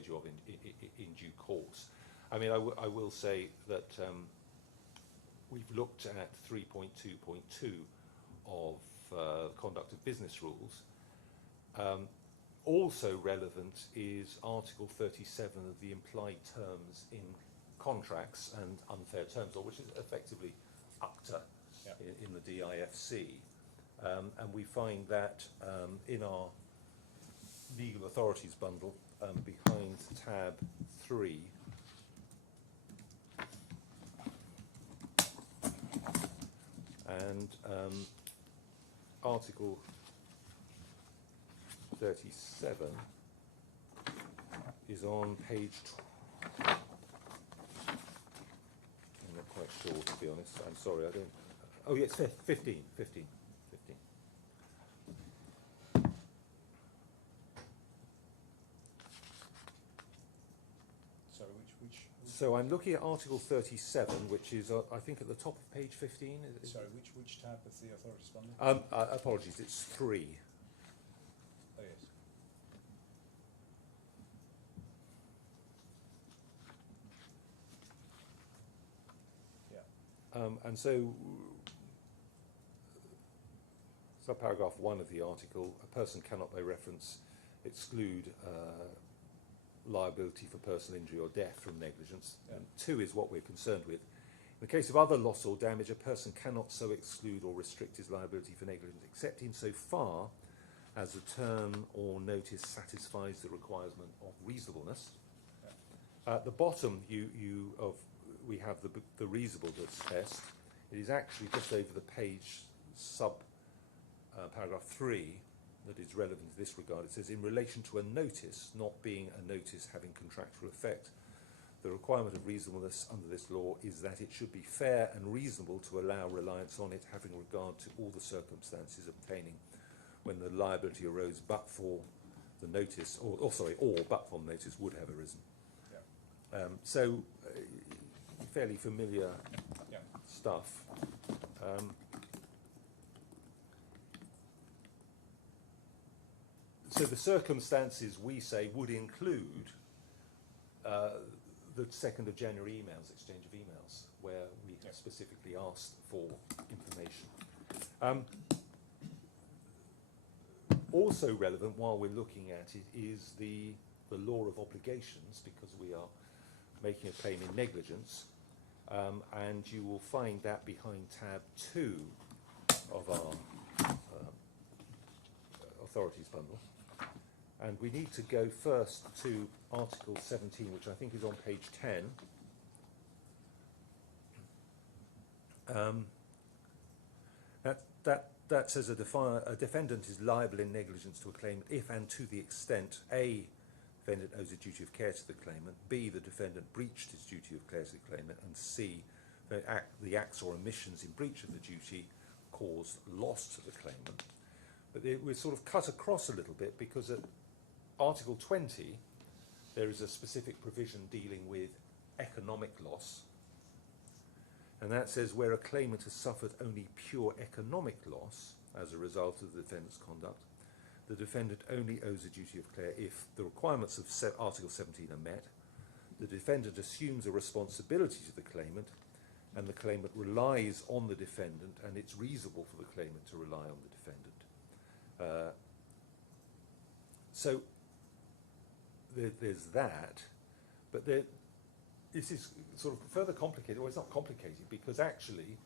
you of in due course. I mean, I will say that we've looked at 3.2.2 of conduct of business rules. Also relevant is Article 37 of the implied terms in contracts and unfair terms, or which is effectively UCTA in the DIFC. And we find that in our legal authorities bundle, behind tab 3, And Article 37 is on page. I'm not quite sure, to be honest. I'm sorry, I don't. Oh, yes, 15. Sorry, which? So I'm looking at Article 37, which is, I think, at the top of page 15. Sorry, which tab of the authorities bundle? Apologies, it's 3. Oh, yes. Yeah. And so, subparagraph 1 of the article, a person cannot by reference exclude liability for personal injury or death from negligence. Yeah. And 2 is what we're concerned with. In the case of other loss or damage, a person cannot so exclude or restrict his liability for negligence except in so far as the term or notice satisfies the requirement of reasonableness. Yeah. At the bottom, we have the reasonableness test. It is actually just over the page, paragraph 3, that is relevant to this regard. It says, in relation to a notice not being a notice having contractual effect, the requirement of reasonableness under this law is that it should be fair and reasonable to allow reliance on it, having regard to all the circumstances obtaining when the liability arose but for the notice, or but for the notice would have arisen. Yeah. So, fairly familiar Yeah. stuff. So the circumstances, we say, would include the 2nd of January emails, exchange of emails, where we Yeah. specifically asked for information. Also relevant while we're looking at it is the law of obligations, because we are making a claim in negligence, and you will find that behind tab 2 of our authorities bundle. And we need to go first to Article 17, which I think is on page 10. That says a defendant is liable in negligence to a claimant if and to the extent A, defendant owes a duty of care to the claimant, B, the defendant breached his duty of care to the claimant, and C, the acts or omissions in breach of the duty caused loss to the claimant. But we're sort of cut across a little bit, because at Article 20 there is a specific provision dealing with economic loss, and that says where a claimant has suffered only pure economic loss as a result of the defendant's conduct, the defendant only owes a duty of care if the requirements of Article 17 are met, the defendant assumes a responsibility to the claimant, and the claimant relies on the defendant, and it's reasonable for the claimant to rely on the defendant. So there's that, but this is sort of further complicated. Well, it's not complicated, because actually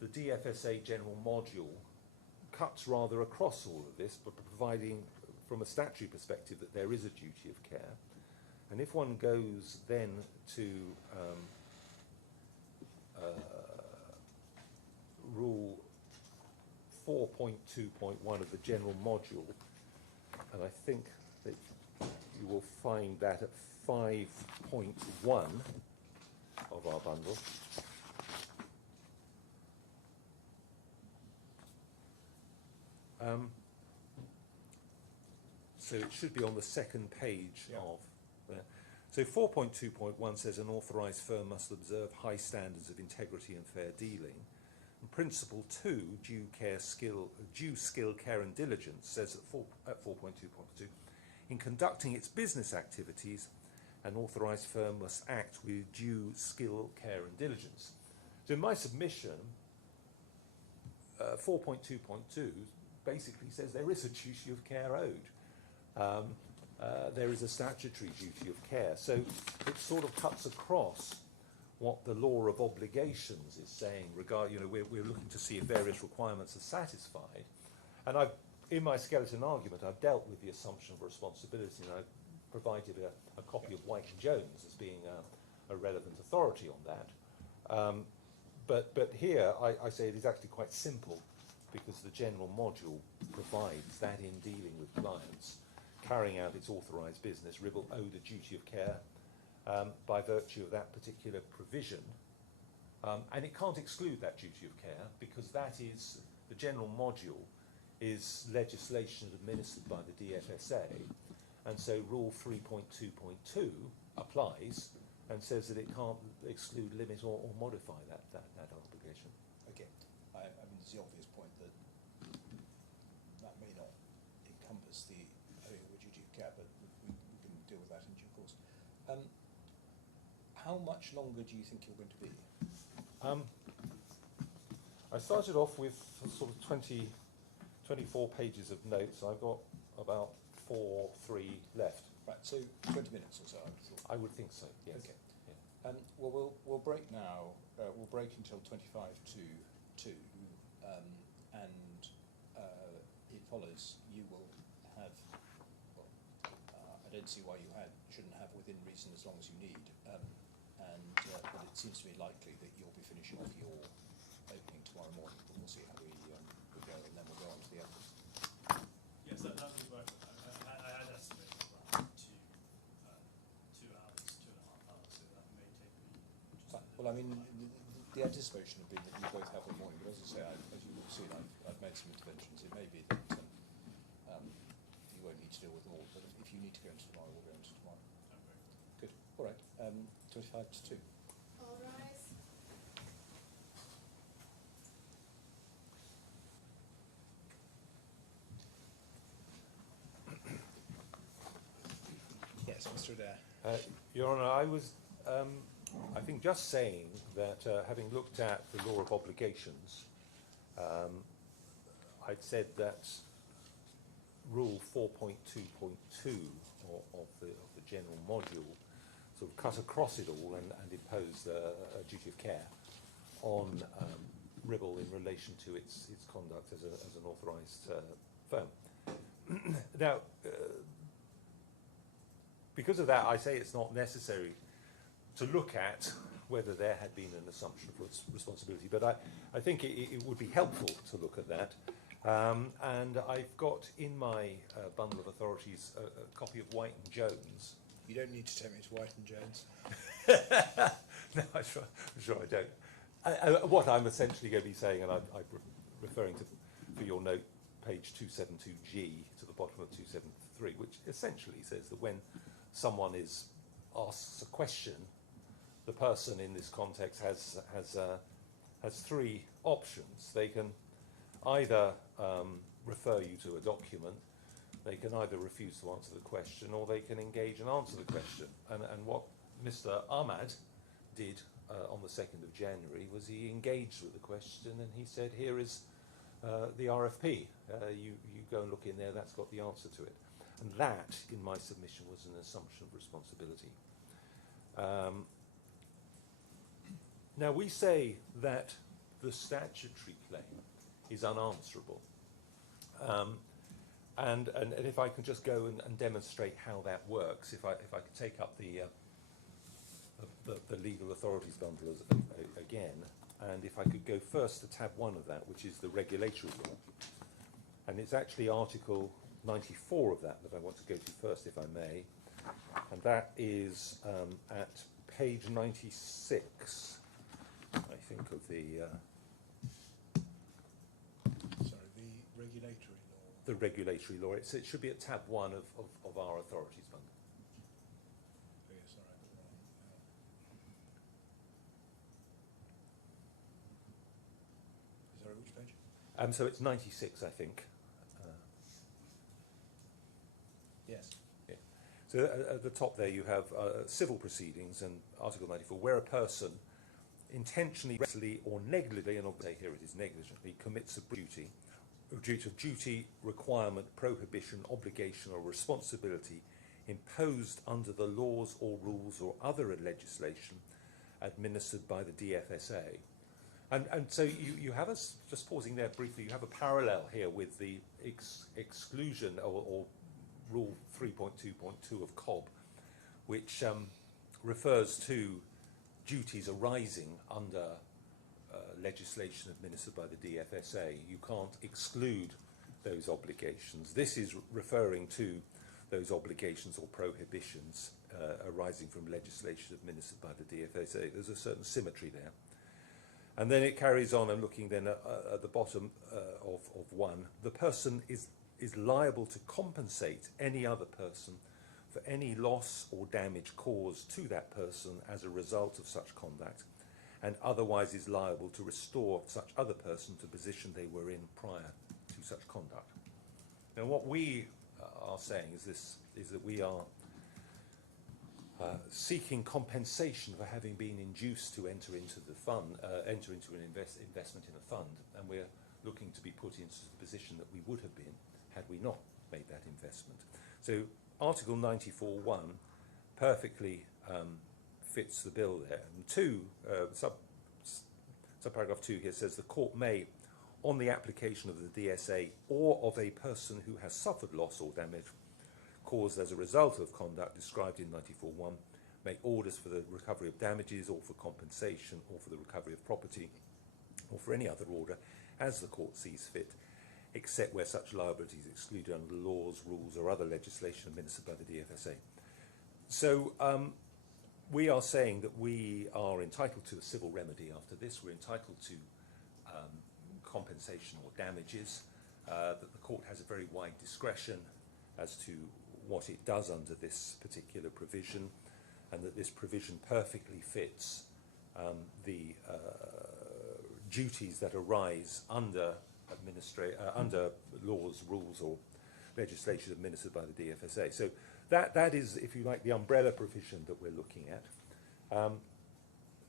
the DFSA general module cuts rather across all of this, but providing from a statutory perspective that there is a duty of care. And if one goes then to Rule 4.2.1 of the general module, and I think that you will find that at 5.1 of our bundle. So it should be on the second page of there. So 4.2.1 says an authorised firm must observe high standards of integrity and fair dealing. And Principle 2, due skill, care and diligence, says at 4.2.2, in conducting its business activities, an authorised firm must act with due skill, care and diligence. So in my submission, 4.2.2 basically says there is a duty of care owed. There is a statutory duty of care. So it sort of cuts across what the law of obligations is saying. We're looking to see if various requirements are satisfied. And in my skeleton argument, I've dealt with the assumption of responsibility, and I've provided a copy of White and Jones as being a relevant authority on that. but here I say it is actually quite simple, because the general module provides that in dealing with clients carrying out its authorised business, RIBL owed a duty of care by virtue of that particular provision. And it can't exclude that duty of care, because that is, the general module is legislation administered by the DFSA, and so Rule 3.2.2 applies and says that it can't exclude, limit or modify that obligation. Okay, I mean, it's the obvious point that that may not encompass the owing of a duty of care, but we can deal with that in due course. How much longer do you think you're going to be? I started off with sort of 24 pages of notes. I've got about 3 left. Right, so 20 minutes or so, I would have thought. I would think so, yes. Okay. Yeah. Well, we'll break now. We'll break until 25 to 2, and it follows you will have. Well, I don't see why you shouldn't have within reason as long as you need. But it seems to me likely that you'll be finishing off your opening tomorrow morning. But we'll see how we go, and then we'll go on to the others. Yes, that would work. I had estimated around 2 hours, 2.5 hours, so that may take me just Fine. Well, I mean, the anticipation had been that you both have the morning, but as I say, as you will have seen, I've made some interventions. It may be that you won't need to deal with them all, but if you need to go into tomorrow, we'll go into tomorrow. Good. All right. 25 to 2. All rise. Yes, Mr. Adair. Your Honour, I was, I think, just saying that having looked at the law of obligations, I'd said that Rule 4.2.2 of the general module sort of cut across it all and imposed a duty of care on RIBL in relation to its conduct as an authorised firm. Now, because of that, I say it's not necessary to look at whether there had been an assumption of responsibility, but I think it would be helpful to look at that. And I've got in my bundle of authorities a copy of White and Jones. You don't need to take me to White and Jones. No, I'm sure I don't. What I'm essentially going to be saying, and I'm referring to, for your note, page 272G to the bottom of 273, which essentially says that when someone asks a question, the person in this context has 3 options. They can either refer you to a document, they can either refuse to answer the question, or they can engage and answer the question. And what Mr. Ahmad did on the 2nd of January was he engaged with the question, and he said, here is the RFP. You go and look in there, that's got the answer to it. And that, in my submission, was an assumption of responsibility. Now, we say that the statutory claim is unanswerable. And if I can just go and demonstrate how that works, if I could take up the legal authorities bundle again, and if I could go first to tab 1 of that, which is the regulatory law. And it's actually Article 94 of that I want to go to first, if I may. And that is at page 96, I think, of the... Sorry, the regulatory law. The regulatory law. It should be at tab 1 of our authorities bundle. Oh, yes, all right, wrong. Sorry, which page? So it's 96, I think. Yes. Yeah. So at the top there you have civil proceedings and Article 94, where a person intentionally, recklessly or negligently, and I'll say here it is negligently, commits a duty, requirement, prohibition, obligation or responsibility imposed under the laws or rules or other legislation administered by the DFSA. And so you have us, just pausing there briefly, you have a parallel here with the exclusion or Rule 3.2.2 of COB, which refers to duties arising under legislation administered by the DFSA. You can't exclude those obligations. This is referring to those obligations or prohibitions arising from legislation administered by the DFSA. There's a certain symmetry there. And then it carries on, and looking then at the bottom of 1, the person is liable to compensate any other person for any loss or damage caused to that person as a result of such conduct, and otherwise is liable to restore such other person to the position they were in prior to such conduct. Now, what we are saying is that we are seeking compensation for having been induced to enter into the fund, enter into an investment in a fund, and we're looking to be put into the position that we would have been had we not made that investment. So Article 94(1) perfectly fits the bill there. And subparagraph 2 here says the court may, on the application of the DSA or of a person who has suffered loss or damage caused as a result of conduct described in 94(1), make orders for the recovery of damages or for compensation or for the recovery of property or for any other order as the court sees fit, except where such liability is excluded under the laws, rules or other legislation administered by the DFSA. So we are saying that we are entitled to a civil remedy after this. We're entitled to compensation or damages, that the court has a very wide discretion as to what it does under this particular provision, and that this provision perfectly fits the duties that arise under laws, rules or legislation administered by the DFSA. So that is, if you like, the umbrella provision that we're looking at.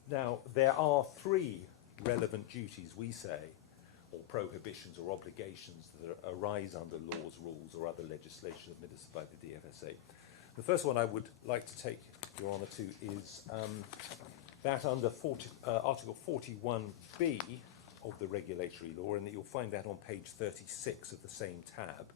Now, there are 3 relevant duties, we say, or prohibitions or obligations that arise under laws, rules or other legislation administered by the DFSA. The first one I would like to take your honour to is that under Article 41B of the regulatory law, and you'll find that on page 36 of the same tab.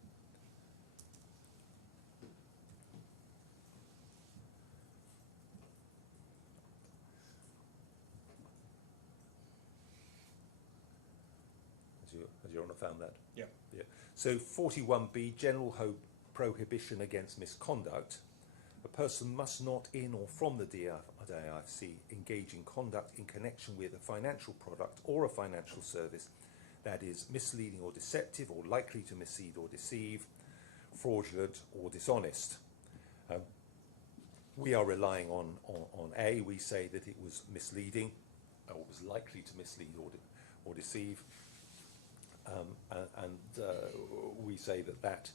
Has your honour found that? Yeah. Yeah. So 41B, general prohibition against misconduct. A person must not, in or from the DIFC, engage in conduct in connection with a financial product or a financial service that is misleading or deceptive or likely to mislead or deceive, fraudulent or dishonest. We are relying on A. We say that it was misleading or was likely to mislead or deceive. We say that that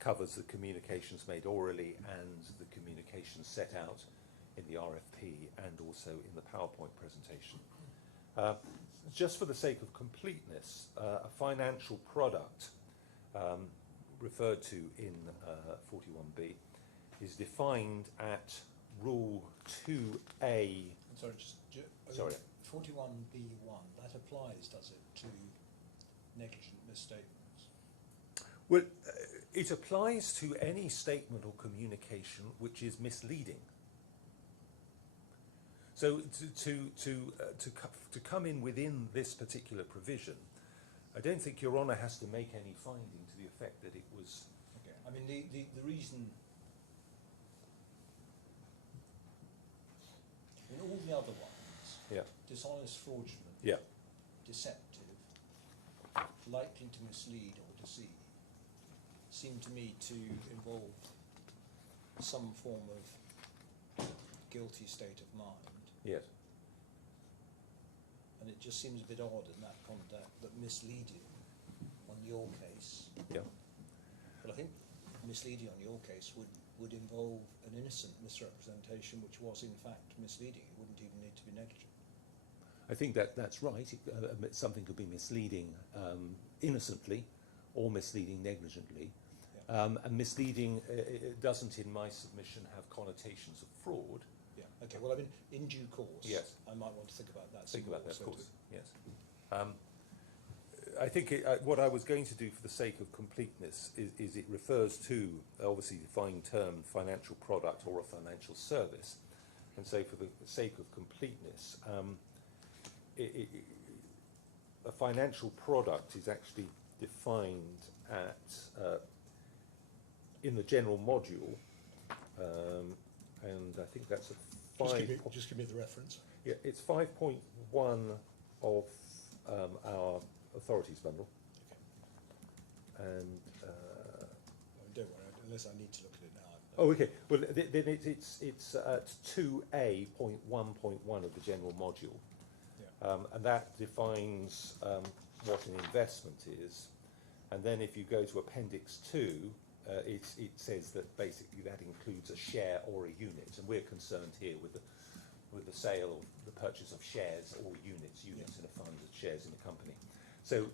covers the communications made orally and the communications set out in the RFP and also in the PowerPoint presentation. Just for the sake of completeness, a financial product referred to in 41B is defined at Rule 2A. I'm sorry, Sorry. 41B1, that applies, does it, to negligent misstatements? Well, it applies to any statement or communication which is misleading. So to come in within this particular provision, I don't think Your Honour has to make any finding to the effect that it was. Okay. I mean, the reason in all the other ones, Yeah. dishonest, fraudulent, Yeah. deceptive, likely to mislead or deceive, seem to me to involve some form of guilty state of mind. Yes. And it just seems a bit odd in that context that misleading on your case, Yeah. but I think misleading on your case would involve an innocent misrepresentation which was in fact misleading. It wouldn't even need to be negligent. I think that's right. Something could be misleading innocently or misleading negligently. Yeah. And misleading it doesn't, in my submission, have connotations of fraud. Yeah. Okay. Well, I mean, in due course, Yes. I might want to think about that. Think some about more, that, of so course. Yes. I think what I was going to do for the sake of completeness is it refers to, obviously, the defined term financial product or a financial service. And so for the sake of completeness, a financial product is actually defined at in the general module, and I think that's a Just give me the reference. yeah, it's 5.1 of our authorities bundle, and Don't worry, unless I need to look at it now. oh, okay. Well, then it's at 2A.1.1 of the general module, Yeah. and that defines what an investment is. And then if you go to Appendix 2, it says that basically that includes a share or a unit, and we're concerned here with the sale, the purchase of shares or units in a fund, shares in a company. So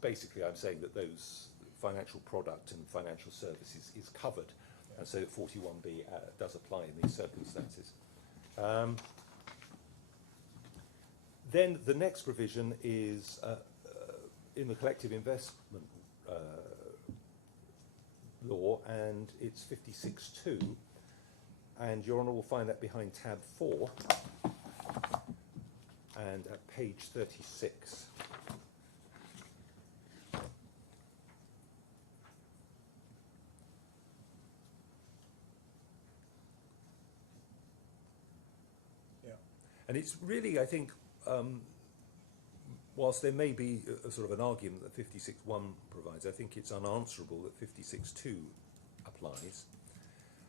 basically, I'm saying that those financial product and financial services is covered, and so 41B does apply in these circumstances. Then the next provision is in the collective investment law, and it's 56.2, and Your Honour will find that behind tab 4 and at page 36. Yeah. And it's really, I think, whilst there may be a sort of an argument that 56.1 provides, I think it's unanswerable that 56.2 applies.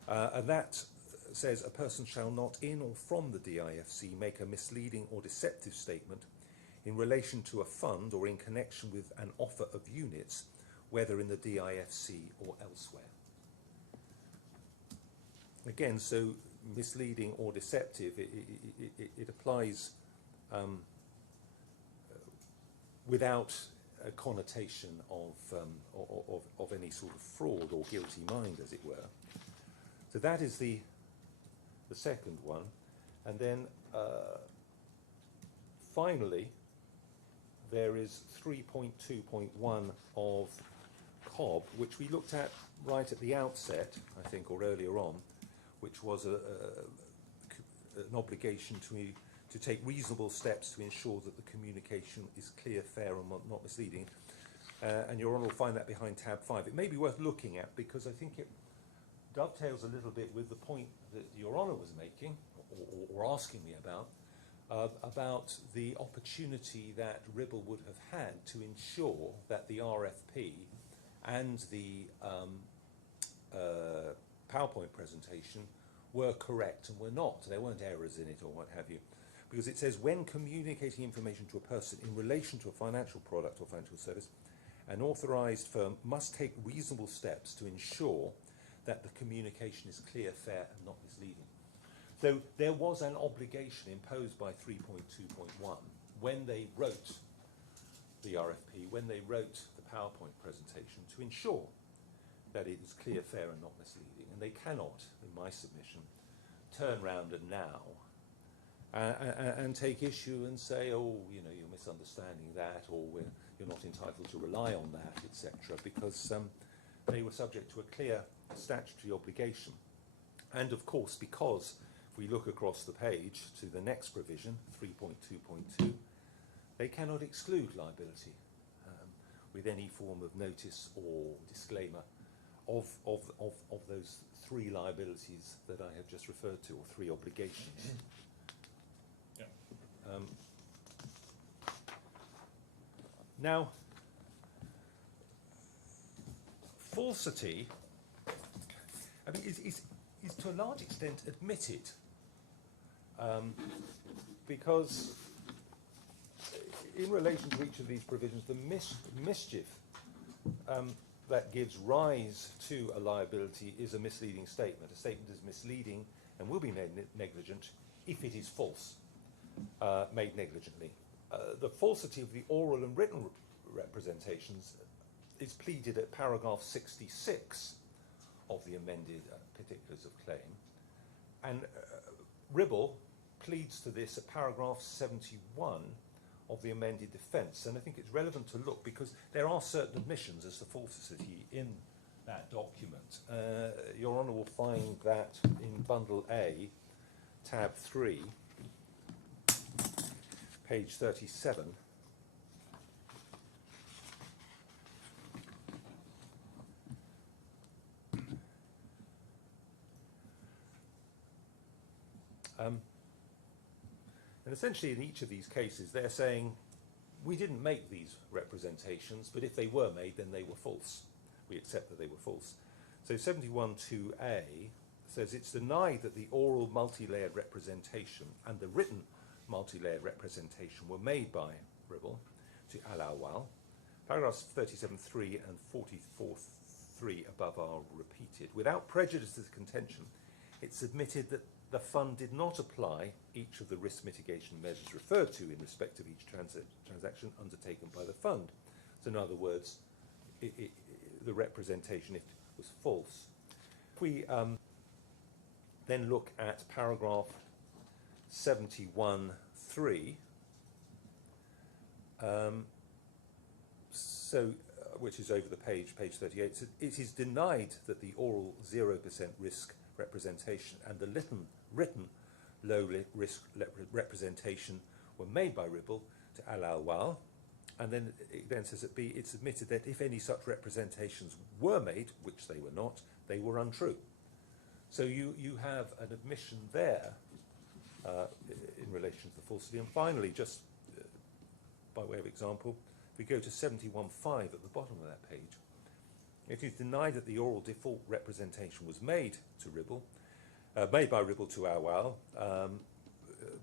And that says a person shall not in or from the DIFC make a misleading or deceptive statement in relation to a fund or in connection with an offer of units, whether in the DIFC or elsewhere. Again, so misleading or deceptive, it applies without a connotation of any sort of fraud or guilty mind, as it were. So that is the second one. And then finally, there is 3.2.1 of COB, which we looked at right at the outset, I think, or earlier on, which was an obligation to take reasonable steps to ensure that the communication is clear, fair, and not misleading. And Your Honour will find that behind tab 5. It may be worth looking at because I think it dovetails a little bit with the point that Your Honour was making, or asking me about the opportunity that Ribble would have had to ensure that the RFP and the PowerPoint presentation were correct and were not. There weren't errors in it or what have you. Because it says, when communicating information to a person in relation to a financial product or financial service, an authorised firm must take reasonable steps to ensure that the communication is clear, fair, and not misleading. So there was an obligation imposed by 3.2.1 when they wrote the RFP, when they wrote the PowerPoint presentation, to ensure that it is clear, fair, and not misleading. And they cannot, in my submission, turn round and now and take issue and say, oh, you know, you're misunderstanding that, or you're not entitled to rely on that, etc., because they were subject to a clear statutory obligation. And of course, because if we look across the page to the next provision, 3.2.2, they cannot exclude liability with any form of notice or disclaimer of those three liabilities that I have just referred to, or three obligations. Yeah. Now, falsity, I mean, is to a large extent admitted, because in relation to each of these provisions, the mischief that gives rise to a liability is a misleading statement. A statement is misleading and will be negligent if it is false, made negligently. The falsity of the oral and written representations is pleaded at paragraph 66 of the amended particulars of claim, and Ribble pleads to this at paragraph 71 of the amended defence, and I think it's relevant to look because there are certain admissions as to falsity in that document. Your Honour will find that in Bundle A, tab 3, page 37. And essentially in each of these cases they're saying, we didn't make these representations, but if they were made, then they were false. We accept that they were false. So 71.2a says it's denied that the oral multi-layered representation and the written multi-layered representation were made by Ribble to ALAWWAL. Paragraphs 37.3 and 44.3 above are repeated. Without prejudice to the contention, it's admitted that the fund did not apply each of the risk mitigation measures referred to in respect of each transaction undertaken by the fund. So in other words, the representation was false. If we then look at paragraph 71.3, which is over the page 38, so it is denied that the oral 0% risk representation and the written low risk representation were made by Ribble to ALAWWAL, and then it then says at B, it's admitted that if any such representations were made, which they were not, they were untrue. So you have an admission there in relation to the falsity. And finally, just by way of example, if we go to 71.5 at the bottom of that page, it is denied that the oral default representation was made to Ribble, made by Ribble to ALAWWAL,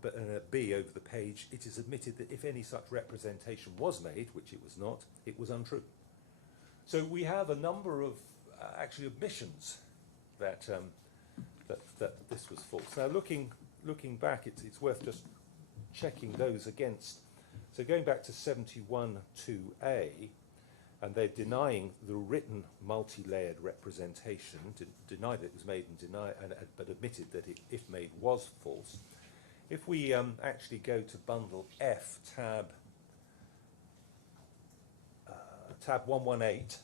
but at B over the page, it is admitted that if any such representation was made, which it was not, it was untrue. So we have a number of actually admissions that that this was false. Now looking back, it's worth just checking those against. So going back to 71.2a, and they're denying the written multi-layered representation, denied that it was made and but admitted that it, if made, was false. If we actually go to bundle F, tab 118,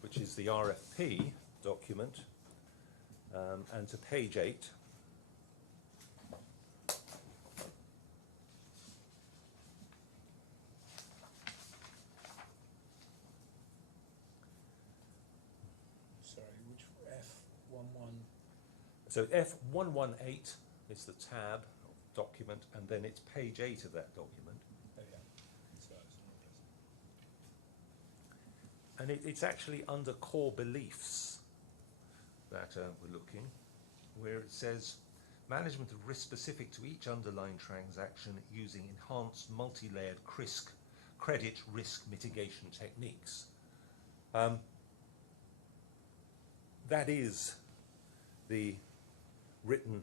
which is the RFP document, and to page 8, so F118 is the tab document, and then it's page 8 of that document. Oh, yeah. And it's actually under core beliefs that we're looking, where it says management of risk specific to each underlying transaction using enhanced multi-layered credit risk mitigation techniques. That is the written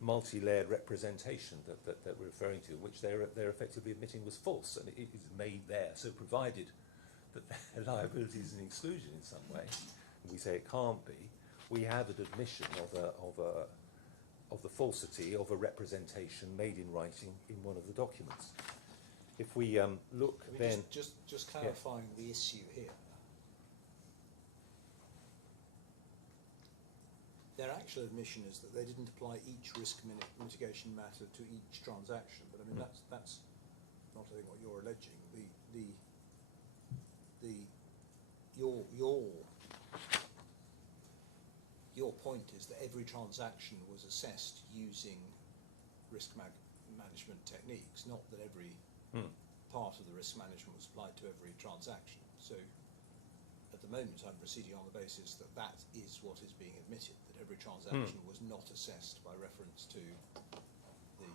multi-layered representation that we're referring to, which they're effectively admitting was false, and it is made there. So provided that their liability is an exclusion in some way, and we say it can't be, we have an admission of the falsity of a representation made in writing in one of the documents. If we look then... Just clarifying the issue here. Their actual admission is that they didn't apply each risk mitigation matter to each transaction, but I mean that's not I think what you're alleging. Your point is that every transaction was assessed using risk management techniques, not that every part of the risk management was applied to every transaction. So at the moment I'm proceeding on the basis that that is what is being admitted, that every transaction was not assessed by reference to the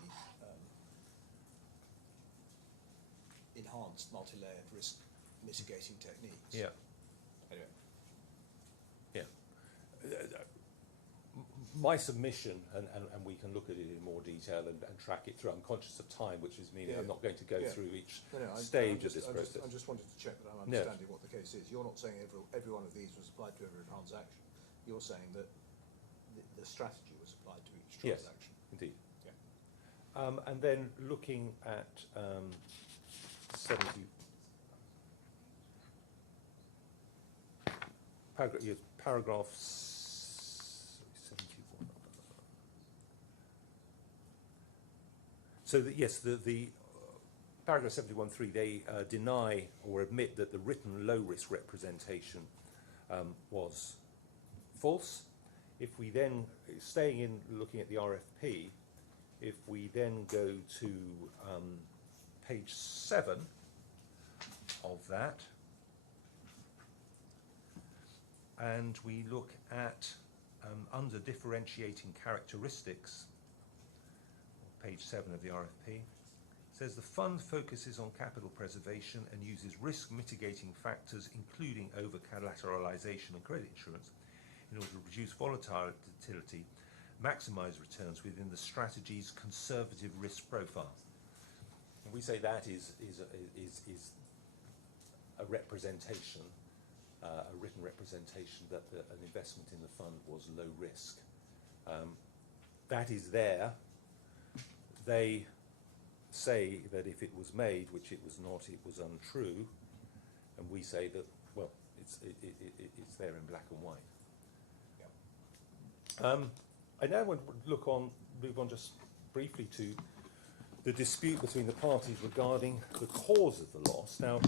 enhanced multi-layered risk mitigating techniques. Yeah. Anyway. Yeah. My submission, and we can look at it in more detail and track it through. I'm conscious of time, which is meaning I'm not going to go through each stage of this process. I just wanted to check that I'm understanding what the case is. You're not saying every one of these was applied to every transaction. You're saying that the strategy was applied to each transaction. Yes, indeed. Yeah. And then looking at 71. Paragraph 71. So the paragraph 71.3, they deny or admit that the written low risk representation was false. if we then, staying in looking at the RFP, if we then go to page 7 of that, and we look at under differentiating characteristics, page 7 of the RFP, it says the fund focuses on capital preservation and uses risk mitigating factors including over collateralization and credit insurance in order to reduce volatility, maximize returns within the strategy's conservative risk profile. And we say that is a representation, a written representation that an investment in the fund was low risk. That is there. They say that if it was made, which it was not, it was untrue, and we say that, well, it's there in black and white. I now want to move on just briefly to the dispute between the parties regarding the cause of the loss. Now,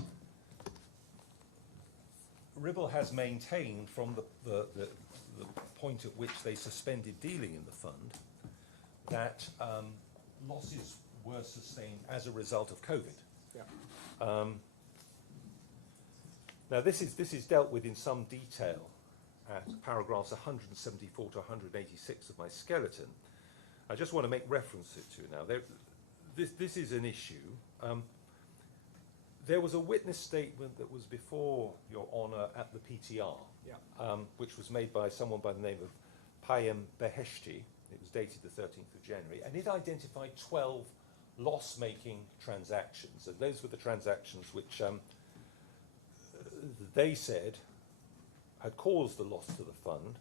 Ribble has maintained from the point at which they suspended dealing in the fund that losses were sustained as a result of COVID. Yeah. Now, this is dealt with in some detail at paragraphs 174 to 186 of my skeleton. I just want to make reference to it now. This is an issue. There was a witness statement that was before Your Honour at the PTR, which was made by someone by the name of Payam Beheshti. It was dated the 13th of January, and it identified 12 loss-making transactions, and those were the transactions which they said had caused the loss to the fund,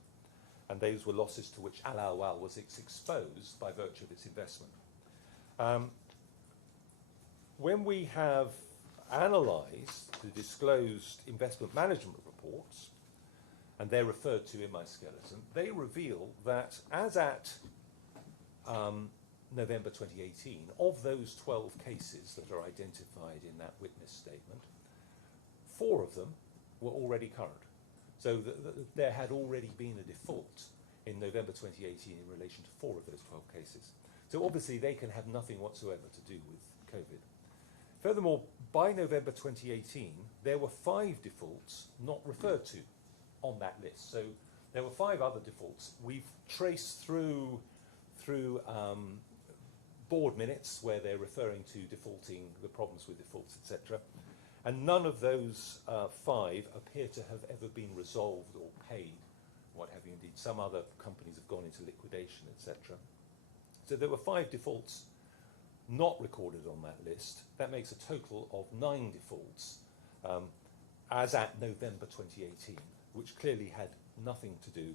and those were losses to which ALAWWAL was exposed by virtue of its investment. When we have analysed the disclosed investment management reports, and they're referred to in my skeleton, they reveal that as at November 2018, of those 12 cases that are identified in that witness statement, 4 of them were already current. So there had already been a default in November 2018 in relation to 4 of those 12 cases. So obviously they can have nothing whatsoever to do with COVID. Furthermore, by November 2018, there were 5 defaults not referred to on that list. So there were 5 other defaults. We've traced through board minutes where they're referring to defaulting, the problems with defaults, etc. And none of those 5 appear to have ever been resolved or paid, what have you. Indeed, some other companies have gone into liquidation, etc. So there were 5 defaults not recorded on that list. That makes a total of 9 defaults as at November 2018, which clearly had nothing to do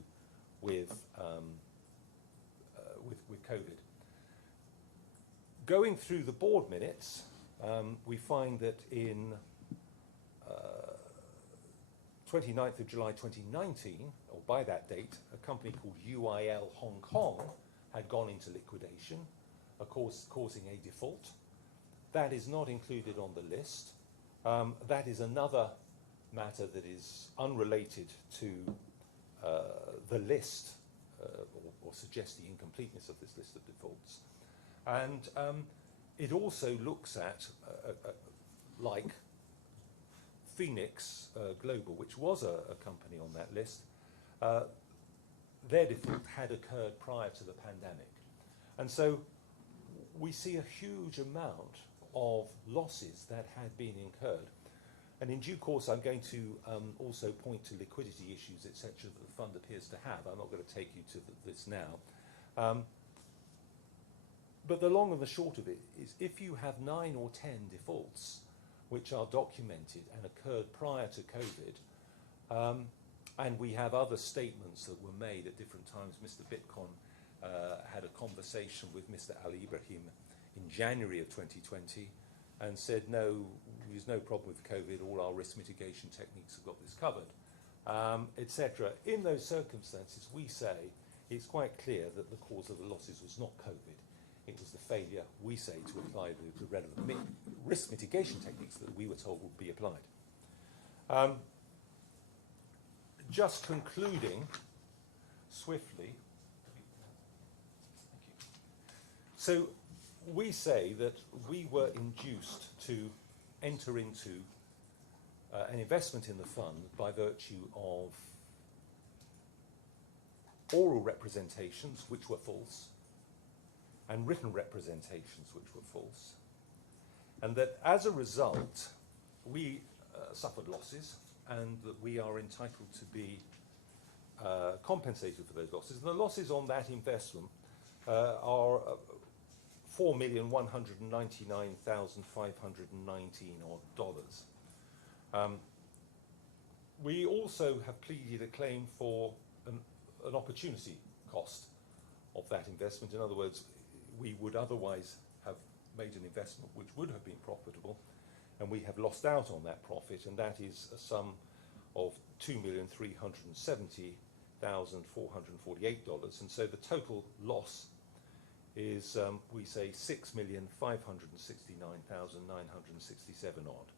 with COVID. Going through the board minutes, we find that in 29th of July 2019, or by that date, a company called UIL Hong Kong had gone into liquidation, of course causing a default. That is not included on the list. That is another matter that is unrelated to the list, or suggests the incompleteness of this list of defaults. And it also looks at, like Phoenix Global, which was a company on that list, their default had occurred prior to the pandemic. And so we see a huge amount of losses that had been incurred. And in due course, I'm going to also point to liquidity issues, etc., that the fund appears to have. I'm not going to take you to this now. But the long and the short of it is, if you have 9 or 10 defaults which are documented and occurred prior to COVID, and we have other statements that were made at different times. Mr. Bitcoin had a conversation with Mr. Ali Ibrahim in January of 2020 and said, no, there's no problem with COVID, all our risk mitigation techniques have got this covered, etc. In those circumstances, we say it's quite clear that the cause of the losses was not COVID. It was the failure, we say, to apply the relevant risk mitigation techniques that we were told would be applied. Just concluding, swiftly. Thank you. So we say that we were induced to enter into an investment in the fund by virtue of oral representations which were false and written representations which were false, and that as a result we suffered losses and that we are entitled to be compensated for those losses. And the losses on that investment are $4,199,519 odd. We also have pleaded a claim for an opportunity cost of that investment. In other words, we would otherwise have made an investment which would have been profitable, and we have lost out on that profit, and that is a sum of $2,370,448. And so the total loss is, we say, $6,569,967 odd.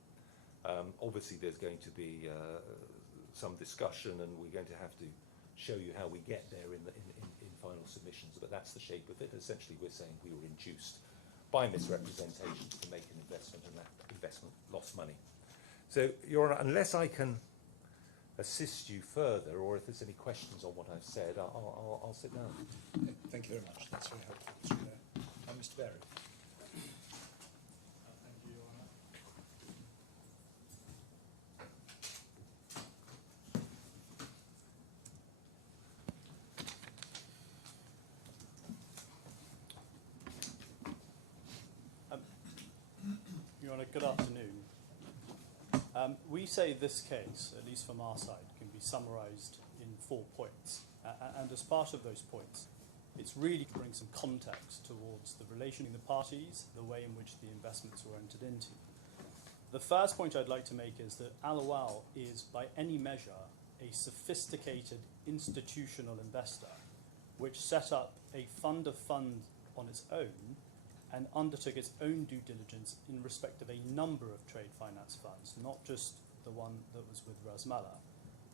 Obviously, there's going to be some discussion, and we're going to have to show you how we get there in final submissions, but that's the shape of it. Essentially, we're saying we were induced by misrepresentation to make an investment, and that investment lost money. So, Your Honour, unless I can assist you further, or if there's any questions on what I've said, I'll sit down. Okay, thank you very much. That's very helpful, Mr. Chair. Mr. Berry. Thank you, Your Honour. Your Honour, good afternoon. We say this case, at least from our side, can be summarised in 4 points. And as part of those points, it's really to bring some context towards the relation in the parties, the way in which the investments were entered into. The first point I'd like to make is that ALAWWAL is, by any measure, a sophisticated institutional investor which set up a fund of funds on its own and undertook its own due diligence in respect of a number of trade finance funds, not just the one that was with RASMALA,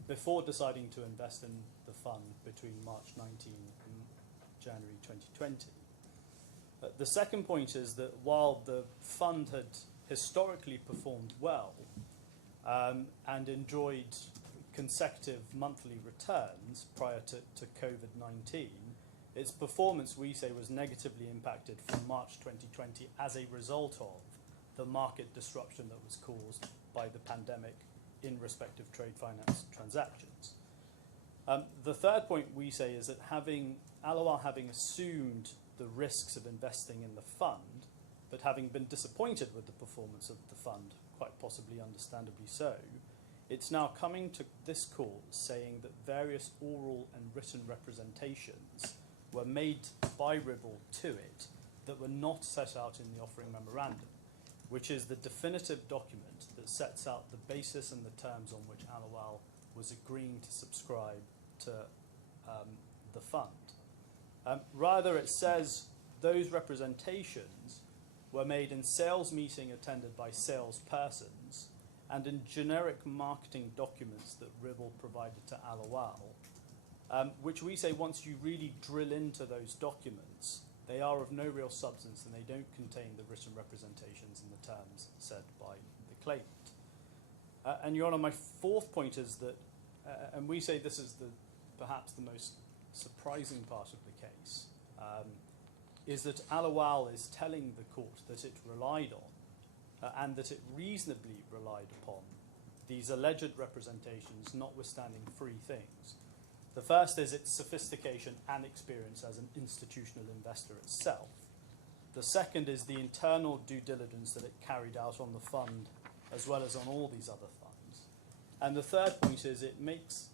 before deciding to invest in the fund between March 19 and January 2020. The second point is that while the fund had historically performed well and enjoyed consecutive monthly returns prior to COVID-19, its performance, we say, was negatively impacted from March 2020 as a result of the market disruption that was caused by the pandemic in respect of trade finance transactions. The third point we say is that ALAWWAL having assumed the risks of investing in the fund, but having been disappointed with the performance of the fund, quite possibly understandably so, it's now coming to this court saying that various oral and written representations were made by RIBL to it that were not set out in the offering memorandum, which is the definitive document that sets out the basis and the terms on which ALAWWAL was agreeing to subscribe to the fund. Rather, it says those representations were made in sales meeting attended by salespersons and in generic marketing documents that RIBL provided to ALAWWAL, which we say once you really drill into those documents, they are of no real substance and they don't contain the written representations and the terms said by the claimant. And Your Honour, my fourth point is that, and we say this is perhaps the most surprising part of the case, is that ALAWWAL is telling the court that it relied on and that it reasonably relied upon these alleged representations, notwithstanding 3 things. The first is its sophistication and experience as an institutional investor itself. The second is the internal due diligence that it carried out on the fund as well as on all these other funds. And the third point is it makes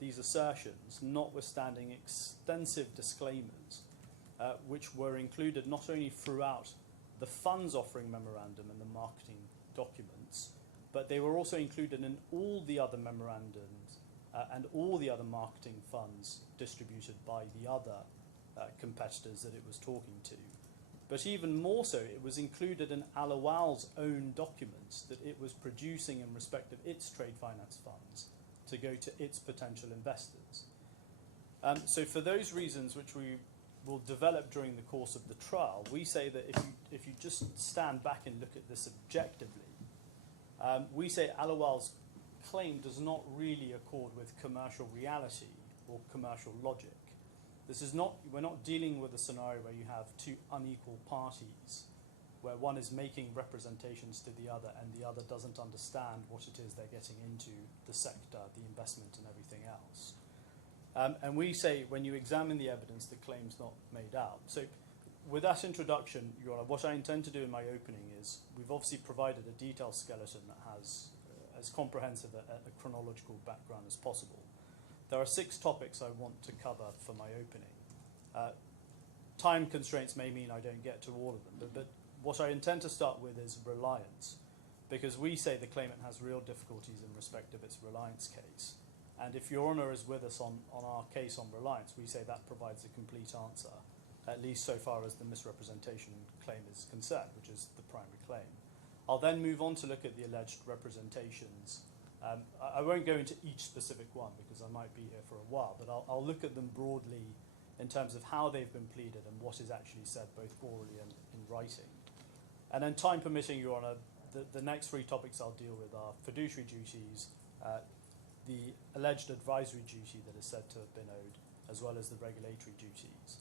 these assertions notwithstanding extensive disclaimers which were included not only throughout the fund's offering memorandum and the marketing documents, but they were also included in all the other memorandums and all the other marketing funds distributed by the other competitors that it was talking to. But even more so, it was included in ALAWWAL's own documents that it was producing in respect of its trade finance funds to go to its potential investors. So for those reasons which we will develop during the course of the trial, we say that if you just stand back and look at this objectively, we say ALAWWAL's claim does not really accord with commercial reality or commercial logic. We're not dealing with a scenario where you have two unequal parties, where one is making representations to the other and the other doesn't understand what it is they're getting into, the sector, the investment and everything else. And we say when you examine the evidence, the claim's not made out. So with that introduction, Your Honour, what I intend to do in my opening is we've obviously provided a detailed skeleton that has as comprehensive a chronological background as possible. There are 6 topics I want to cover for my opening. Time constraints may mean I don't get to all of them, but what I intend to start with is reliance, because we say the claimant has real difficulties in respect of its reliance case. And if Your Honour is with us on our case on reliance, we say that provides a complete answer, at least so far as the misrepresentation claim is concerned, which is the primary claim. I'll then move on to look at the alleged representations. I won't go into each specific one because I might be here for a while, but I'll look at them broadly in terms of how they've been pleaded and what is actually said both orally and in writing. And then time permitting, Your Honour, the next 3 topics I'll deal with are fiduciary duties, the alleged advisory duty that is said to have been owed, as well as the regulatory duties.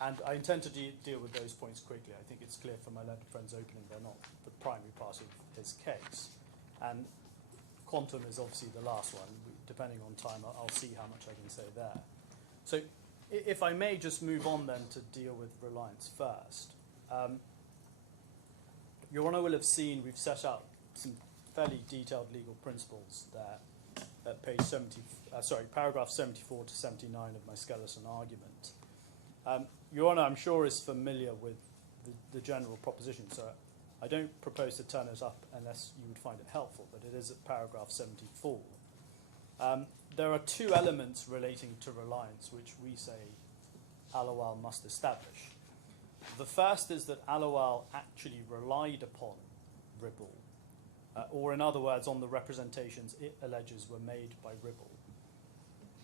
And I intend to deal with those points quickly. I think it's clear from my learned friend's opening they're not the primary part of his case. And quantum is obviously the last one. Depending on time, I'll see how much I can say there. So if I may just move on then to deal with reliance first. Your Honour will have seen we've set out some fairly detailed legal principles there at page paragraph 74 to 79 of my skeleton argument. Your Honour, I'm sure, is familiar with the general proposition, so I don't propose to turn it up unless you would find it helpful, but it is at paragraph 74. There are 2 elements relating to reliance which we say ALAWWAL must establish. The first is that ALAWWAL actually relied upon Ribble, or in other words, on the representations it alleges were made by Ribble.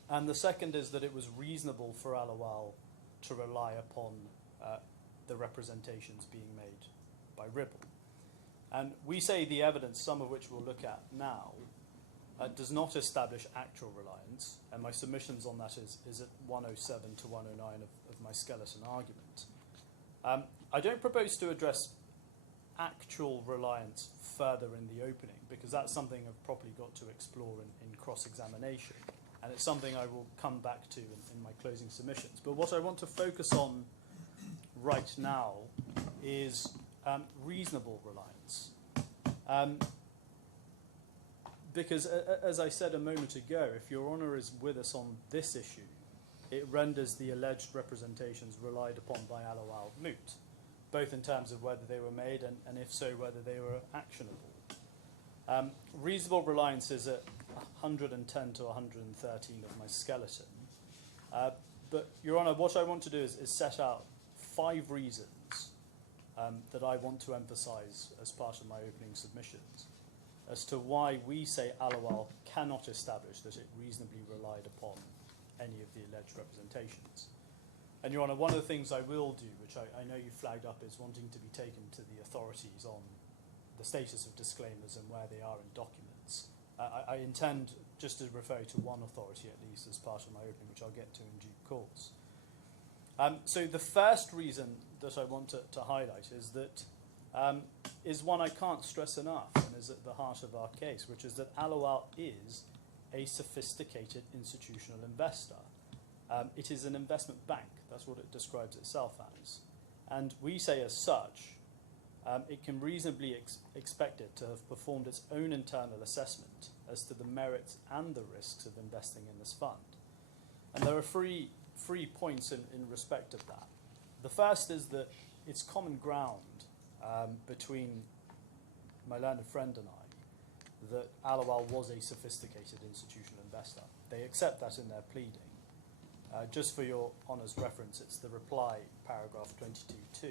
And the second is that it was reasonable for ALAWWAL to rely upon the representations being made by Ribble. And we say the evidence, some of which we'll look at now, does not establish actual reliance, and my submissions on that is at 107 to 109 of my skeleton argument. I don't propose to address actual reliance further in the opening, because that's something I've probably got to explore in cross-examination, and it's something I will come back to in my closing submissions. But what I want to focus on right now is reasonable reliance. Because, as I said a moment ago, if Your Honour is with us on this issue, it renders the alleged representations relied upon by ALAWWAL moot, both in terms of whether they were made and if so, whether they were actionable. Reasonable reliance is at 110 to 113 of my skeleton. But, Your Honour, what I want to do is set out 5 reasons that I want to emphasise as part of my opening submissions as to why we say ALAWWAL cannot establish that it reasonably relied upon any of the alleged representations. And, Your Honour, one of the things I will do, which I know you flagged up, is wanting to be taken to the authorities on the status of disclaimers and where they are in documents. I intend just to refer to one authority at least as part of my opening, which I'll get to in due course. So the first reason that I want to highlight is that is one I can't stress enough and is at the heart of our case, which is that ALAWWAL is a sophisticated institutional investor. It is an investment bank. That's what it describes itself as. And we say as such, it can reasonably expect it to have performed its own internal assessment as to the merits and the risks of investing in this fund. And there are three points in respect of that. The first is that it's common ground between my learned friend and I that ALAWWAL was a sophisticated institutional investor. They accept that in their pleading. Just for Your Honour's reference, it's the reply, paragraph 22.2,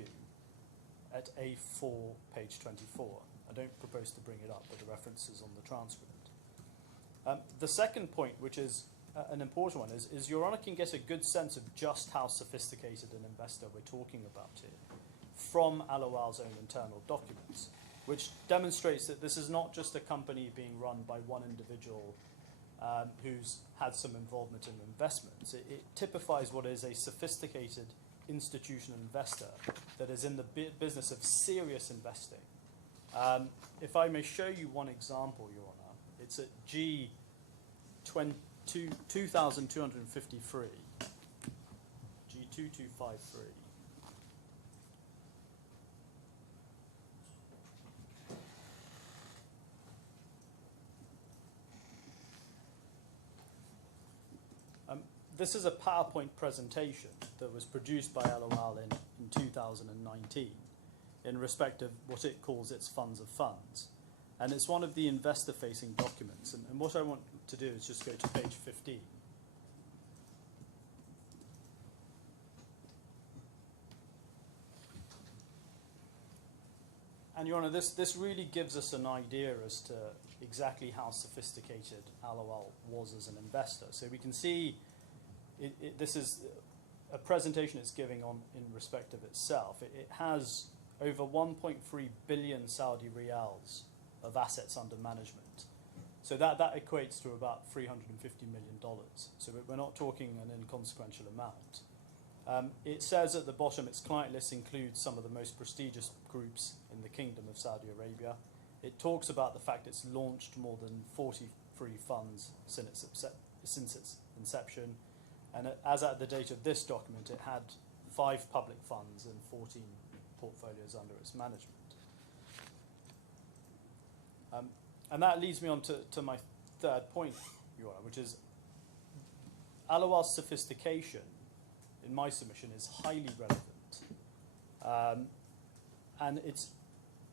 at A4, page 24. I don't propose to bring it up, but the reference is on the transcript. The second point, which is an important one, is Your Honour can get a good sense of just how sophisticated an investor we're talking about here from ALAWWAL's own internal documents, which demonstrates that this is not just a company being run by one individual who's had some involvement in investments. It typifies what is a sophisticated institutional investor that is in the business of serious investing. If I may show you one example, Your Honour, it's at G 2253, G2253. This is a PowerPoint presentation that was produced by ALAWWAL in 2019 in respect of what it calls its funds of funds. And it's one of the investor-facing documents. And what I want to do is just go to page 15. And Your Honour, this really gives us an idea as to exactly how sophisticated ALAWWAL was as an investor. So we can see this is a presentation it's giving on in respect of itself. It has over 1.3 billion Saudi riyals of assets under management. So that equates to about $350 million. So we're not talking an inconsequential amount. It says at the bottom its client list includes some of the most prestigious groups in the Kingdom of Saudi Arabia. It talks about the fact it's launched more than 43 funds since its inception. And as at the date of this document, it had 5 public funds and 14 portfolios under its management. And that leads me on to my third point, Your Honour, which is ALAWWAL's sophistication, in my submission, is highly relevant. And it's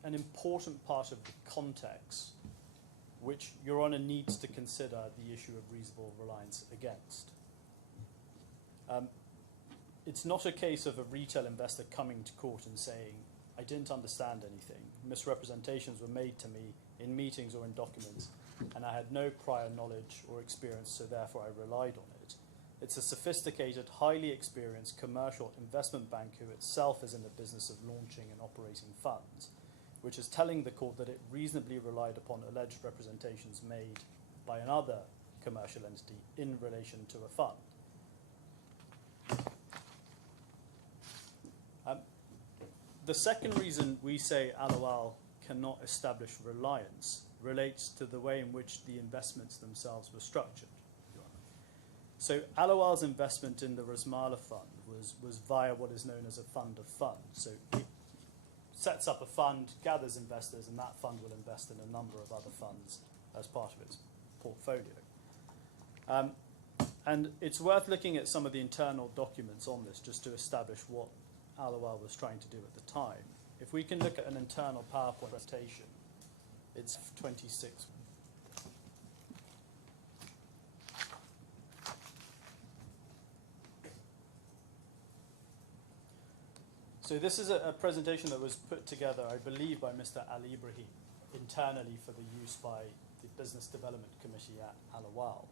an important part of the context which Your Honour needs to consider the issue of reasonable reliance against. It's not a case of a retail investor coming to court and saying, I didn't understand anything. Misrepresentations were made to me in meetings or in documents, and I had no prior knowledge or experience, so therefore I relied on it. It's a sophisticated, highly experienced commercial investment bank who itself is in the business of launching and operating funds, which is telling the court that it reasonably relied upon alleged representations made by another commercial entity in relation to a fund. The second reason we say ALAWWAL cannot establish reliance relates to the way in which the investments themselves were structured. So ALAWWAL's investment in the RASMALA fund was via what is known as a fund of funds. So it sets up a fund, gathers investors, and that fund will invest in a number of other funds as part of its portfolio. And it's worth looking at some of the internal documents on this just to establish what ALAWWAL was trying to do at the time. If we can look at an internal PowerPoint presentation, it's 26. So this is a presentation that was put together, I believe, by Mr. Ali Ibrahim internally for the use by the Business Development Committee at ALAWWAL.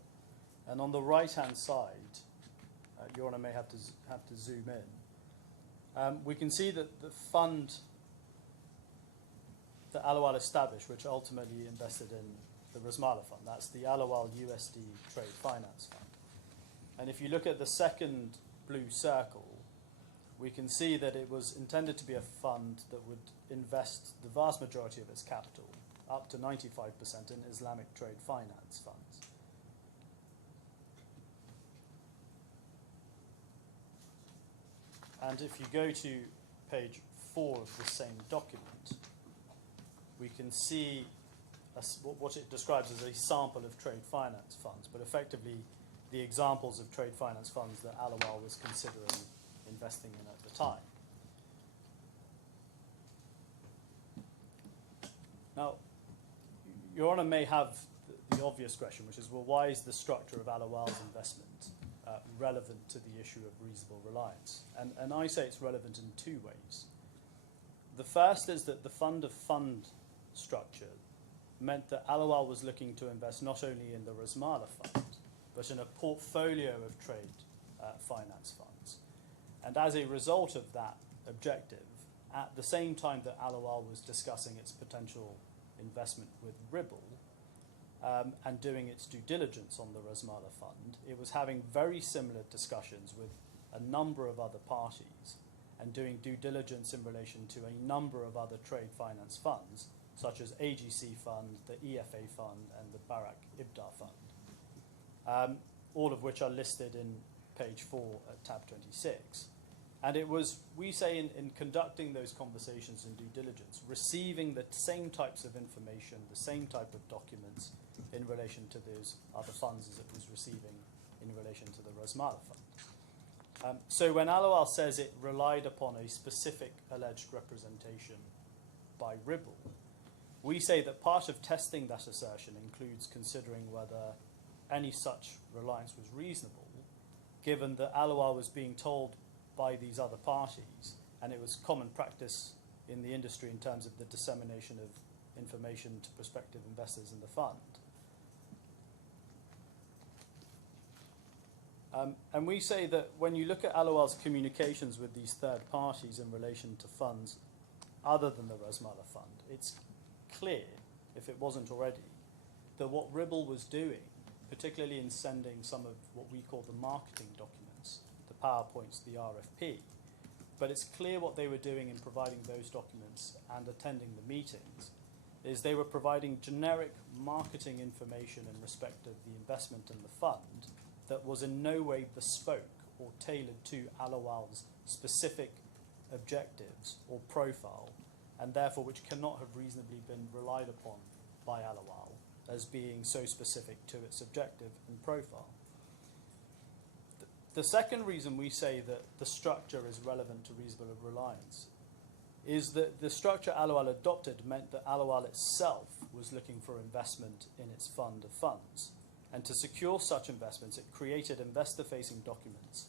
And on the right-hand side, Your Honour may have to zoom in. We can see that the fund that ALAWWAL established, which ultimately invested in the RASMALA fund, that's the ALAWWAL USD Trade Finance Fund. And if you look at the second blue circle, we can see that it was intended to be a fund that would invest the vast majority of its capital, up to 95%, in Islamic trade finance funds. And if you go to page 4 of the same document, we can see what it describes as a sample of trade finance funds, but effectively the examples of trade finance funds that ALAWWAL was considering investing in at the time. Now, Your Honour may have the obvious question, which is, well, why is the structure of ALAWWAL's investment relevant to the issue of reasonable reliance? And I say it's relevant in 2 ways. The first is that the fund of fund structure meant that ALAWWAL was looking to invest not only in the RASMALA fund, but in a portfolio of trade finance funds. And as a result of that objective, at the same time that ALAWWAL was discussing its potential investment with Ribble and doing its due diligence on the RASMALA fund, it was having very similar discussions with a number of other parties and doing due diligence in relation to a number of other trade finance funds, such as AGC Fund, the EFA Fund, and the Barak Ibdar Fund, all of which are listed in page 4 at tab 26. And it was, we say, in conducting those conversations in due diligence, receiving the same types of information, the same type of documents in relation to those other funds as it was receiving in relation to the RASMALA fund. So when ALAWWAL says it relied upon a specific alleged representation by Ribble, we say that part of testing that assertion includes considering whether any such reliance was reasonable, given that ALAWWAL was being told by these other parties, and it was common practice in the industry in terms of the dissemination of information to prospective investors in the fund. And we say that when you look at ALAWWAL's communications with these third parties in relation to funds other than the RASMALA fund, it's clear, if it wasn't already, that what Ribble was doing, particularly in sending some of what we call the marketing documents, the PowerPoints, the RFP, but it's clear what they were doing in providing those documents and attending the meetings, is they were providing generic marketing information in respect of the investment in the fund that was in no way bespoke or tailored to ALAWWAL's specific objectives or profile, and therefore which cannot have reasonably been relied upon by ALAWWAL as being so specific to its objective and profile. The second reason we say that the structure is relevant to reasonable reliance is that the structure ALAWWAL adopted meant that ALAWWAL itself was looking for investment in its fund of funds. And to secure such investments, it created investor-facing documents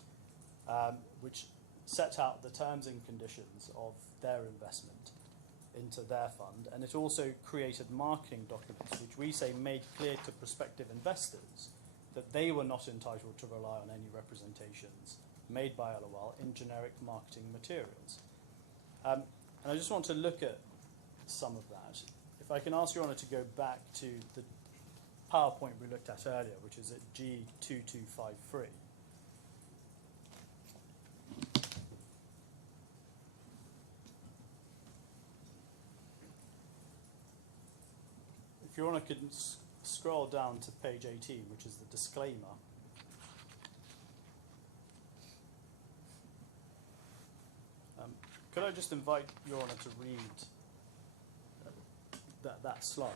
which set out the terms and conditions of their investment into their fund. And it also created marketing documents which we say made clear to prospective investors that they were not entitled to rely on any representations made by ALAWWAL in generic marketing materials. And I just want to look at some of that. If I can ask Your Honour to go back to the PowerPoint we looked at earlier, which is at G2253. If Your Honour could scroll down to page 18, which is the disclaimer. Could I just invite Your Honour to read that slide?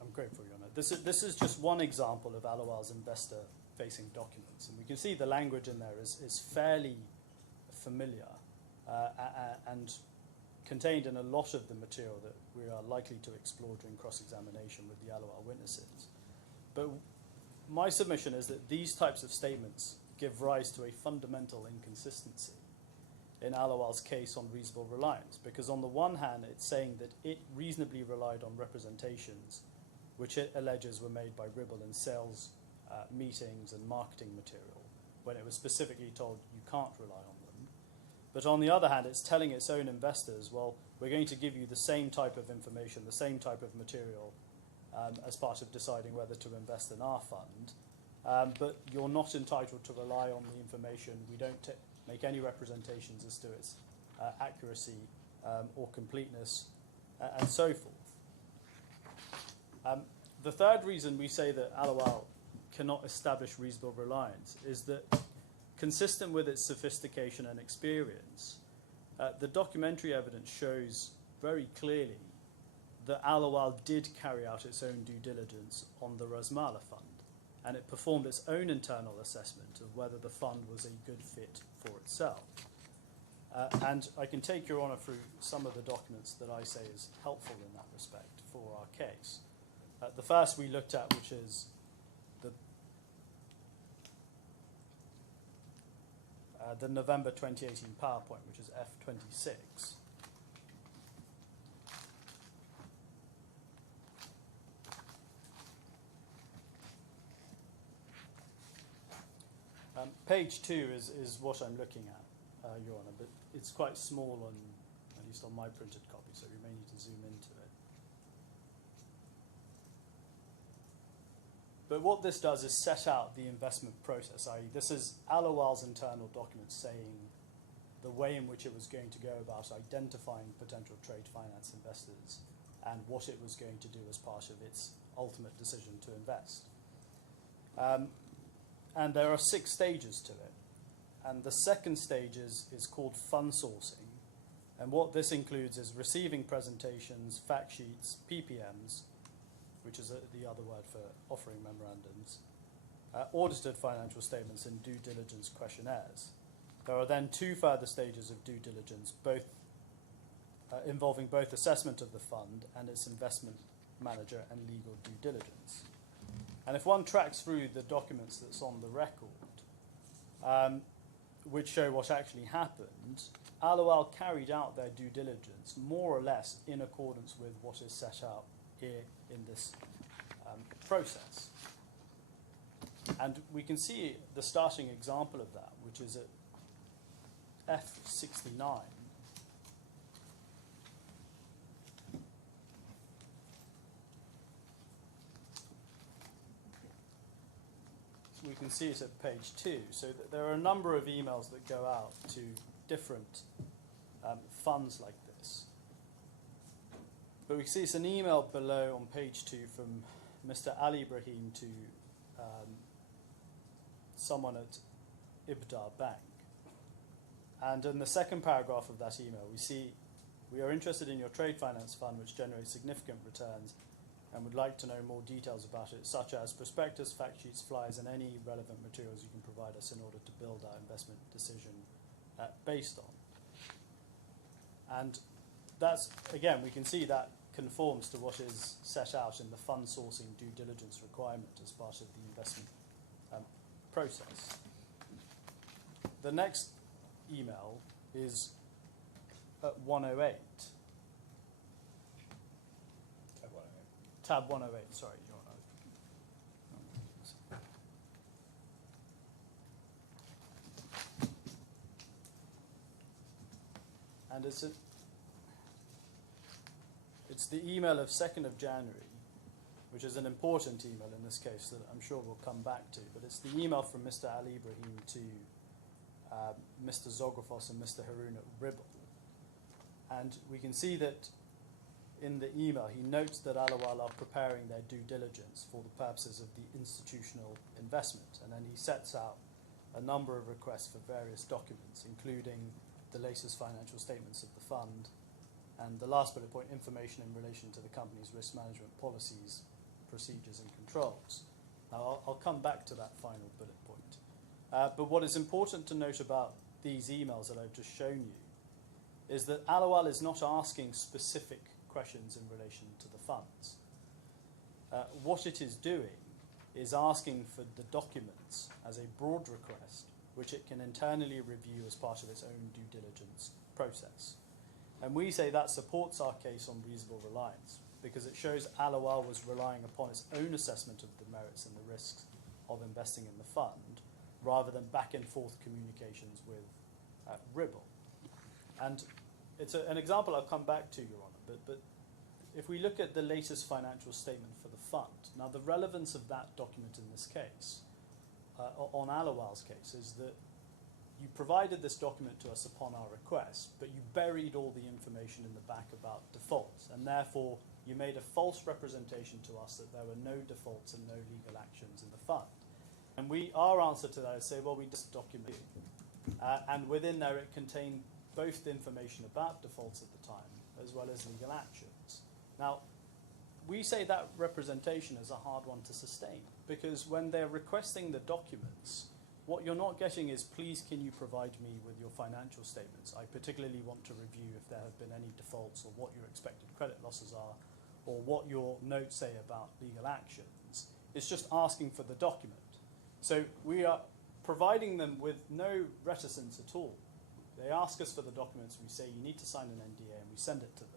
I'm grateful, Your Honour. This is just one example of ALAWWAL's investor-facing documents, and we can see the language in there is fairly familiar and contained in a lot of the material that we are likely to explore during cross-examination with the ALAWWAL witnesses. But my submission is that these types of statements give rise to a fundamental inconsistency in ALAWWAL's case on reasonable reliance, because on the one hand it's saying that it reasonably relied on representations which it alleges were made by Ribble in sales meetings and marketing material, when it was specifically told you can't rely on them. But on the other hand, it's telling its own investors, well, we're going to give you the same type of information, the same type of material as part of deciding whether to invest in our fund, but you're not entitled to rely on the information. We don't make any representations as to its accuracy or completeness, and so forth. The third reason we say that ALAWWAL cannot establish reasonable reliance is that, consistent with its sophistication and experience, the documentary evidence shows very clearly that ALAWWAL did carry out its own due diligence on the RASMALA fund, and it performed its own internal assessment of whether the fund was a good fit for itself. And I can take Your Honour through some of the documents that I say is helpful in that respect for our case. The first we looked at, which is the November 2018 PowerPoint, which is F26. Page 2 is what I'm looking at, Your Honour, but it's quite small on, at least on my printed copy, so we may need to zoom into it. But what this does is set out the investment process, i.e. this is ALAWWAL's internal document saying the way in which it was going to go about identifying potential trade finance investors and what it was going to do as part of its ultimate decision to invest. And there are 6 stages to it. And the second stage is called fund sourcing. And what this includes is receiving presentations, fact sheets, PPMs, which is the other word for offering memorandums, audited financial statements and due diligence questionnaires. There are then 2 further stages of due diligence, both involving both assessment of the fund and its investment manager and legal due diligence. And if one tracks through the documents that's on the record, which show what actually happened, ALAWWAL carried out their due diligence more or less in accordance with what is set out here in this process. And we can see the starting example of that, which is at F69. We can see it at page 2. So there are a number of emails that go out to different funds like this. But we can see it's an email below on page 2 from Mr. Ali Ibrahim to someone at Ibdar Bank. And in the second paragraph of that email, we see, "We are interested in your trade finance fund, which generates significant returns, and would like to know more details about it, such as prospectus, fact sheets, flyers, and any relevant materials you can provide us in order to build our investment decision based on." And that's, again, we can see that conforms to what is set out in the fund sourcing due diligence requirement as part of the investment process. The next email is at 108. Tab 108, sorry, Your Honour. And it's the email of 2nd of January, which is an important email in this case that I'm sure we'll come back to, but it's the email from Mr. Ali Ibrahim to Mr. Zografos and Mr. Haroon at Ribble. And we can see that in the email, he notes that ALAWWAL are preparing their due diligence for the purposes of the institutional investment, and then he sets out a number of requests for various documents, including the latest financial statements of the fund, and the last bullet point, information in relation to the company's risk management policies, procedures and controls. Now, I'll come back to that final bullet point. But what is important to note about these emails that I've just shown you is that ALAWWAL is not asking specific questions in relation to the funds. What it is doing is asking for the documents as a broad request, which it can internally review as part of its own due diligence process. And we say that supports our case on reasonable reliance, because it shows ALAWWAL was relying upon its own assessment of the merits and the risks of investing in the fund, rather than back and forth communications with Ribble. And it's an example I'll come back to, Your Honour, but if we look at the latest financial statement for the fund, now the relevance of that document in this case, on ALAWWAL's case, is that you provided this document to us upon our request, but you buried all the information in the back about defaults, and therefore you made a false representation to us that there were no defaults and no legal actions in the fund. And our answer to that is say, well, we just documented, and within there it contained both the information about defaults at the time as well as legal actions. Now, we say that representation is a hard one to sustain, because when they're requesting the documents, what you're not getting is, please can you provide me with your financial statements? I particularly want to review if there have been any defaults or what your expected credit losses are or what your notes say about legal actions. It's just asking for the document. So we are providing them with no reticence at all. They ask us for the documents, we say you need to sign an NDA, and we send it to them.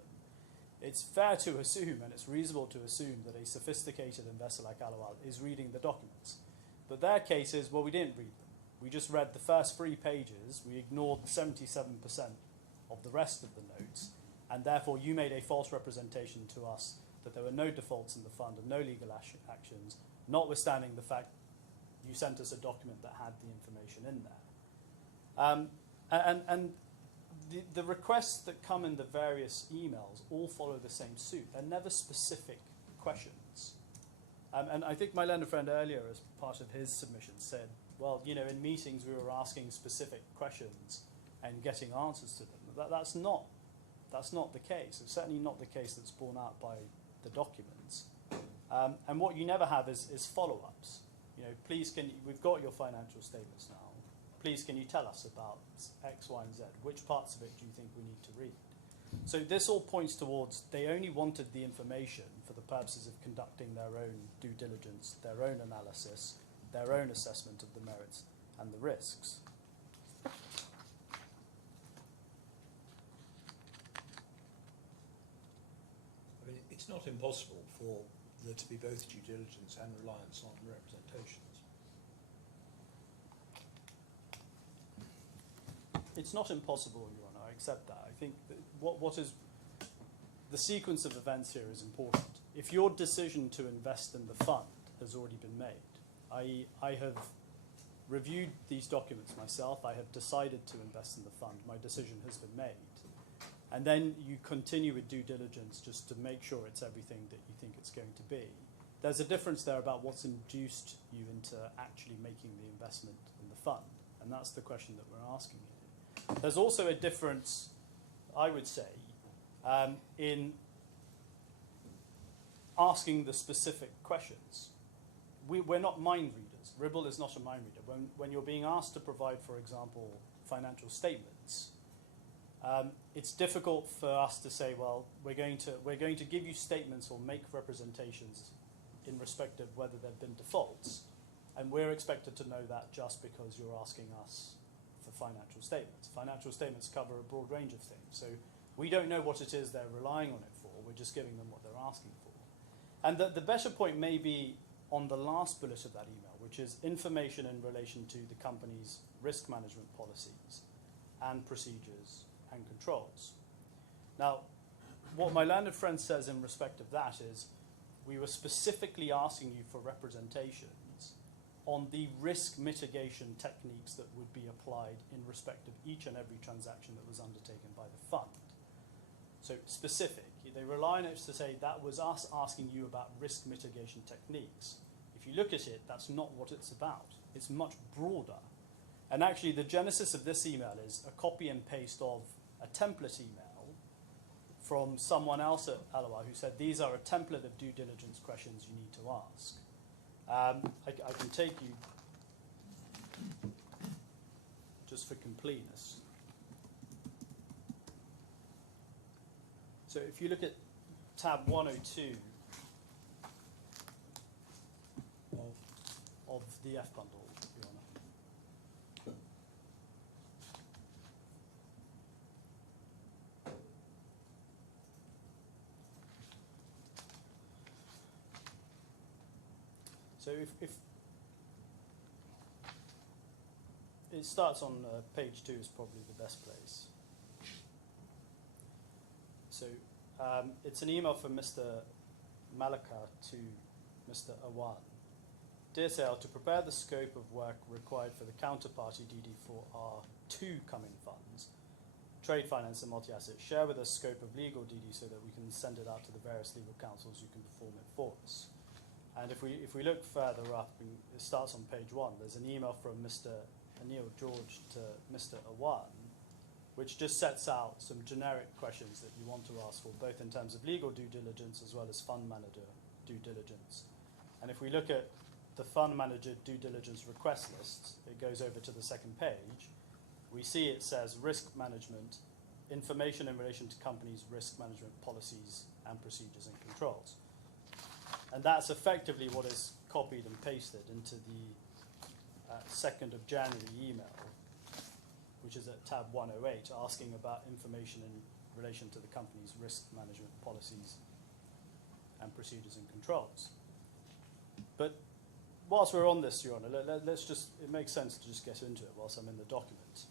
It's fair to assume, and it's reasonable to assume, that a sophisticated investor like ALAWWAL is reading the documents. But their case is, well, we didn't read them. We just read the first 3 pages, we ignored 77% of the rest of the notes, and therefore you made a false representation to us that there were no defaults in the fund and no legal actions, notwithstanding the fact you sent us a document that had the information in there. And the requests that come in the various emails all follow the same suit. They're never specific questions. And I think my learned friend earlier, as part of his submission, said, well, you know, in meetings we were asking specific questions and getting answers to them. That's not the case. It's certainly not the case that's borne out by the documents. And what you never have is follow-ups. You know, please we've got your financial statements now. Please can you tell us about X, Y, and Z? Which parts of it do you think we need to read? So this all points towards they only wanted the information for the purposes of conducting their own due diligence, their own analysis, their own assessment of the merits and the risks. I mean, it's not impossible for there to be both due diligence and reliance on representations. It's not impossible, Your Honour, I accept that. I think that what is the sequence of events here is important. If your decision to invest in the fund has already been made, i.e. I have reviewed these documents myself, I have decided to invest in the fund, my decision has been made, and then you continue with due diligence just to make sure it's everything that you think it's going to be. There's a difference there about what's induced you into actually making the investment in the fund, and that's the question that we're asking you. There's also a difference, I would say, in asking the specific questions. We're not mind readers. Ribble is not a mind reader. When you're being asked to provide, for example, financial statements, it's difficult for us to say, well, we're going to give you statements or make representations in respect of whether there have been defaults, and we're expected to know that just because you're asking us for financial statements. Financial statements cover a broad range of things, so we don't know what it is they're relying on it for. We're just giving them what they're asking for. And the better point may be on the last bullet of that email, which is information in relation to the company's risk management policies and procedures and controls. Now, what my learned friend says in respect of that is we were specifically asking you for representations on the risk mitigation techniques that would be applied in respect of each and every transaction that was undertaken by the fund. So specific. They rely on it to say that was us asking you about risk mitigation techniques. If you look at it, that's not what it's about. It's much broader. And actually, the genesis of this email is a copy and paste of a template email from someone else at ALAWWAL who said, these are a template of due diligence questions you need to ask. I can take you, just for completeness. So if you look at tab 102 of the F bundle, Your Honour. So if it starts on page 2 is probably the best place. So it's an email from Mr. Malaka to Mr. Awan. Dear Sale, to prepare the scope of work required for the counterparty DD for our 2 coming funds, trade finance and multi-asset, share with us scope of legal DD so that we can send it out to the various legal counsels who can perform it for us. And if we look further up, it starts on page 1. There's an email from Mr. Anil George to Mr. Awan, which just sets out some generic questions that you want to ask for, both in terms of legal due diligence as well as fund manager due diligence. And if we look at the fund manager due diligence request list, it goes over to the second page, we see it says risk management, information in relation to companies' risk management policies and procedures and controls. And that's effectively what is copied and pasted into the 2nd of January email, which is at tab 108, asking about information in relation to the company's risk management policies and procedures and controls. But whilst we're on this, Your Honour, let's just, it makes sense to just get into it whilst I'm in the document.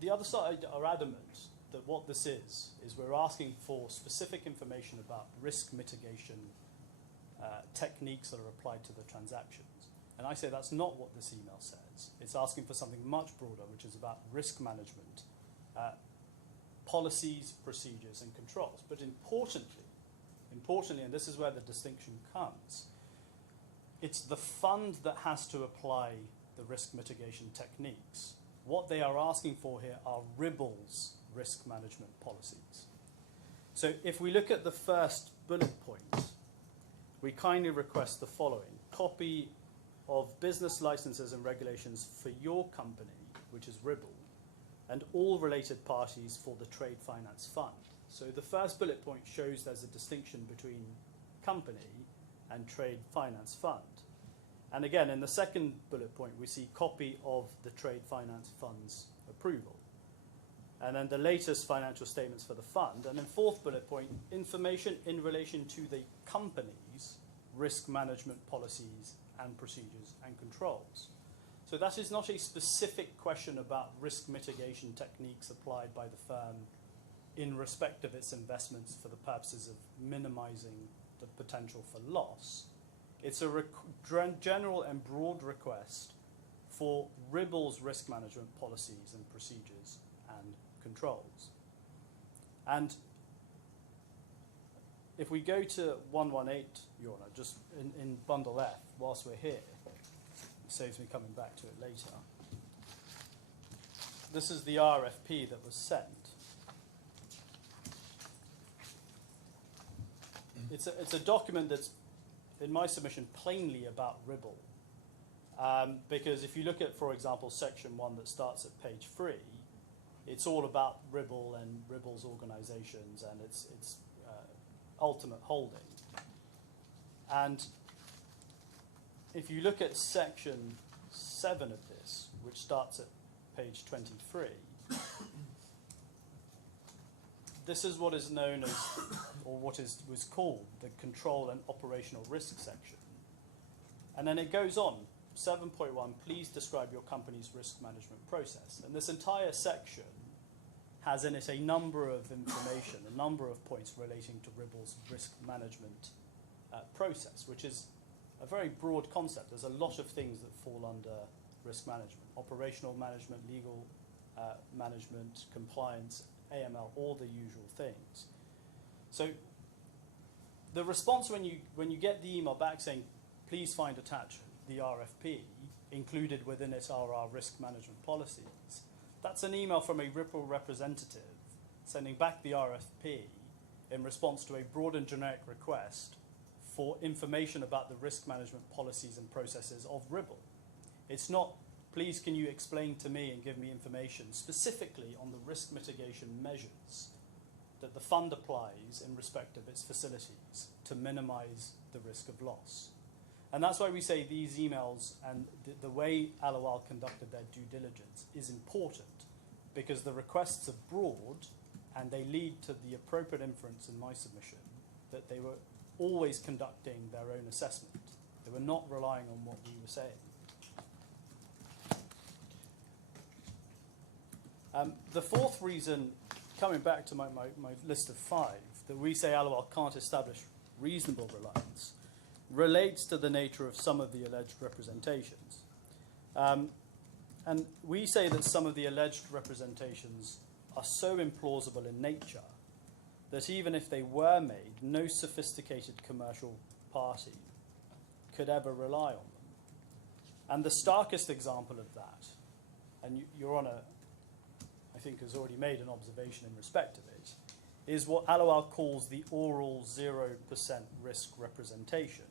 The other side are adamant that what this is we're asking for specific information about risk mitigation techniques that are applied to the transactions. And I say that's not what this email says. It's asking for something much broader, which is about risk management, policies, procedures, and controls. But importantly, and this is where the distinction comes, it's the fund that has to apply the risk mitigation techniques. What they are asking for here are RIBL's risk management policies. So if we look at the first bullet point, we kindly request the following: copy of business licenses and regulations for your company, which is RIBL, and all related parties for the Trade Finance Fund. So the first bullet point shows there's a distinction between company and Trade Finance Fund. And again, in the second bullet point, we see copy of the Trade Finance Fund's approval. And then the latest financial statements for the fund. And then fourth bullet point, information in relation to the company's risk management policies and procedures and controls. So that is not a specific question about risk mitigation techniques applied by the firm in respect of its investments for the purposes of minimizing the potential for loss. It's a general and broad request for RIBL's risk management policies and procedures and controls. And if we go to 118, Your Honour, just in bundle F, whilst we're here, it saves me coming back to it later. This is the RFP that was sent. It's a document that's, in my submission, plainly about RIBL. Because if you look at, for example, section 1 that starts at page 3, it's all about RIBL and RIBL's organisations and its ultimate holding. And if you look at section 7 of this, which starts at page 23, this is what is known as, or what was called, the control and operational risk section. And then it goes on, 7.1, please describe your company's risk management process. And this entire section has in it a number of information, a number of points relating to RIBL's risk management process, which is a very broad concept. There's a lot of things that fall under risk management: operational management, legal management, compliance, AML, all the usual things. So the response when you get the email back saying, please find attached the RFP, included within it are our risk management policies, that's an email from a RIBL representative sending back the RFP in response to a broad and generic request for information about the risk management policies and processes of RIBL. It's not, please can you explain to me and give me information specifically on the risk mitigation measures that the fund applies in respect of its facilities to minimize the risk of loss. And that's why we say these emails and the way ALAWWAL conducted their due diligence is important, because the requests are broad and they lead to the appropriate inference in my submission that they were always conducting their own assessment. They were not relying on what we were saying. The fourth reason, coming back to my list of 5, that we say ALAWWAL can't establish reasonable reliance, relates to the nature of some of the alleged representations. And we say that some of the alleged representations are so implausible in nature that even if they were made, no sophisticated commercial party could ever rely on them. And the starkest example of that, and Your Honour, I think, has already made an observation in respect of it, is what ALAWWAL calls the oral 0% risk representation.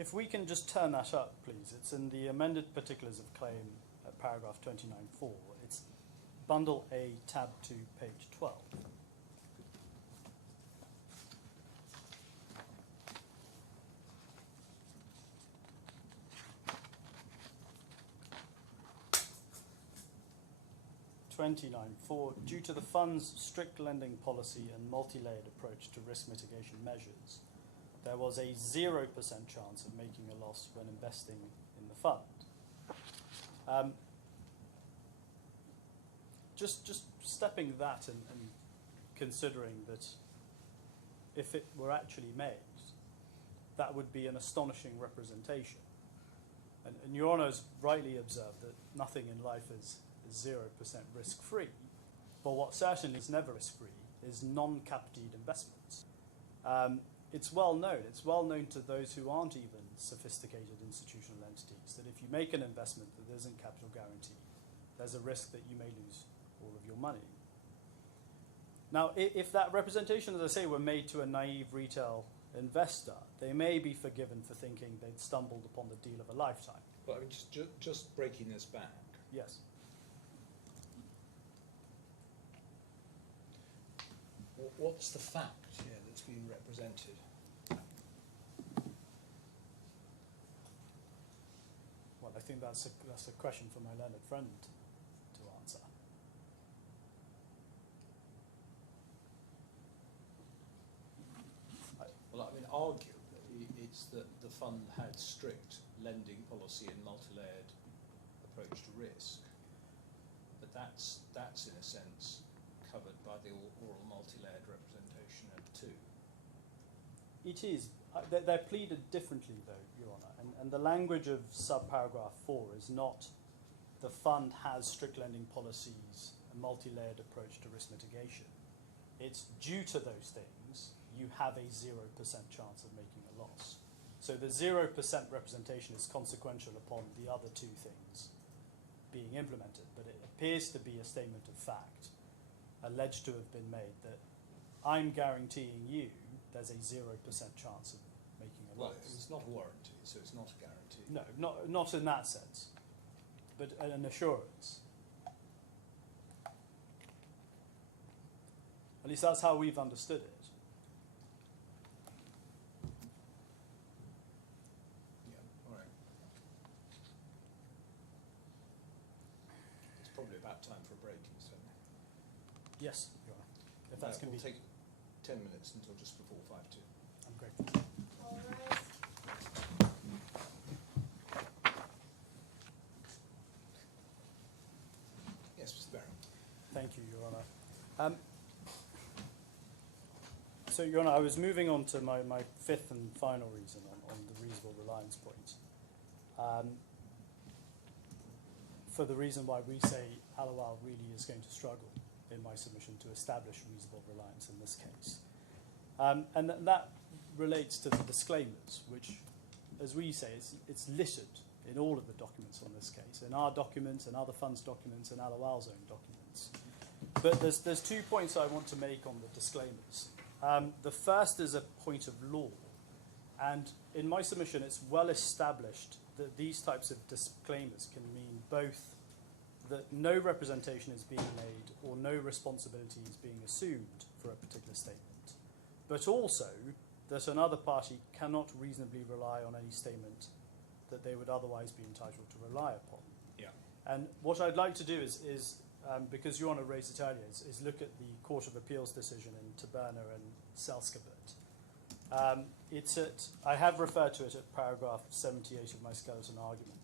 If we can just turn that up, please. It's in the amended particulars of claim at paragraph 29.4. It's bundle A, tab 2, page 12. Due to the fund's strict lending policy and multi-layered approach to risk mitigation measures, there was a 0% chance of making a loss when investing in the fund. Just stepping that and considering that if it were actually made, that would be an astonishing representation. And Your Honour has rightly observed that nothing in life is 0% risk-free, but what certainly is never risk-free is non-capitated investments. It's well known. It's well known to those who aren't even sophisticated institutional entities that if you make an investment that isn't capital guaranteed, there's a risk that you may lose all of your money. Now, if that representation, as I say, were made to a naive retail investor, they may be forgiven for thinking they'd stumbled upon the deal of a lifetime. Well, I mean, just breaking this back. Yes. What's the fact here that's being represented? Well, I think that's a question for my learned friend to answer. Well, I mean, arguably, it's that the fund had strict lending policy and multi-layered approach to risk, but that's in a sense covered by the oral multi-layered representation at 2. It is. They're pleaded differently, though, Your Honour, and the language of subparagraph 4 is not the fund has strict lending policies, a multi-layered approach to risk mitigation. It's due to those things, you have a 0% chance of making a loss. So the 0% representation is consequential upon the other two things being implemented, but it appears to be a statement of fact alleged to have been made that I'm guaranteeing you there's a 0% chance of making a loss. Well, it's not a warranty, so it's not a guarantee. No, not in that sense, but an assurance. At least that's how we've understood it. Yeah, all right. It's probably about time for a break, isn't it? Yes, Your Honour. If that's We'll convenient. take 10 minutes until just before 5:02. I'm grateful. All rise. Yes, Mr. Barron. Thank you, Your Honour. So, Your Honour, I was moving on to my fifth and final reason on the reasonable reliance point. For the reason why we say ALAWWAL really is going to struggle in my submission to establish reasonable reliance in this case. And that relates to the disclaimers, which, as we say, it's littered in all of the documents on this case, in our documents, and other funds' documents, and ALAWWAL's own documents. But there's 2 points I want to make on the disclaimers. The first is a point of law, and in my submission it's well established that these types of disclaimers can mean both that no representation is being made or no responsibility is being assumed for a particular statement, but also that another party cannot reasonably rely on any statement that they would otherwise be entitled to rely upon. Yeah. And what I'd like to do is because Your Honour raised it earlier, is look at the Court of Appeals decision in Taberner and Selskabert. I have referred to it at paragraph 78 of my skeleton argument,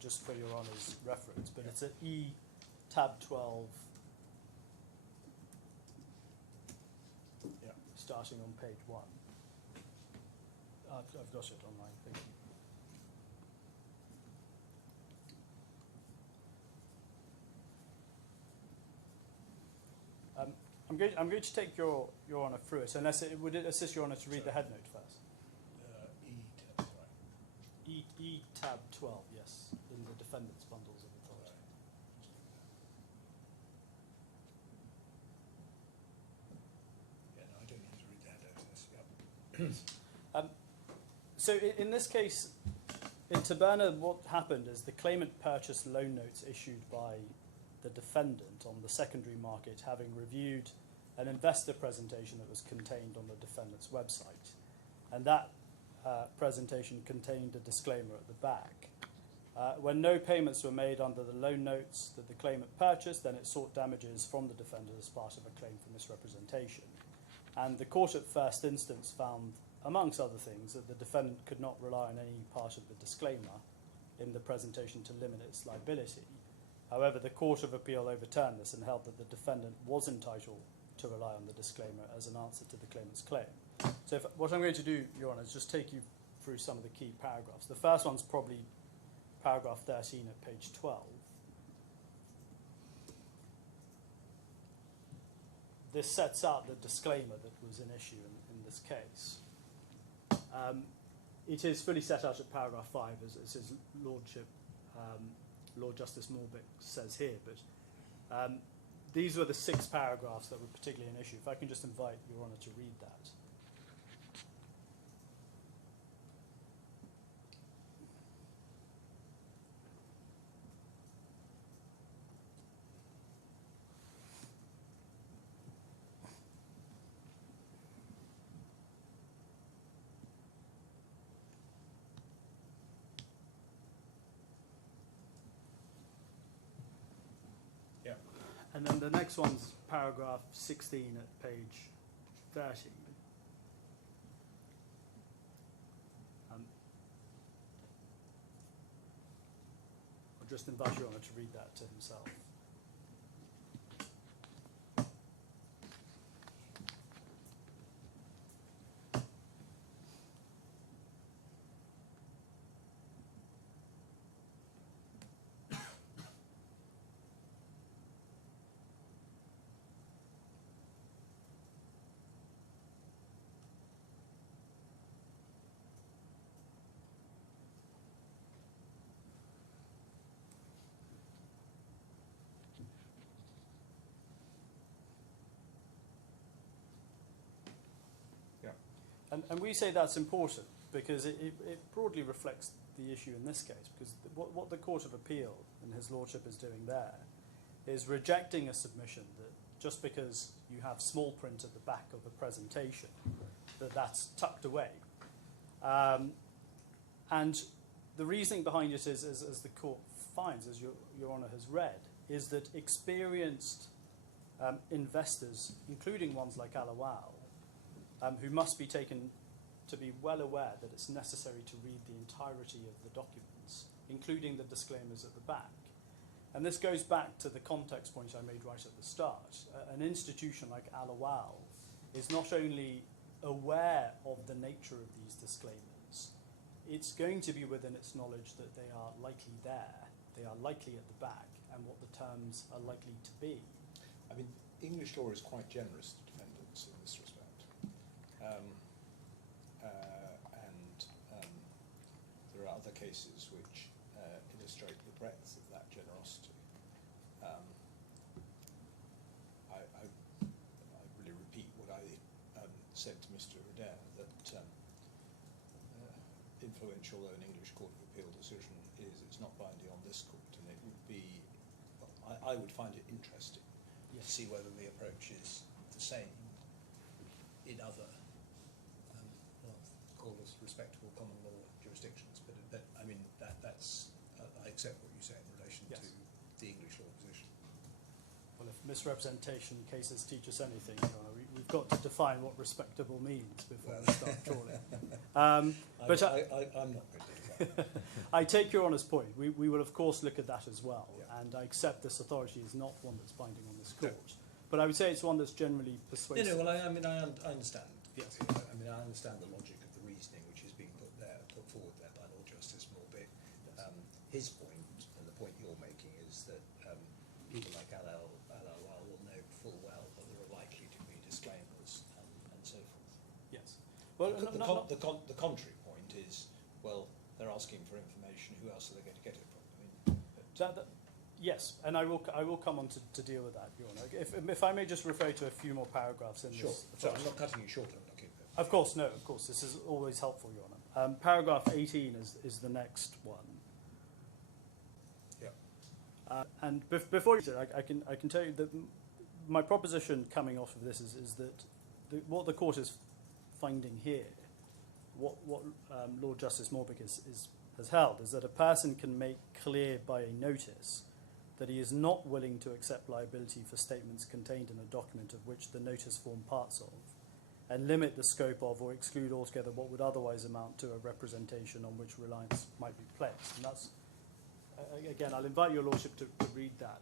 just for Your Honour's reference, but it's at E tab 12, starting on page 1. I've got it online, thank you. I'm going to take Your Honour through it, unless it would assist Your Honour to read the head note first. tab 12, yes, in the defendant's bundles of authority. Yeah, no, I don't need to read that out of this. Yep. So in this case, in Taberna, what happened is the claimant purchased loan notes issued by the defendant on the secondary market, having reviewed an investor presentation that was contained on the defendant's website. And that presentation contained a disclaimer at the back. When no payments were made under the loan notes that the claimant purchased, then it sought damages from the defendant as part of a claim for misrepresentation. And the court at first instance found, amongst other things, that the defendant could not rely on any part of the disclaimer in the presentation to limit its liability. However, the Court of Appeal overturned this and held that the defendant was entitled to rely on the disclaimer as an answer to the claimant's claim. So what I'm going to do, Your Honour, is just take you through some of the key paragraphs. The first one's probably paragraph 13 at page 12. This sets out the disclaimer that was in issue in this case. It is fully set out at paragraph 5, as his Lordship, Lord Justice Morbeck says here, but these were the 6 paragraphs that were particularly an issue. If I can just invite Your Honour to read that. Yeah. And then the next one's paragraph 16 at page 30. I'll just invite Your Honour to read that to himself. And we say that's important because it broadly reflects the issue in this case, because what the Court of Appeal and his Lordship is doing there is rejecting a submission that just because you have small print at the back of the presentation, that's tucked away. And the reasoning behind it is, as the Court finds, as Your Honour has read, is that experienced investors, including ones like ALAWWAL, who must be taken to be well aware that it's necessary to read the entirety of the documents, including the disclaimers at the back. And this goes back to the context point I made right at the start. An institution like ALAWWAL is not only aware of the nature of these disclaimers, it's going to be within its knowledge that they are likely there, they are likely at the back, and what the terms are likely to be. I mean, English law is quite generous to defendants in this respect. There are other cases which illustrate the breadth of that generosity. I really repeat what I said to Mr. Adair, that influential though an English Court of Appeal decision is, it's not binding on this court, and it would be, well, I would find it interesting to see whether the approach is the same in other, well, call us respectable common law jurisdictions. But I mean, that's I accept what you say in relation to the English law position. Well, if misrepresentation cases teach us anything, Your Honour, we've got to define what respectable means before we start trawling. I'm not going to define. I take Your Honour's point. We will, of course, look at that as well. Yeah. And I accept this authority is not one that's binding on this court. No. But I would say it's one that's generally persuasive. No, well, I mean, I understand. Yes. I mean, I understand the logic of the reasoning which is being put forward there by Lord Justice Morbeck. His point, and the point you're making, is that people like ALAWWAL will know full well that there are likely to be disclaimers and so forth. Yes. Well, The contrary point is, well, they're asking for information who else are they going to get it from? I mean, Yes, and I will come on to deal with that, Your Honour. If I may just refer to a few more paragraphs in sure. this. So I'm not cutting you short. I'm looking. Of course, no, of course. This is always helpful, Your Honour. Paragraph 18 is the next one. Yeah. And before you say, I can tell you that my proposition coming off of this is that what the court is finding here, what Lord Justice Morbeck has held, is that a person can make clear by a notice that he is not willing to accept liability for statements contained in a document of which the notice formed parts of, and limit the scope of or exclude altogether what would otherwise amount to a representation on which reliance might be placed. And that's, again, I'll invite your Lordship to read that.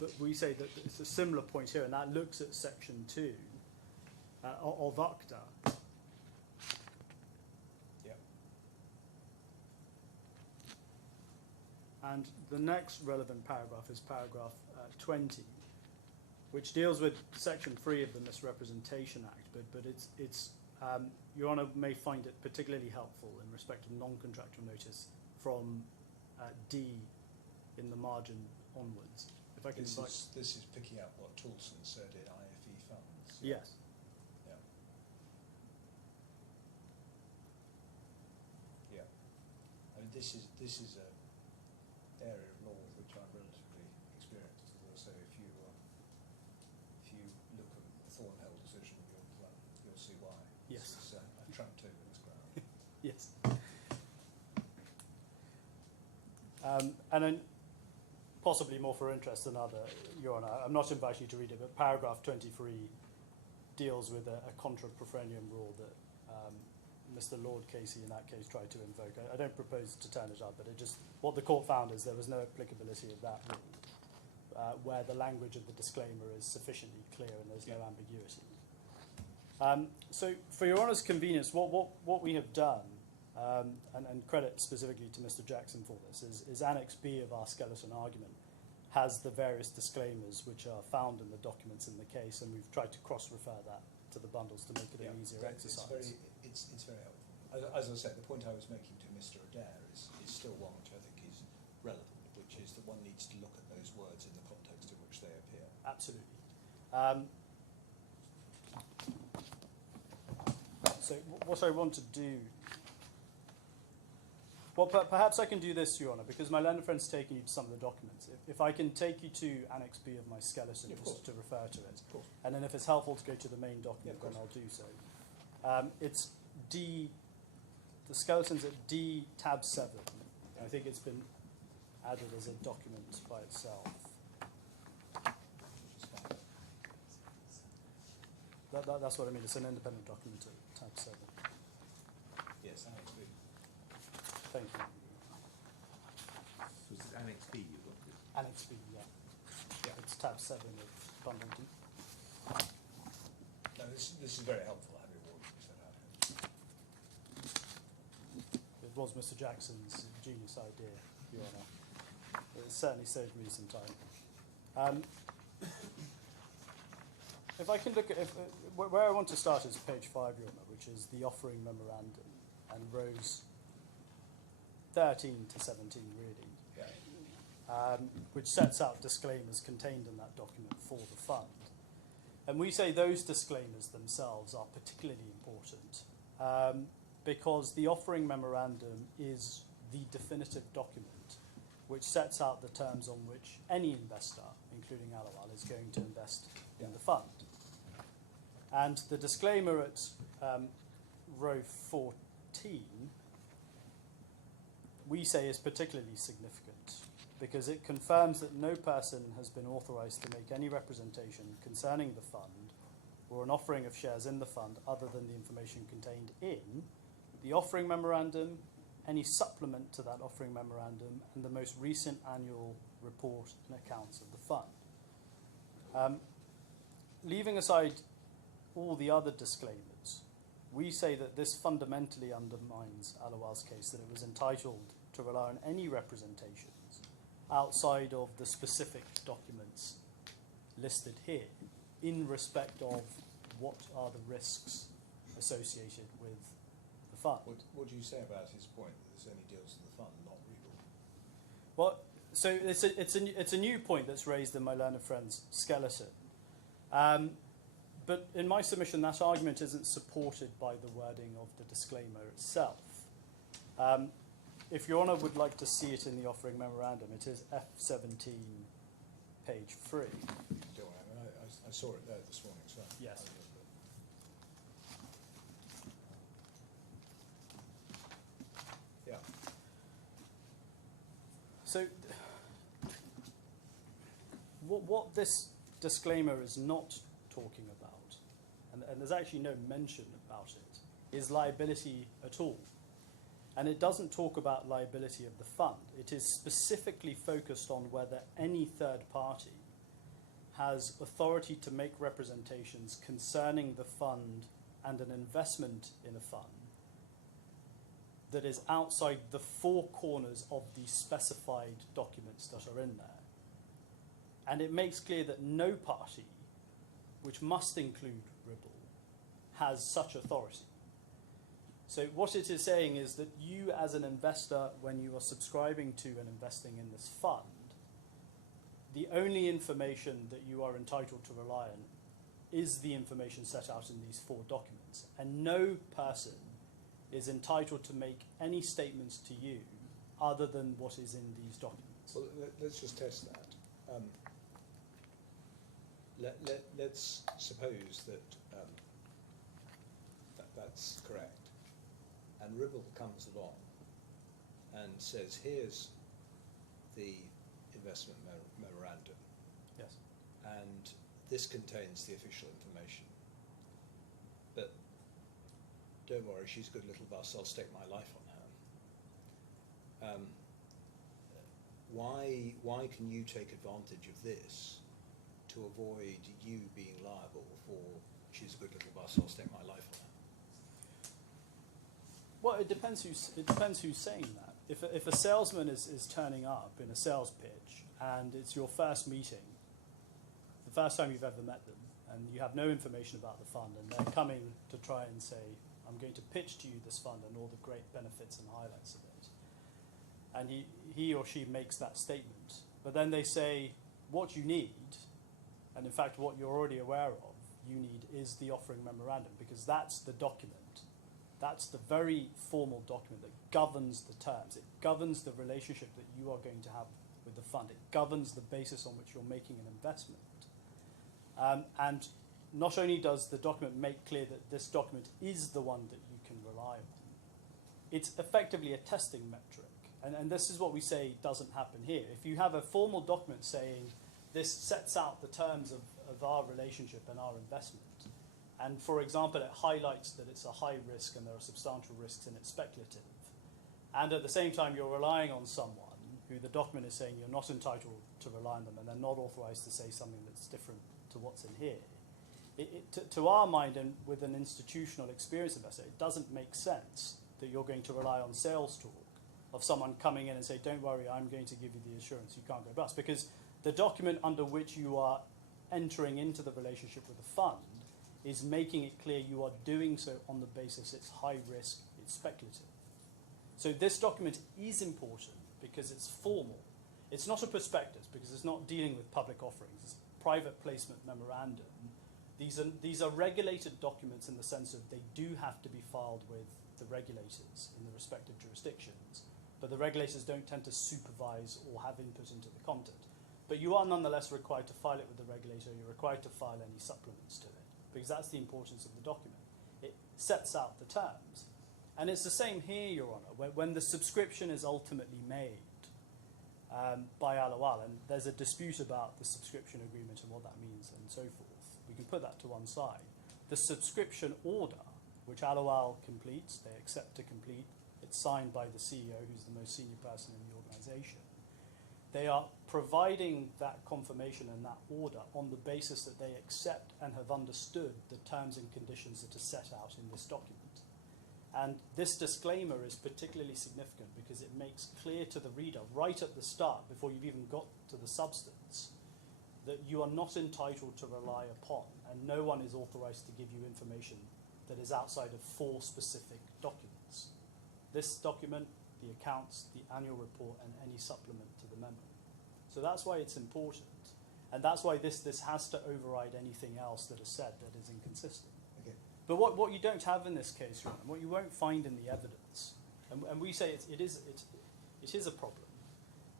But we say that it's a similar point here, and that looks at Section 2 of UCTA. Yeah. And the next relevant paragraph is paragraph 20, which deals with Section 3 of the Misrepresentation Act, but it's Your Honour may find it particularly helpful in respect of non-contractual notice from D in the margin onwards. If I can this is picking up what Toulson said in IFE funds. Yes. Yeah. Yeah. I mean, this is a area of law which I'm relatively experienced. As I say, if you look at the Thornhill decision, you'll see why. Yes. This is a trapped over this ground. Yes. And then, possibly more for interest than other, Your Honour, I'm not inviting you to read it, but paragraph 23 deals with a contra profrenium rule that Mr. Lord Casey in that case tried to invoke. I don't propose to turn it up, but what the court found is there was no applicability of that rule, where the language of the disclaimer is sufficiently clear and there's no ambiguity. So, for Your Honour's convenience, what we have done, and credit specifically to Mr. Jackson for this, is Annex B of our skeleton argument has the various disclaimers which are found in the documents in the case, and we've tried to cross-refer that to the bundles to make it an easier exercise. It's very helpful. As I said, the point I was making to Mr. Adair is still one which I think is relevant, which is that one needs to look at those words in the context in which they appear. Absolutely. So what I want to do... Well, perhaps I can do this, Your Honour, because my learned friend's taken you to some of the documents. If I can take you to Annex B of my skeleton, just to refer to it, and then if it's helpful to go to the main document, then I'll do so. It's D, the skeleton's at D tab 7. I think it's been added as a document by itself. That's what I mean, it's an independent document at tab 7. Yes, Annex B. Thank you. So is it Annex B you've got this? Annex B, yeah. It's tab 7 of bundle D. No, this is very helpful having walked that out. It was Mr. Jackson's genius idea, Your Honour. It certainly saved me some time. If I can look at where I want to start is page 5, Your Honour, which is the offering memorandum, and rows 13 to 17, really, which sets out disclaimers contained in that document for the fund. And we say those disclaimers themselves are particularly important because the offering memorandum is the definitive document which sets out the terms on which any investor, including ALAWWAL, is going to invest in the fund. And the disclaimer at row 14, we say is particularly significant because it confirms that no person has been authorised to make any representation concerning the fund or an offering of shares in the fund other than the information contained in the offering memorandum, any supplement to that offering memorandum, and the most recent annual report and accounts of the fund. Leaving aside all the other disclaimers, we say that this fundamentally undermines ALAWWAL's case that it was entitled to rely on any representations outside of the specific documents listed here in respect of what are the risks associated with the fund. What do you say about his point that this only deals with the fund, not So it's a new point that's raised in my learned friend's skeleton. But in my submission, that argument isn't supported by the wording of the disclaimer itself. If Your Honour would like to see it in the offering memorandum, it is F17, page 3. Don't worry, I saw it there this morning, so. Yes. Yeah. So what this disclaimer is not talking about, and there's actually no mention about it, is liability at all. And it doesn't talk about liability of the fund. It is specifically focused on whether any third party has authority to make representations concerning the fund and an investment in a fund that is outside the four corners of the specified documents that are in there. And it makes clear that no party, which must include Ribble, has such authority. So what it is saying is that you as an investor, when you are subscribing to and investing in this fund, the only information that you are entitled to rely on is the information set out in these four documents. And no person is entitled to make any statements to you other than what is in these documents. Well, let's just test that. Let's suppose that, that's correct. And Ribble comes along and says, here's the investment memorandum, Yes. and this contains the official information. But don't worry, she's a good little bus, I'll stake my life on her. Why can you take advantage of this to avoid you being liable for she's a good little bus, I'll stake my life on her? Well, it depends who's saying that. If a salesman is turning up in a sales pitch and it's your first meeting, the first time you've ever met them, and you have no information about the fund, and they're coming to try and say, I'm going to pitch to you this fund and all the great benefits and highlights of it, and he or she makes that statement, but then they say, what you need, and in fact what you're already aware of, you need is the offering memorandum, because that's the document. That's the very formal document that governs the terms. It governs the relationship that you are going to have with the fund. It governs the basis on which you're making an investment. And not only does the document make clear that this document is the one that you can rely on, it's effectively a testing metric. And this is what we say doesn't happen here. If you have a formal document saying this sets out the terms of our relationship and our investment, and for example, it highlights that it's a high risk and there are substantial risks and it's speculative, and at the same time you're relying on someone who the document is saying you're not entitled to rely on them and they're not authorized to say something that's different to what's in here, to our mind, and with an institutional experienced investor, it doesn't make sense that you're going to rely on sales talk of someone coming in and say, don't worry, I'm going to give you the assurance you can't go bust, because the document under which you are entering into the relationship with the fund is making it clear you are doing so on the basis it's high risk, it's speculative. So this document is important because it's formal. It's not a prospectus because it's not dealing with public offerings. It's a private placement memorandum. These are regulated documents in the sense of they do have to be filed with the regulators in the respective jurisdictions, but the regulators don't tend to supervise or have input into the content. But you are nonetheless required to file it with the regulator. You're required to file any supplements to it, because that's the importance of the document. It sets out the terms. And it's the same here, Your Honour, when the subscription is ultimately made by ALAWWAL, and there's a dispute about the subscription agreement and what that means and so forth. We can put that to one side. The subscription order, which ALAWWAL completes, they accept to complete, it's signed by the CEO, who's the most senior person in the organisation. They are providing that confirmation and that order on the basis that they accept and have understood the terms and conditions that are set out in this document. And this disclaimer is particularly significant because it makes clear to the reader right at the start, before you've even got to the substance, that you are not entitled to rely upon, and no one is authorized to give you information that is outside of 4 specific documents. This document, the accounts, the annual report, and any supplement to the memo. So that's why it's important. And that's why this has to override anything else that is said that is inconsistent. Okay. But what you don't have in this case, Ron, what you won't find in the evidence, and we say it is a problem,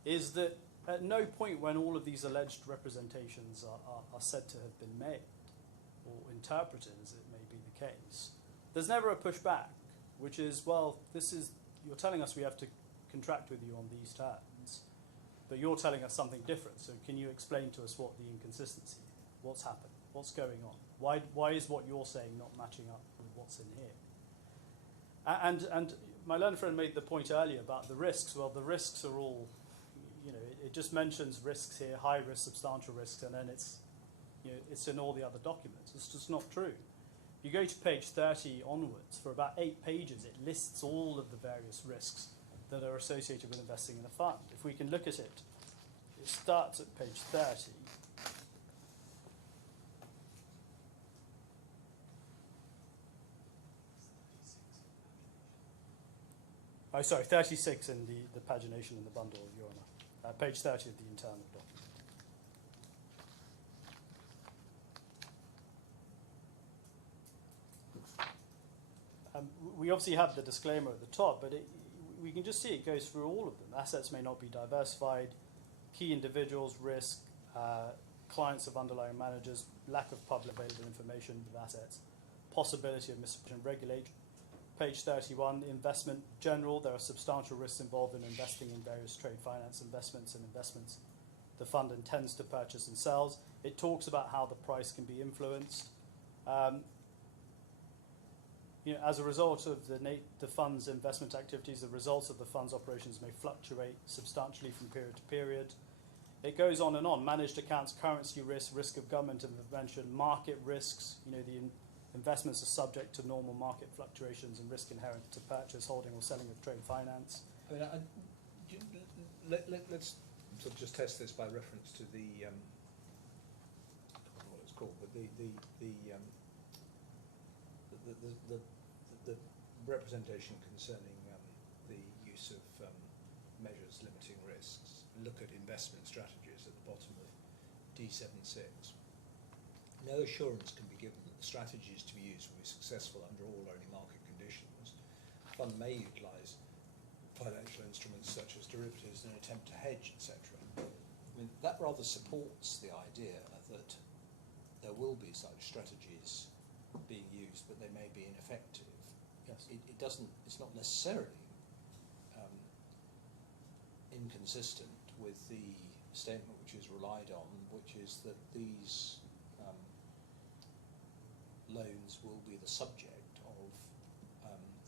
is that at no point when all of these alleged representations are said to have been made or interpreted as it may be the case, there's never a pushback, which is, well, you're telling us we have to contract with you on these terms, but you're telling us something different. So can you explain to us what the inconsistency, what's happened, what's going on? Why is what you're saying not matching up with what's in here? And my learned friend made the point earlier about the risks. Well, the risks are all, it just mentions risks here, high risk, substantial risks, and then it's in all the other documents. It's just not true. If you go to page 30 onwards, for about 8 pages, it lists all of the various risks that are associated with investing in a fund. If we can look at it, it starts at page 30. Oh, sorry, 36 in the pagination in the bundle, Your Honour. Page 30 of the internal document. We obviously have the disclaimer at the top, but we can just see it goes through all of them. Assets may not be diversified, key individuals, risk, clients of underlying managers, lack of public available information with assets, possibility of misappropriation, regulation. Page 31, investment general. There are substantial risks involved in investing in various trade finance investments and investments the fund intends to purchase and sells. It talks about how the price can be influenced. As a result of the fund's investment activities, the results of the fund's operations may fluctuate substantially from period to period. It goes on and on. Managed accounts, currency risk, risk of government intervention, market risks. The investments are subject to normal market fluctuations and risk inherent to purchase, holding, or selling of trade finance. Let's sort of just test this by reference to the I don't know what it's called, but the representation concerning the use of measures limiting risks. Look at investment strategies at the bottom of D76. No assurance can be given that the strategies to be used will be successful under all or any market conditions. The fund may utilise financial instruments such as derivatives in an attempt to hedge, etc. That rather supports the idea that there will be such strategies being used, but they may be ineffective. Yes. It doesn't. It's not necessarily inconsistent with the statement which is relied on, which is that these loans will be the subject of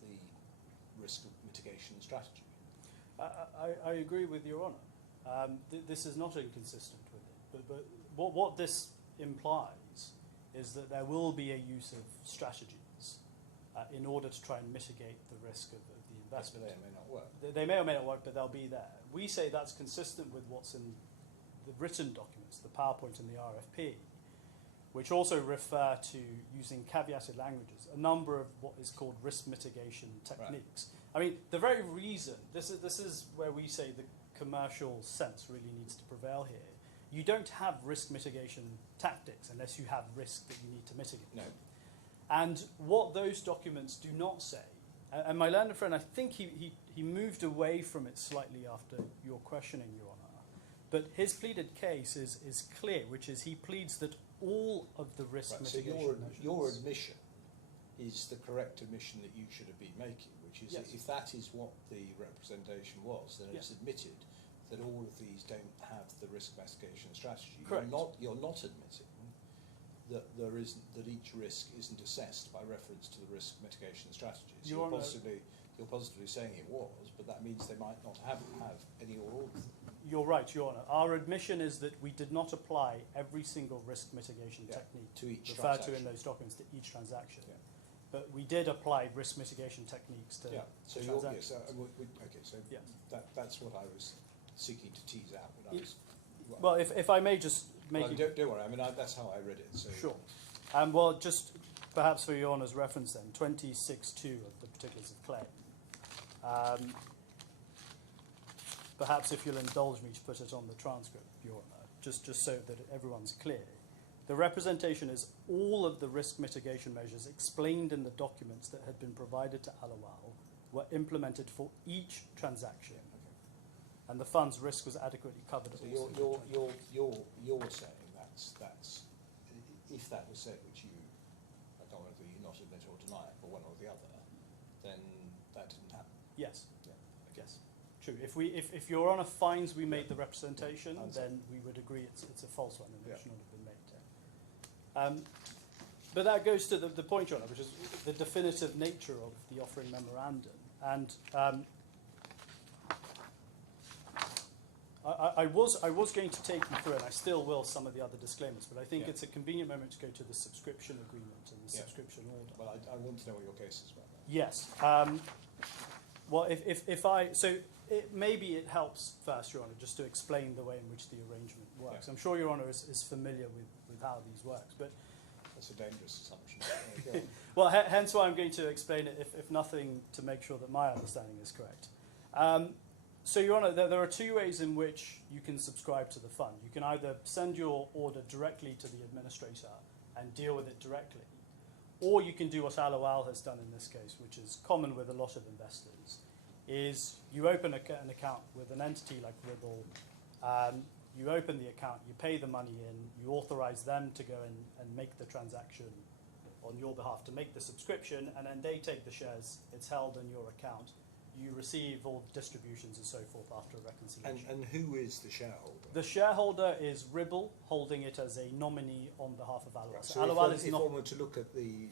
the risk of mitigation strategy. I agree with Your Honour. This is not inconsistent with it, but what this implies is that there will be a use of strategies in order to try and mitigate the risk of the investment. They may not work. They may or may not work, but they'll be there. We say that's consistent with what's in the written documents, the PowerPoint and the RFP, which also refer to using caveated languages, a number of what is called risk mitigation techniques. Right. The very reason, this is where we say the commercial sense really needs to prevail here. You don't have risk mitigation tactics unless you have risk that you need to mitigate. No. And what those documents do not say, and my learned friend, I think he moved away from it slightly after your questioning, Your Honour, but his pleaded case is clear, which is he pleads that all of the risk mitigation measures... Your admission is the correct admission that you should have been making, which is if that is what the representation was, then it's admitted that all of these don't have the risk mitigation strategy. Correct. You're not admitting that each risk isn't assessed by reference to the risk mitigation strategies. You're positively saying it was, but that means they might not have any or all of them. You're right, Your Honour. Our admission is that we did not apply every single risk mitigation technique to each referred to in those documents to each transaction. Yeah. But we did apply risk mitigation techniques to transactions. That's what I was seeking to tease out. Well, if I may just make don't worry. That's how I read it. So. Sure. Well, just perhaps for Your Honour's reference then, 26.2 of the particulars of claim. perhaps if you'll indulge me to put it on the transcript, Your Honour, just so that everyone's clear. The representation is all of the risk mitigation measures explained in the documents that had been provided to ALAWWAL were implemented for each transaction, and the fund's risk was adequately covered. So you're saying that's if that was said, which you, I don't know whether you not admit or deny it, or one or the other, then that didn't happen. Yes. Yeah. Yes. True. If Your Honour finds we made the representation, then we would agree it's a false one and it should not have been made. But that goes to the point, Your Honour, which is the definitive nature of the offering memorandum. And I was going to take you through, and I still will, some of the other disclaimers, but I think it's a convenient moment to go to the subscription agreement and the subscription order. Well, I want to know what your case is about that. Yes. Well, maybe it helps first, Your Honour, just to explain the way in which the arrangement works. Yeah. I'm sure Your Honour is familiar with how these works, but That's a dangerous assumption. Go on. well, hence why I'm going to explain it, if nothing, to make sure that my understanding is correct. So, Your Honour, there are two ways in which you can subscribe to the fund. You can either send your order directly to the administrator and deal with it directly, or you can do what ALAWWAL has done in this case, which is common with a lot of investors, is you open an account with an entity like Ribble, you open the account, you pay the money in, you authorise them to go in and make the transaction on your behalf, to make the subscription, and then they take the shares, it's held in your account, you receive all the distributions and so forth after a reconciliation. And who is the shareholder? The shareholder is Ribble, holding it as a nominee on behalf of ALAWWAL. Right, So so ALAWWAL if is not. one were to look at the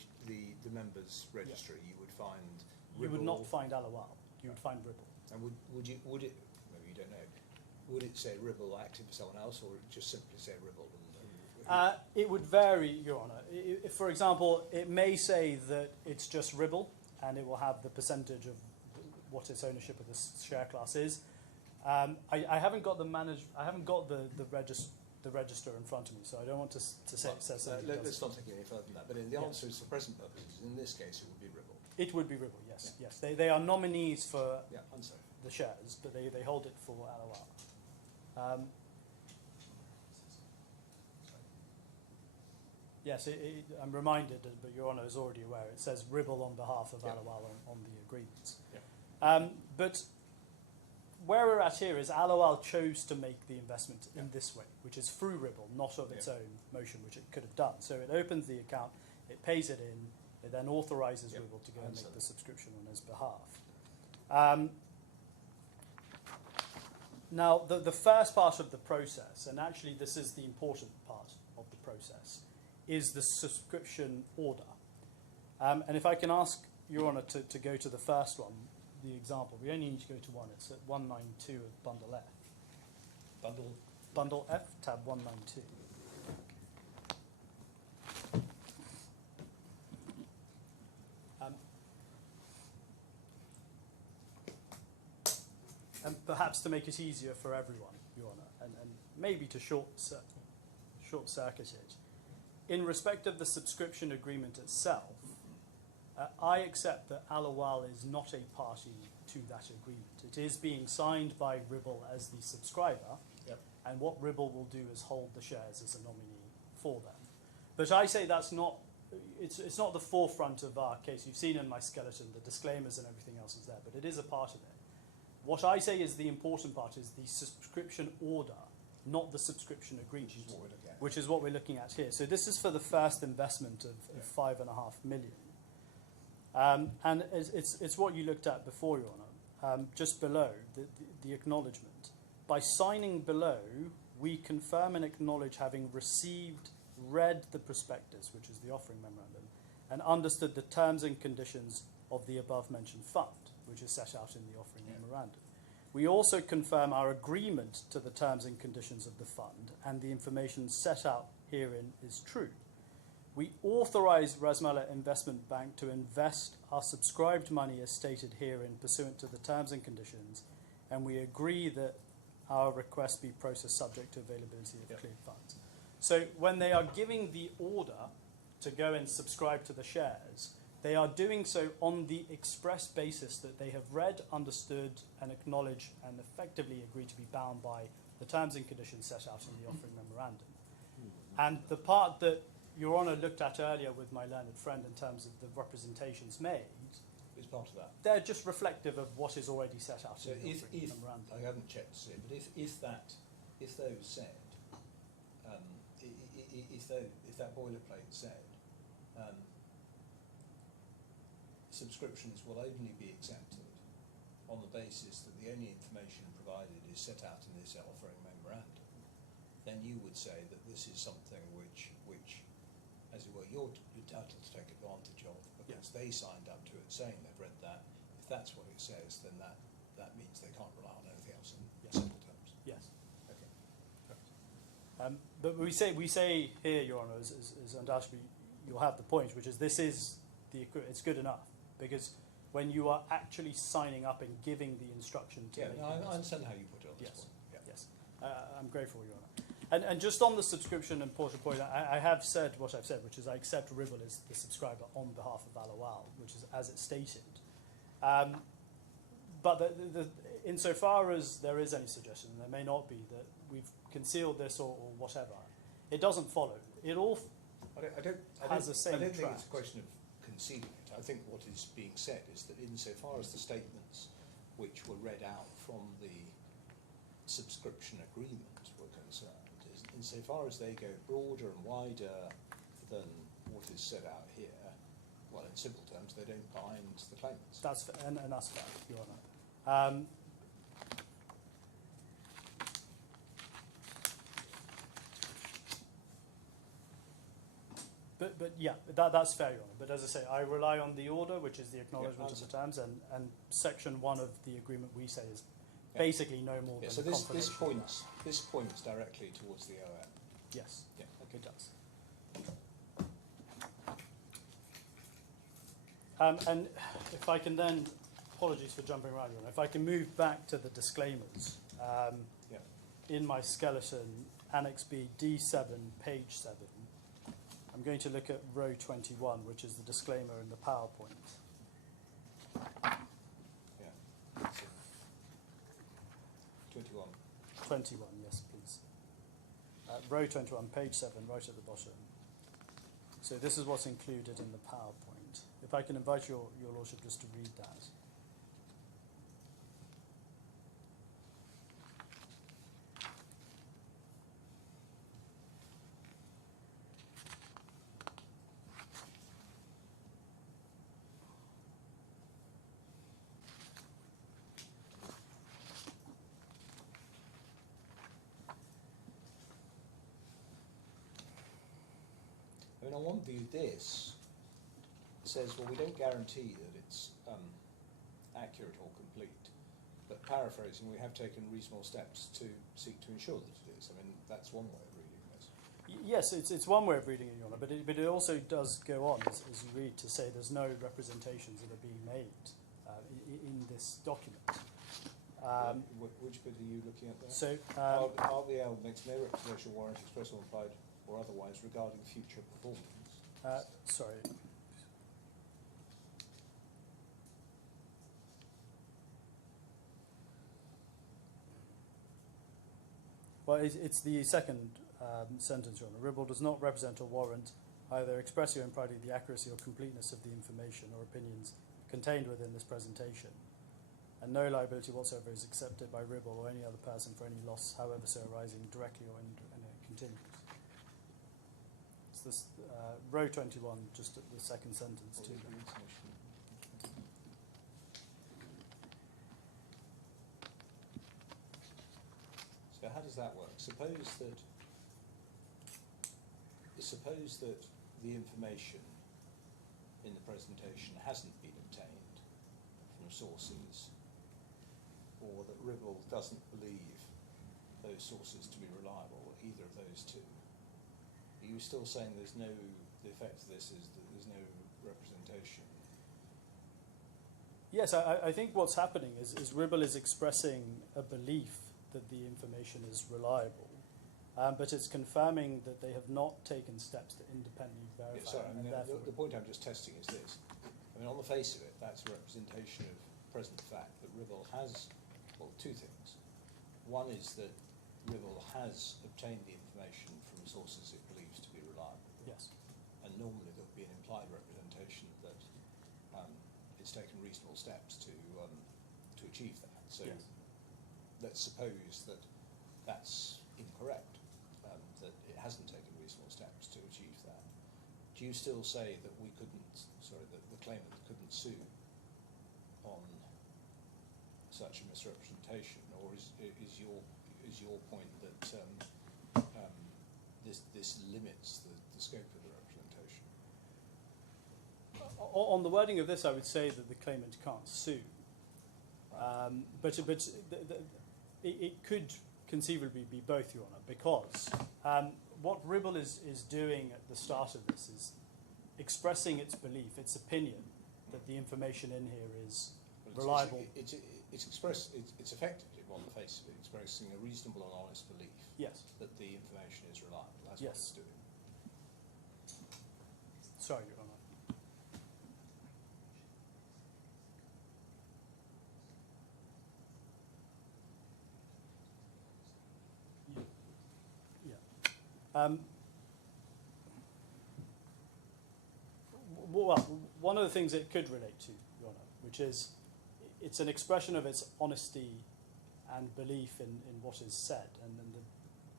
members' registry, you would find You would Ribble- not find ALAWWAL. You would find Ribble. And would it, maybe you don't know, would it say Ribble acting for someone else, or would it just simply say Ribble? It would vary, Your Honour. If, for example, it may say that it's just Ribble, and it will have the percentage of what its ownership of the share class is. I haven't got the register in front of me, so I don't want to say it says something. Let's not take it any further than that. But the answer is, for present purposes, in this case, it would be Ribble. It would be Ribble, yes. Yes, they are nominees for Yeah, I'm sorry. the shares, but they hold it for ALAWWAL. Yes, I'm reminded, but Your Honour is already aware, it says Ribble on behalf of ALAWWAL on the agreements. Yeah. But where we're at here is ALAWWAL chose to make the investment in this way, which is through Ribble, not of its own motion, which it could have done. So it opens the account, it pays it in, it then authorises Ribble to go and make the subscription on his behalf. Now, the first part of the process, and actually this is the important part of the process, is the subscription order. And if I can ask Your Honour to go to the first one, the example. We only need to go to one. It's at 192 of Bundle F. Bundle F, tab 192. And perhaps to make it easier for everyone, Your Honour, and maybe to short circuit it, in respect of the subscription agreement itself, I accept that ALAWWAL is not a party to that agreement. It is being signed by Ribble as the subscriber, and what Ribble will do is hold the shares as a nominee for them. But I say that's not, it's not the forefront of our case. You've seen in my skeleton the disclaimers and everything else is there, but it is a part of it. What I say is the important part is the subscription order, not the subscription agreement, which is what we're looking at here. So this is for the first investment of $5.5 million. And it's what you looked at before, Your Honour, just below, the acknowledgement. By signing below, we confirm and acknowledge having received, read the prospectus, which is the offering memorandum, and understood the terms and conditions of the above-mentioned fund, which is set out in the offering memorandum. We also confirm our agreement to the terms and conditions of the fund, and the information set out herein is true. We authorise RASMALA Investment Bank to invest our subscribed money as stated herein pursuant to the terms and conditions, and we agree that our request be processed subject to availability of cleared funds. So when they are giving the order to go and subscribe to the shares, they are doing so on the express basis that they have read, understood, and acknowledged and effectively agreed to be bound by the terms and conditions set out in the offering memorandum. And the part that Your Honour looked at earlier with my learned friend in terms of the representations made, Is part of that. they're just reflective of what is already set out So in the if offering memorandum. I haven't checked to see it, but if those said, if that boilerplate said, subscriptions will only be accepted on the basis that the only information provided is set out in this offering memorandum, then you would say that this is something which, as it were, you're entitled to take advantage of because they signed up to it saying they've read that. If that's what it says, then that means they can't rely on anything else in simple terms. Yes. Okay. But we say here, Your Honour, is undoubtedly you'll have the point, which is it's good enough, because when you are actually signing up and giving the instruction to Yeah, make no, the I understand how you put it on this Yes. point. Yeah. Yes, I'm grateful, Your Honour. And just on the subscription and portion point, I have said what I've said, which is I accept Ribble as the subscriber on behalf of ALAWWAL, which is as it's stated. But insofar as there is any suggestion, and there may not be, that we've concealed this or whatever, it doesn't follow. It all has the same I don't think track. it's a question of concealing it. I think what is being said is that insofar as the statements which were read out from the subscription agreement were concerned, insofar as they go broader and wider than what is set out here, well, in simple terms, they don't bind the claimants. That's fair, and that's fair, Your Honour. But yeah, that's fair, Your Honour. But as I say, I rely on the order, which is the acknowledgement of the terms, and section 1 of the agreement we say is basically no more than So a this confirmation. points directly towards the OM. Yes, Yeah. it does. And if I can then, apologies for jumping around, Your Honour, if I can move back to the disclaimers. Yeah. In my skeleton, Annex B, D7, page 7, I'm going to look at row 21, which is the disclaimer in the PowerPoint. Yeah. 21. 21, yes, please. Row 21, page 7, right at the bottom. So this is what's included in the PowerPoint. If I can invite your Lordship just to read that. I mean, on one view, this says, well, we don't guarantee that it's accurate or complete, but paraphrasing, we have taken reasonable steps to seek to ensure that it is. I mean, that's one way of reading this. Yes, it's one way of reading it, Your Honour, but it also does go on, as you read, to say there's no representations that are being made in this document. Which bit are you looking at there? So, RBL makes no representation, warrant, express or implied or otherwise regarding future performance. sorry. Well, it's the second sentence, Your Honour. Ribble does not represent or warrant either expressly or impliedly the accuracy or completeness of the information or opinions contained within this presentation, and no liability whatsoever is accepted by Ribble or any other person for any loss, however so arising directly or in it continues. It's this row 21, just at the second sentence too. So how does that work? Suppose that the information in the presentation hasn't been obtained from sources, or that Ribble doesn't believe those sources to be reliable, either of those two. Are you still saying the effect of this is that there's no representation? Yes, I think what's happening is Ribble is expressing a belief that the information is reliable, but it's confirming that they have not taken steps to independently verify. Yeah, sorry, I mean, and therefore the point I'm just testing is this. I mean, on the face of it, that's a representation of present fact that Ribble has, well, two things. One is that Ribble has obtained the information from sources it believes to be reliable. yes, And normally there would be an implied representation that it's taken reasonable steps to achieve that. So yes, let's suppose that that's incorrect, that it hasn't taken reasonable steps to achieve that. Do you still say that we couldn't, that the claimant couldn't sue on such a misrepresentation, or is your point that this limits the scope of the representation? On the wording of this, I would say that the claimant can't sue. But it could conceivably be both, Your Honour, because what Ribble is doing at the start of this is expressing its belief, its opinion, that the information in here is reliable. It's effectively, on the face of it, expressing a reasonable and honest belief Yes. that the information is reliable. That's Yes. what it's doing. Sorry, Your Honour. Well, one of the things it could relate to, Your Honour, which is it's an expression of its honesty and belief in what is said, and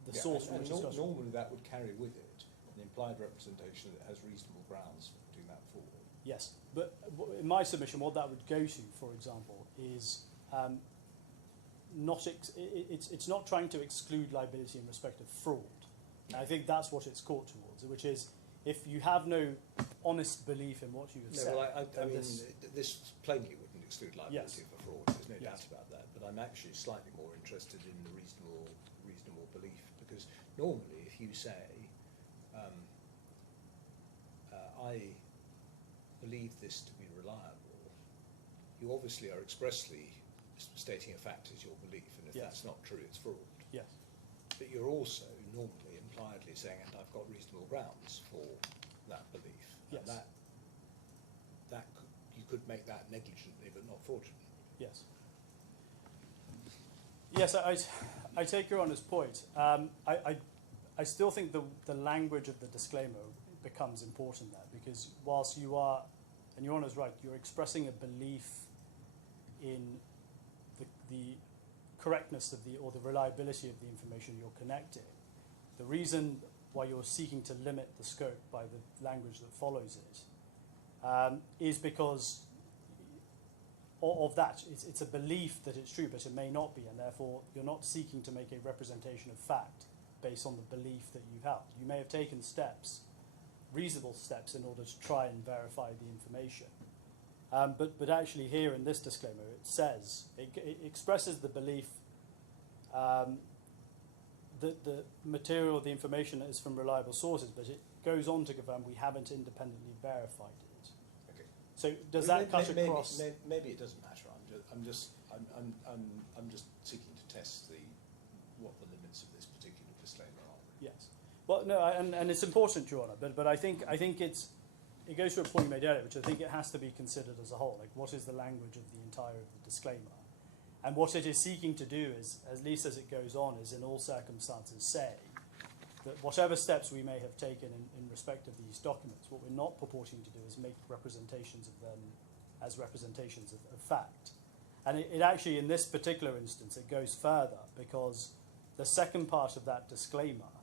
the source from which it's got. Normally that would carry with it an implied representation that it has reasonable grounds for putting that forward. Yes, but in my submission, what that would go to, for example, is it's not trying to exclude liability in respect of fraud. And I think that's what it's caught towards, which is if you have no honest belief in what you have said. No, well, I mean, this plainly wouldn't exclude liability Yes. for fraud. There's no Yes. doubt about that. But I'm actually slightly more interested in the reasonable belief, because normally, if you say, I believe this to be reliable, you obviously are expressly stating a fact as your belief, and if Yes. that's not true, it's fraud. Yes. But you're also normally impliedly saying, and I've got reasonable grounds for that belief. Yes. And you could make that negligently, but not fraudulently. Yes. Yes, I take Your Honour's point. I still think the language of the disclaimer becomes important there, because whilst you are, and Your Honour's right, you're expressing a belief in the correctness of or the reliability of the information you're connecting. The reason why you're seeking to limit the scope by the language that follows it is because of that. It's a belief that it's true, but it may not be, and therefore you're not seeking to make a representation of fact based on the belief that you've held. You may have taken steps, reasonable steps, in order to try and verify the information. But actually here in this disclaimer, it says, it expresses the belief that the material, the information is from reliable sources, but it goes on to confirm we haven't independently verified it. Okay. So does that cut across? Maybe it doesn't matter. I'm just seeking to test what the limits of this particular disclaimer are. Yes. Well, no, and it's important, Your Honour, but I think it goes to a point you made earlier, which I think it has to be considered as a whole. Like, what is the language of the entire of the disclaimer? And what it is seeking to do is, at least as it goes on, is in all circumstances say that whatever steps we may have taken in respect of these documents, what we're not purporting to do is make representations of them as representations of fact. And it actually, in this particular instance, it goes further, because the second part of that disclaimer,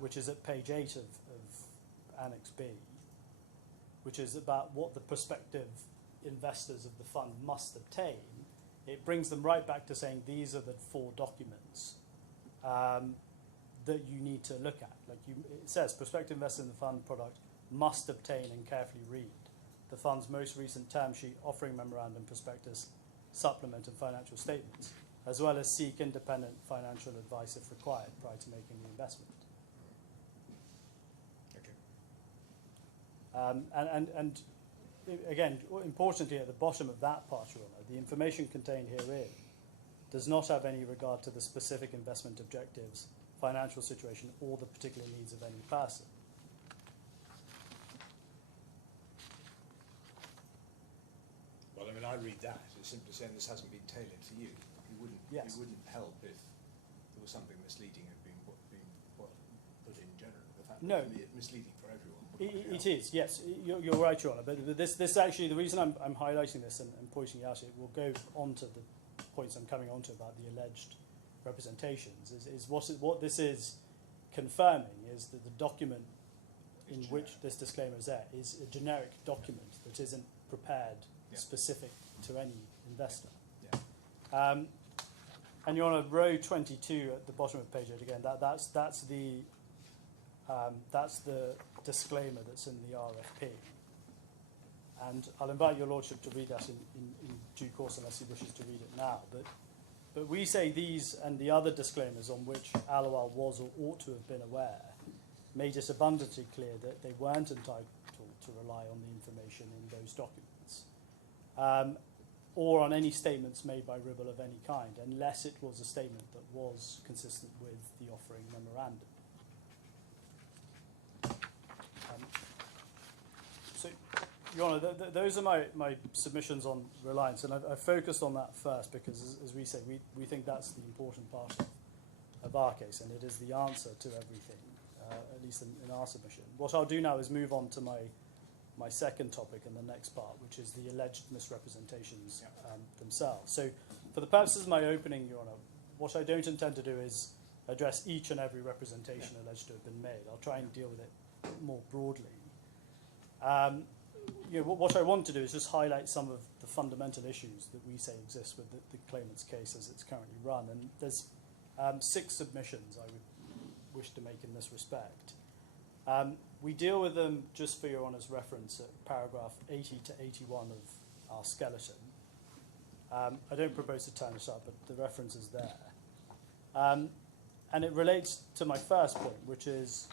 which is at page 8 of Annex B, which is about what the prospective investors of the fund must obtain, it brings them right back to saying these are the 4 documents that you need to look at. It says prospective investors in the fund product must obtain and carefully read the fund's most recent term sheet, offering memorandum, prospectus, supplement and financial statements, as well as seek independent financial advice if required prior to making the investment. Okay. And again, importantly, at the bottom of that part, Your Honour, the information contained herein does not have any regard to the specific investment objectives, financial situation or the particular needs of any person. Well, I mean, I read that as simply saying this hasn't been tailored to you. Yes. It wouldn't help if there was something misleading had been put in general. The fact No. that it's misleading for everyone. It is, yes. You're right, Your Honour. But this actually, the reason I'm highlighting this and pointing it out, it will go on to the points I'm coming on to about the alleged representations, is what this is confirming is that the document in which this disclaimer is there is a generic document that isn't prepared specific to any investor. Yeah. And you're on row 22 at the bottom of page 8 again. That's the disclaimer that's in the RFP. And I'll invite your lordship to read that in due course, unless he wishes to read it now. But we say these and the other disclaimers on which ALAWWAL was or ought to have been aware made it abundantly clear that they weren't entitled to rely on the information in those documents, or on any statements made by Ribble of any kind, unless it was a statement that was consistent with the offering memorandum. So, Your Honour, those are my submissions on reliance, and I've focused on that first because, as we say, we think that's the important part of our case, and it is the answer to everything, at least in our submission. What I'll do now is move on to my second topic in the next part, which is the alleged misrepresentations themselves. So, for the purposes of my opening, Your Honour, what I don't intend to do is address each and every representation alleged to have been made. I'll try and deal with it more broadly. What I want to do is just highlight some of the fundamental issues that we say exist with the claimant's case as it's currently run. And there's 6 submissions I would wish to make in this respect. We deal with them, just for Your Honour's reference, at paragraph 80 to 81 of our skeleton. I don't propose to turn it up, but the reference is there. And it relates to my first point, which is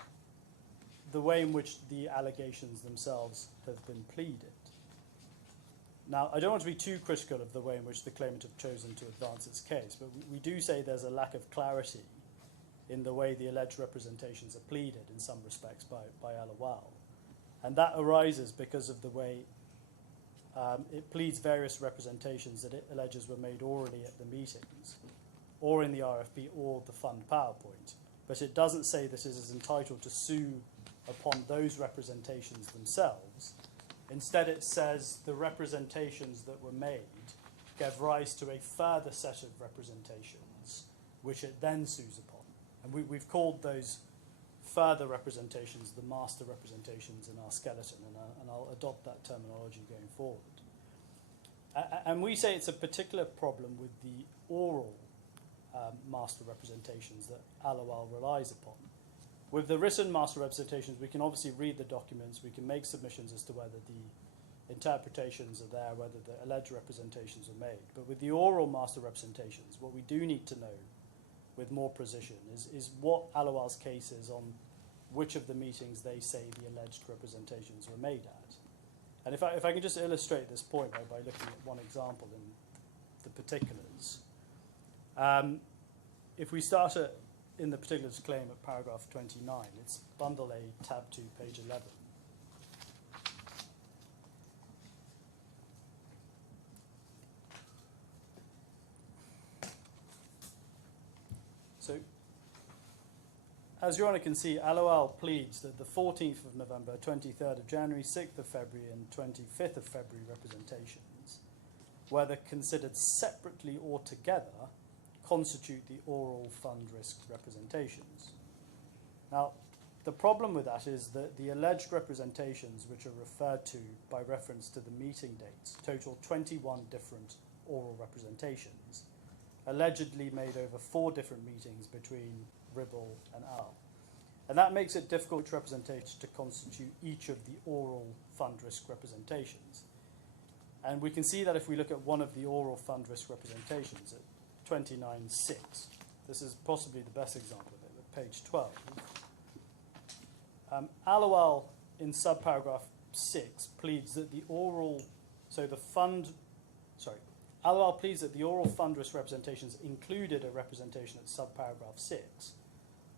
the way in which the allegations themselves have been pleaded. Now, I don't want to be too critical of the way in which the claimant have chosen to advance its case, but we do say there's a lack of clarity in the way the alleged representations are pleaded in some respects by ALAWWAL. And that arises because of the way it pleads various representations that it alleges were made orally at the meetings, or in the RFP, or the fund PowerPoint. But it doesn't say that it is entitled to sue upon those representations themselves. Instead, it says the representations that were made gave rise to a further set of representations, which it then sues upon. And we've called those further representations the master representations in our skeleton, and I'll adopt that terminology going forward. And we say it's a particular problem with the oral master representations that ALAWWAL relies upon. With the written master representations, we can obviously read the documents, we can make submissions as to whether the interpretations are there, whether the alleged representations are made. But with the oral master representations, what we do need to know with more precision is what ALAWWAL's case is on which of the meetings they say the alleged representations were made at. And if I can just illustrate this point by looking at one example in the particulars. If we start in the particulars claim at paragraph 29, it's bundle A, tab 2, page 11. So, as Your Honour can see, ALAWWAL pleads that the 14th of November, 23rd of January, 6th of February and 25th of February representations, whether considered separately or together, constitute the oral fund risk representations. Now, the problem with that is that the alleged representations which are referred to by reference to the meeting dates total 21 different oral representations, allegedly made over 4 different meetings between Ribble and Al. And that makes it difficult to represent to constitute each of the oral fund risk representations. And we can see that if we look at one of the oral fund risk representations at 29.6. This is possibly the best example of it, at page 12. ALAWWAL in subparagraph 6 pleads that the oral, ALAWWAL pleads that the oral fund risk representations included a representation at subparagraph 6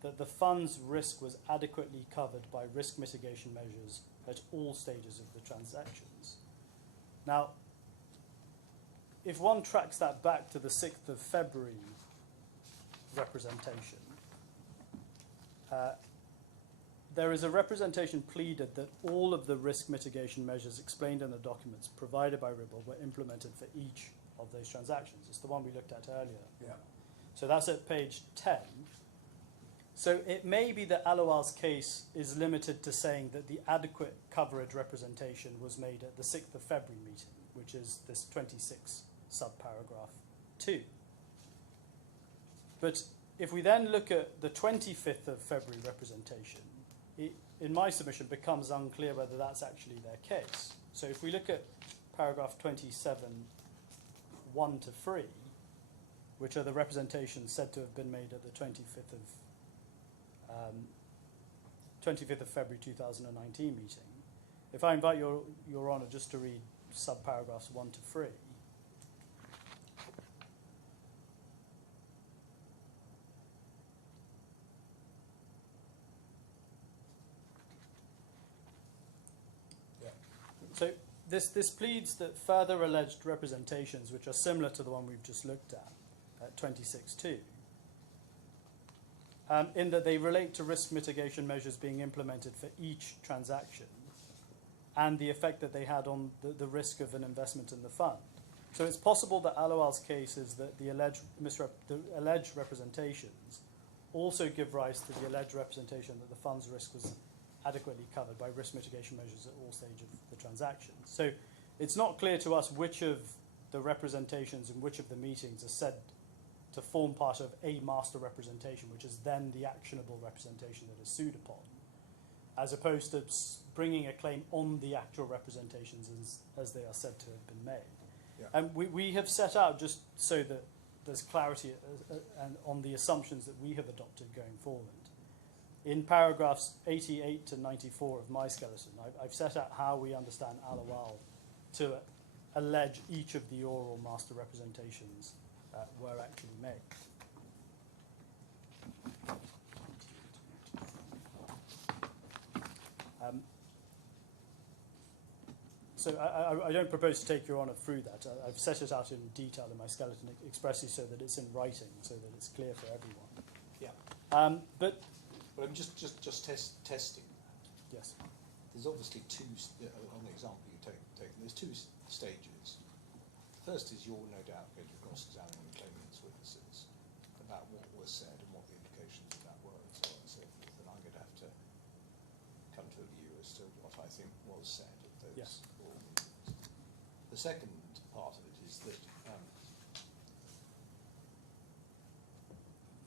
that the fund's risk was adequately covered by risk mitigation measures at all stages of the transactions. Now, if one tracks that back to the 6th of February representation, there is a representation pleaded that all of the risk mitigation measures explained in the documents provided by Ribble were implemented for each of those transactions. It's the one we looked at earlier. Yeah. So that's at page 10. So it may be that ALAWWAL's case is limited to saying that the adequate coverage representation was made at the 6th of February meeting, which is this 26 subparagraph 2. But if we then look at the 25th of February representation, it, in my submission, becomes unclear whether that's actually their case. So if we look at paragraph 27, 1 to 3, which are the representations said to have been made at the 25th of February 2019 meeting, if I invite your Honour just to read subparagraphs 1 to 3. So this pleads that further alleged representations, which are similar to the one we've just looked at 26.2, in that they relate to risk mitigation measures being implemented for each transaction and the effect that they had on the risk of an investment in the fund. So it's possible that ALAWWAL's case is that the alleged representations also give rise to the alleged representation that the fund's risk was adequately covered by risk mitigation measures at all stages of the transaction. So it's not clear to us which of the representations in which of the meetings are said to form part of a master representation, which is then the actionable representation that is sued upon, as opposed to bringing a claim on the actual representations as they are said to have been made. Yeah. And we have set out, just so that there's clarity and on the assumptions that we have adopted going forward. In paragraphs 88 to 94 of my skeleton, I've set out how we understand ALAWWAL to allege each of the oral master representations were actually made. So I don't propose to take Your Honour through that. I've set it out in detail in my skeleton expressly so that it's in writing, so that it's clear for everyone. Yeah. But But I'm just testing. yes, There's obviously two, on the example you've taken, there's two stages. The first is you're no doubt going to be cross-examining the claimant's witnesses about what was said and what the implications of that were and so on and so forth. And I'm going to have to come to a view as to what I think was said at those Yes. oral meetings. The second part of it is that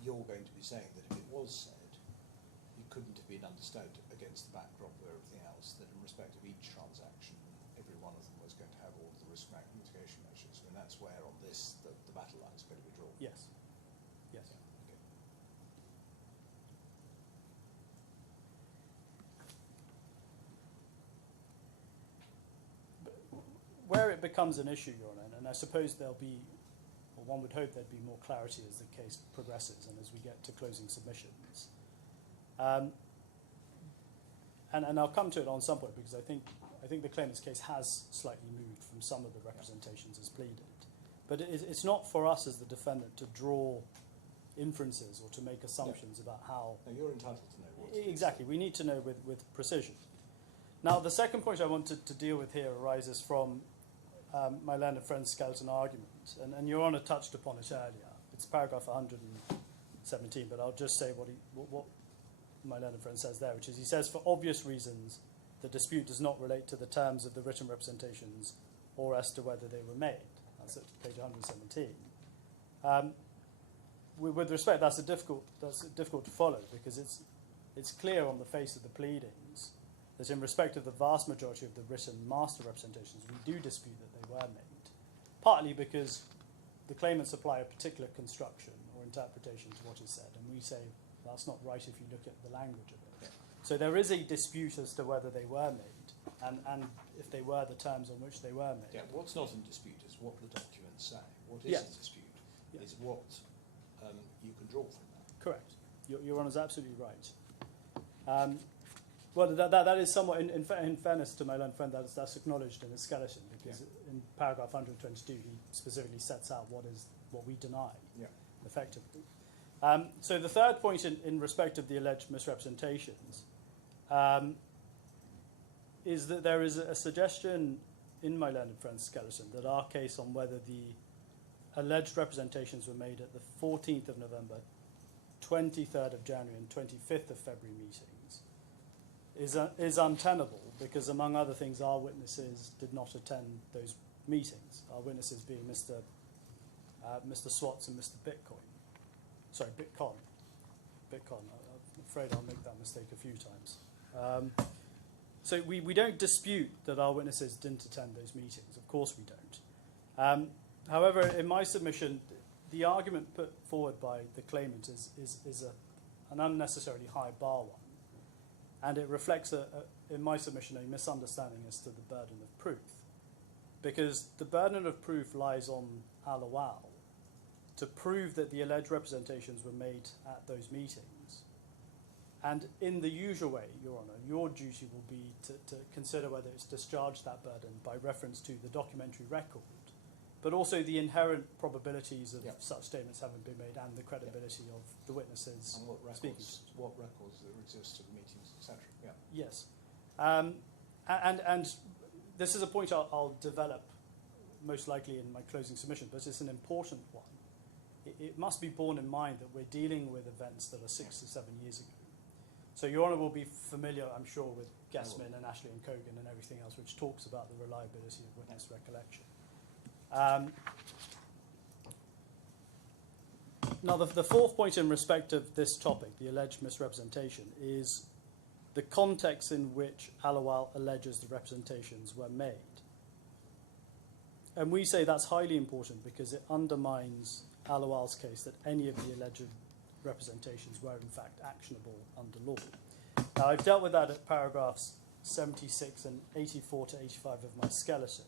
you're going to be saying that if it was said, it couldn't have been understood against the backdrop of everything else, that in respect of each transaction, every one of them was going to have all of the risk mitigation measures. And that's where on this, the battle line is going to be drawn. yes, yes. Okay. Where it becomes an issue, Your Honour, and I suppose there'll be, or one would hope there'd be more clarity as the case progresses and as we get to closing submissions. And I'll come to it on some point because I think the claimant's case has slightly moved from some of the representations as pleaded. But it's not for us as the defendant to draw inferences or to make assumptions about how... Now, you're entitled to know what's Exactly, we need to know with precision. Now, the second point I wanted to deal with here arises from my learned friend's skeleton argument, and Your Honour touched upon it earlier. It's paragraph 117, but I'll just say what my learned friend says there, which is he says, for obvious reasons, the dispute does not relate to the terms of the written representations or as to whether they were made. That's at page 117. With respect, that's difficult to follow because it's clear on the face of the pleadings that in respect of the vast majority of the written master representations, we do dispute that they were made, partly because the claimants apply a particular construction or interpretation to what is said, and we say that's not right if you look at the language of it. Yeah. So there is a dispute as to whether they were made, and if they were, the terms on which they were made. Yeah, what's not in dispute is what the documents say. What is Yes. in dispute Yes. is what you can draw from that. Correct. Your Honour's absolutely right. Well, that is somewhat, in fairness to my learned friend, that's acknowledged in his skeleton, because in paragraph 122 he specifically sets out what we deny, effectively. So the third point in respect of the alleged misrepresentations is that there is a suggestion in my learned friend's skeleton that our case on whether the alleged representations were made at the 14th of November, 23rd of January and 25th of February meetings is untenable because, among other things, our witnesses did not attend those meetings. Our witnesses being Mr. Swats and Mr. Bitcoin. Sorry, Bitcon. I'm afraid I'll make that mistake a few times. So we don't dispute that our witnesses didn't attend those meetings. Of course we don't. However, in my submission, the argument put forward by the claimant is an unnecessarily high bar one. And it reflects, in my submission, a misunderstanding as to the burden of proof. Because the burden of proof lies on ALAWWAL to prove that the alleged representations were made at those meetings. And in the usual way, Your Honour, your duty will be to consider whether it's discharged that burden by reference to the documentary record, but also the inherent probabilities of such statements having been made and the credibility of the witnesses And what speaking. records there exist of the meetings, etc. Yes. And this is a point I'll develop most likely in my closing submission, but it's an important one. It must be borne in mind that we're dealing with events that are 6 to 7 years ago. So Your Honour will be familiar, I'm sure, with Gassman and Ashley and Kogan and everything else, which talks about the reliability of witness recollection. Now, the fourth point in respect of this topic, the alleged misrepresentation, is the context in which ALAWWAL alleges the representations were made. And we say that's highly important because it undermines ALAWWAL's case that any of the alleged representations were in fact actionable under law. Now, I've dealt with that at paragraphs 76 and 84 to 85 of my skeleton.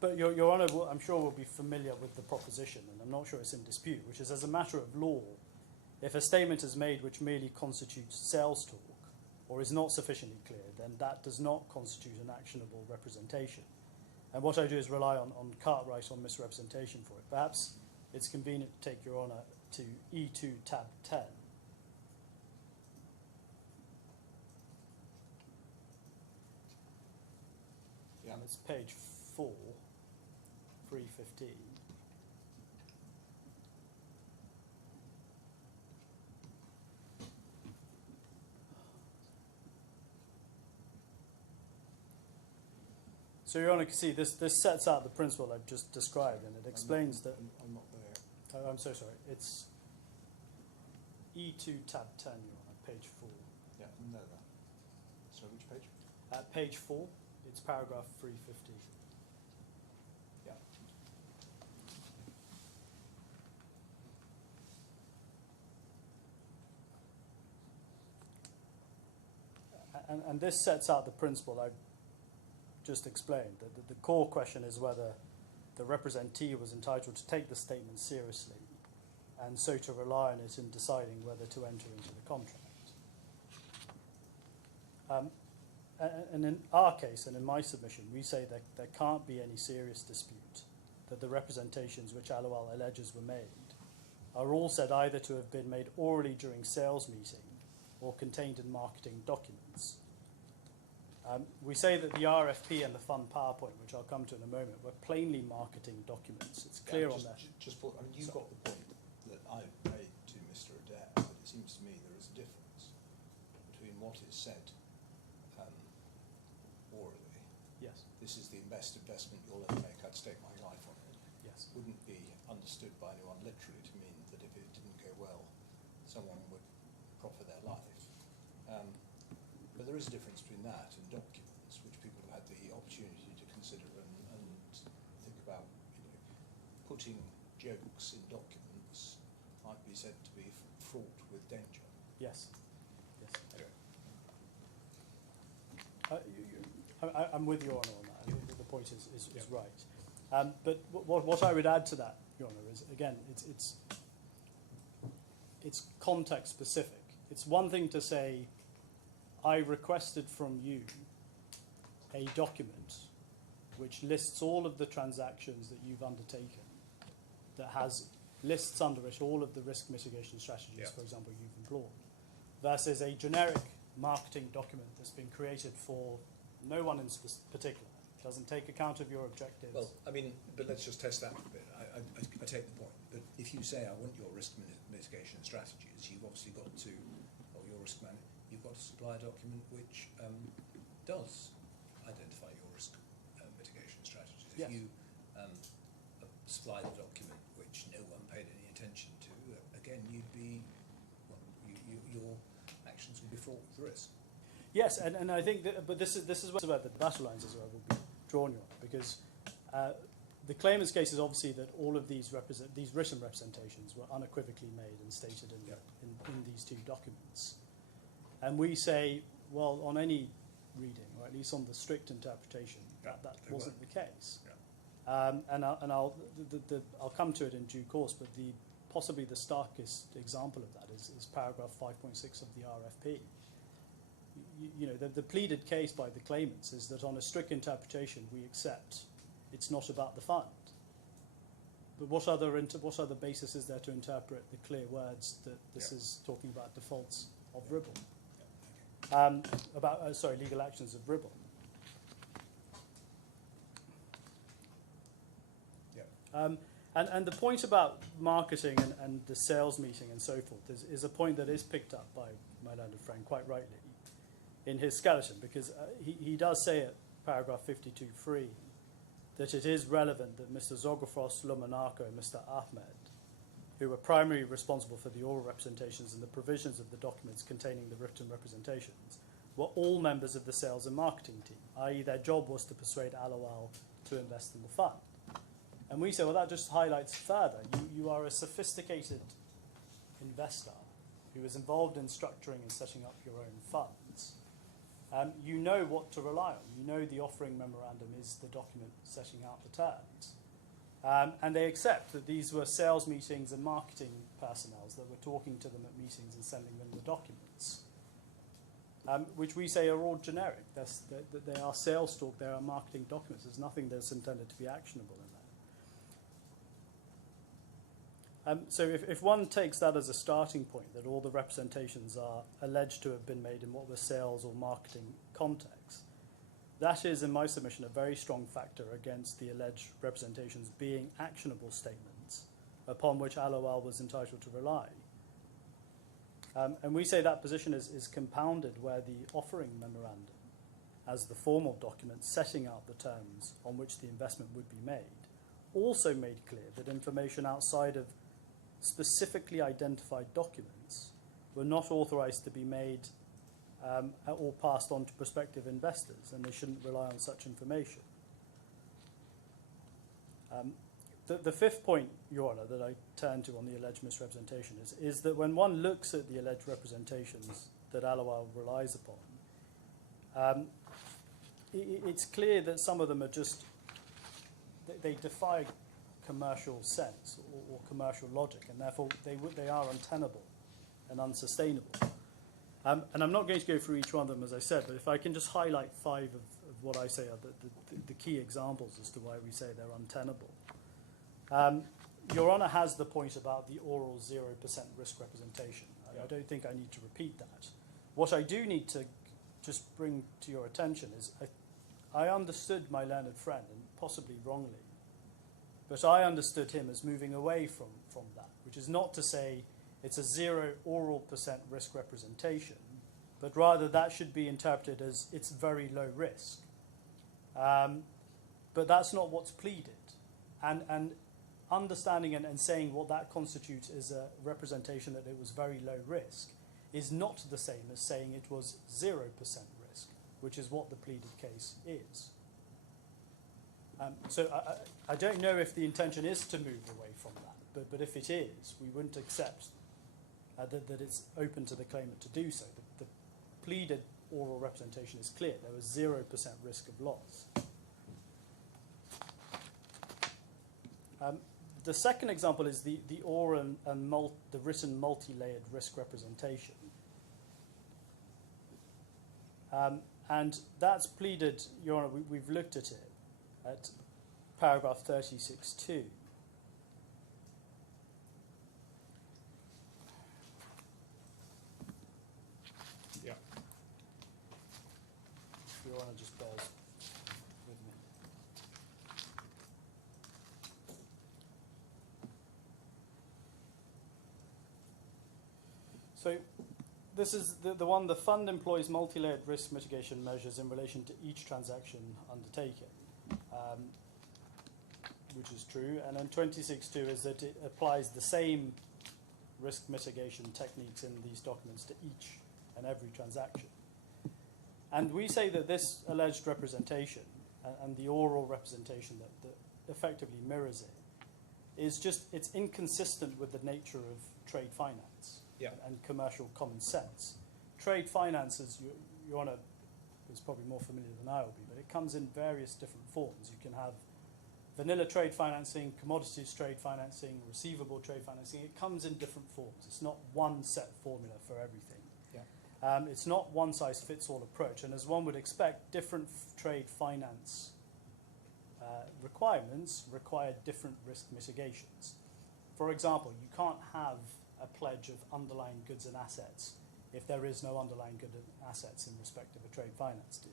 But Your Honour, I'm sure, will be familiar with the proposition, and I'm not sure it's in dispute, which is, as a matter of law, if a statement is made which merely constitutes sales talk or is not sufficiently clear, then that does not constitute an actionable representation. And what I do is rely on Cartwright on misrepresentation for it. Perhaps it's convenient to take Your Honour to E2 tab 10. And it's page 4, 315. So Your Honour can see this sets out the principle I've just described, and it explains that. I'm not there. I'm so sorry. It's E2 tab 10, Your Honour, page 4. Yeah, no, that. So which page? At page 4, it's paragraph 350. Yeah. And this sets out the principle I've just explained. That the core question is whether the representee was entitled to take the statement seriously and so to rely on it in deciding whether to enter into the contract. And in our case, and in my submission, we say that there can't be any serious dispute that the representations which ALAWWAL alleges were made are all said either to have been made orally during sales meeting or contained in marketing documents. We say that the RFP and the fund PowerPoint, which I'll come to in a moment, were plainly marketing documents. It's clear on that. You've got the point that I made to Mr. Adair, but it seems to me there is a difference between what is said orally. Yes. This is the best investment you'll ever make. I'd stake my life on it. Yes. Wouldn't be understood by anyone literally to mean that if it didn't go well, someone would proffer their life. But there is a difference between that and documents, which people have had the opportunity to consider and think about. Putting jokes in documents might be said to be fraught with danger. Yes. Yes. Anyway. I'm with Your Honour on that. The point is right. But what I would add to that, Your Honour, is again, it's context specific. It's one thing to say, I requested from you a document which lists all of the transactions that you've undertaken, that lists under it all of the risk mitigation strategies, for example, you've employed, versus a generic marketing document that's been created for no one in particular, doesn't take account of your objectives. Well, I mean, but let's just test that a bit. I take the point. But if you say, I want your risk mitigation strategies, you've obviously got to, or your risk man, you've got to supply a document which does identify your risk mitigation strategies. If Yes. you supply the document which no one paid any attention to, again, you'd be, well, your actions would be fraught with risk. Yes, and I think that, but this is where the battle lines as well will be drawn, Your Honour, because the claimant's case is obviously that all of these written representations were unequivocally made and stated in these two documents. And we say, well, on any reading, or at least on the strict interpretation, that wasn't the case. And I'll come to it in due course, but possibly the starkest example of that is paragraph 5.6 of the RFP. You know, the pleaded case by the claimants is that on a strict interpretation we accept it's not about the fund. But what other basis is there to interpret the clear words that this is talking about defaults of Ribble? Legal actions of Ribble. And the point about marketing and the sales meeting and so forth is a point that is picked up by my learned friend quite rightly in his skeleton, because he does say at paragraph 52.3 that it is relevant that Mr. Zografos, Lumanako and Mr. Ahmed, who were primarily responsible for the oral representations and the provisions of the documents containing the written representations, were all members of the sales and marketing team, i.e. their job was to persuade ALAWWAL to invest in the fund. And we say, well, that just highlights further. You are a sophisticated investor who is involved in structuring and setting up your own funds. You know what to rely on. You know the offering memorandum is the document setting out the terms. And they accept that these were sales meetings and marketing personnel that were talking to them at meetings and sending them the documents, which we say are all generic. They are sales talk, they are marketing documents. There's nothing that's intended to be actionable in there. So if one takes that as a starting point, that all the representations are alleged to have been made in what was sales or marketing context, that is, in my submission, a very strong factor against the alleged representations being actionable statements upon which ALAWWAL was entitled to rely. And we say that position is compounded where the offering memorandum, as the formal document setting out the terms on which the investment would be made, also made clear that information outside of specifically identified documents were not authorised to be made or passed on to prospective investors, and they shouldn't rely on such information. The fifth point, Your Honour, that I turn to on the alleged misrepresentation is that when one looks at the alleged representations that ALAWWAL relies upon, it's clear that some of them are just, they defy commercial sense or commercial logic, and therefore they are untenable and unsustainable. And I'm not going to go through each one of them, as I said, but if I can just highlight 5 of what I say are the key examples as to why we say they're untenable. Your Honour has the point about the oral 0% risk representation. I don't think I need to repeat that. What I do need to just bring to your attention is I understood my learned friend, and possibly wrongly, but I understood him as moving away from that, which is not to say it's a 0% oral risk representation, but rather that should be interpreted as it's very low risk. But that's not what's pleaded. And understanding and saying what that constitutes is a representation that it was very low risk is not the same as saying it was 0% risk, which is what the pleaded case is. So I don't know if the intention is to move away from that, but if it is, we wouldn't accept that it's open to the claimant to do so. The pleaded oral representation is clear. There was 0% risk of loss. The second example is the oral and the written multi-layered risk representation. And that's pleaded, Your Honour, we've looked at it at paragraph 36.2. Yeah. Your Honour just bears with me. So this is the one, the fund employs multi-layered risk mitigation measures in relation to each transaction undertaken, which is true. And then 26.2 is that it applies the same risk mitigation techniques in these documents to each and every transaction. And we say that this alleged representation and the oral representation that effectively mirrors it is just, it's inconsistent with the nature of trade finance. Yeah. And commercial common sense. Trade finance, as Your Honour is probably more familiar than I will be, but it comes in various different forms. You can have vanilla trade financing, commodities trade financing, receivable trade financing. It comes in different forms. It's not one set formula for everything. Yeah. It's not one size fits all approach, and as one would expect, different trade finance requirements require different risk mitigations. For example, you can't have a pledge of underlying goods and assets if there is no underlying goods and assets in respect of a trade finance deal.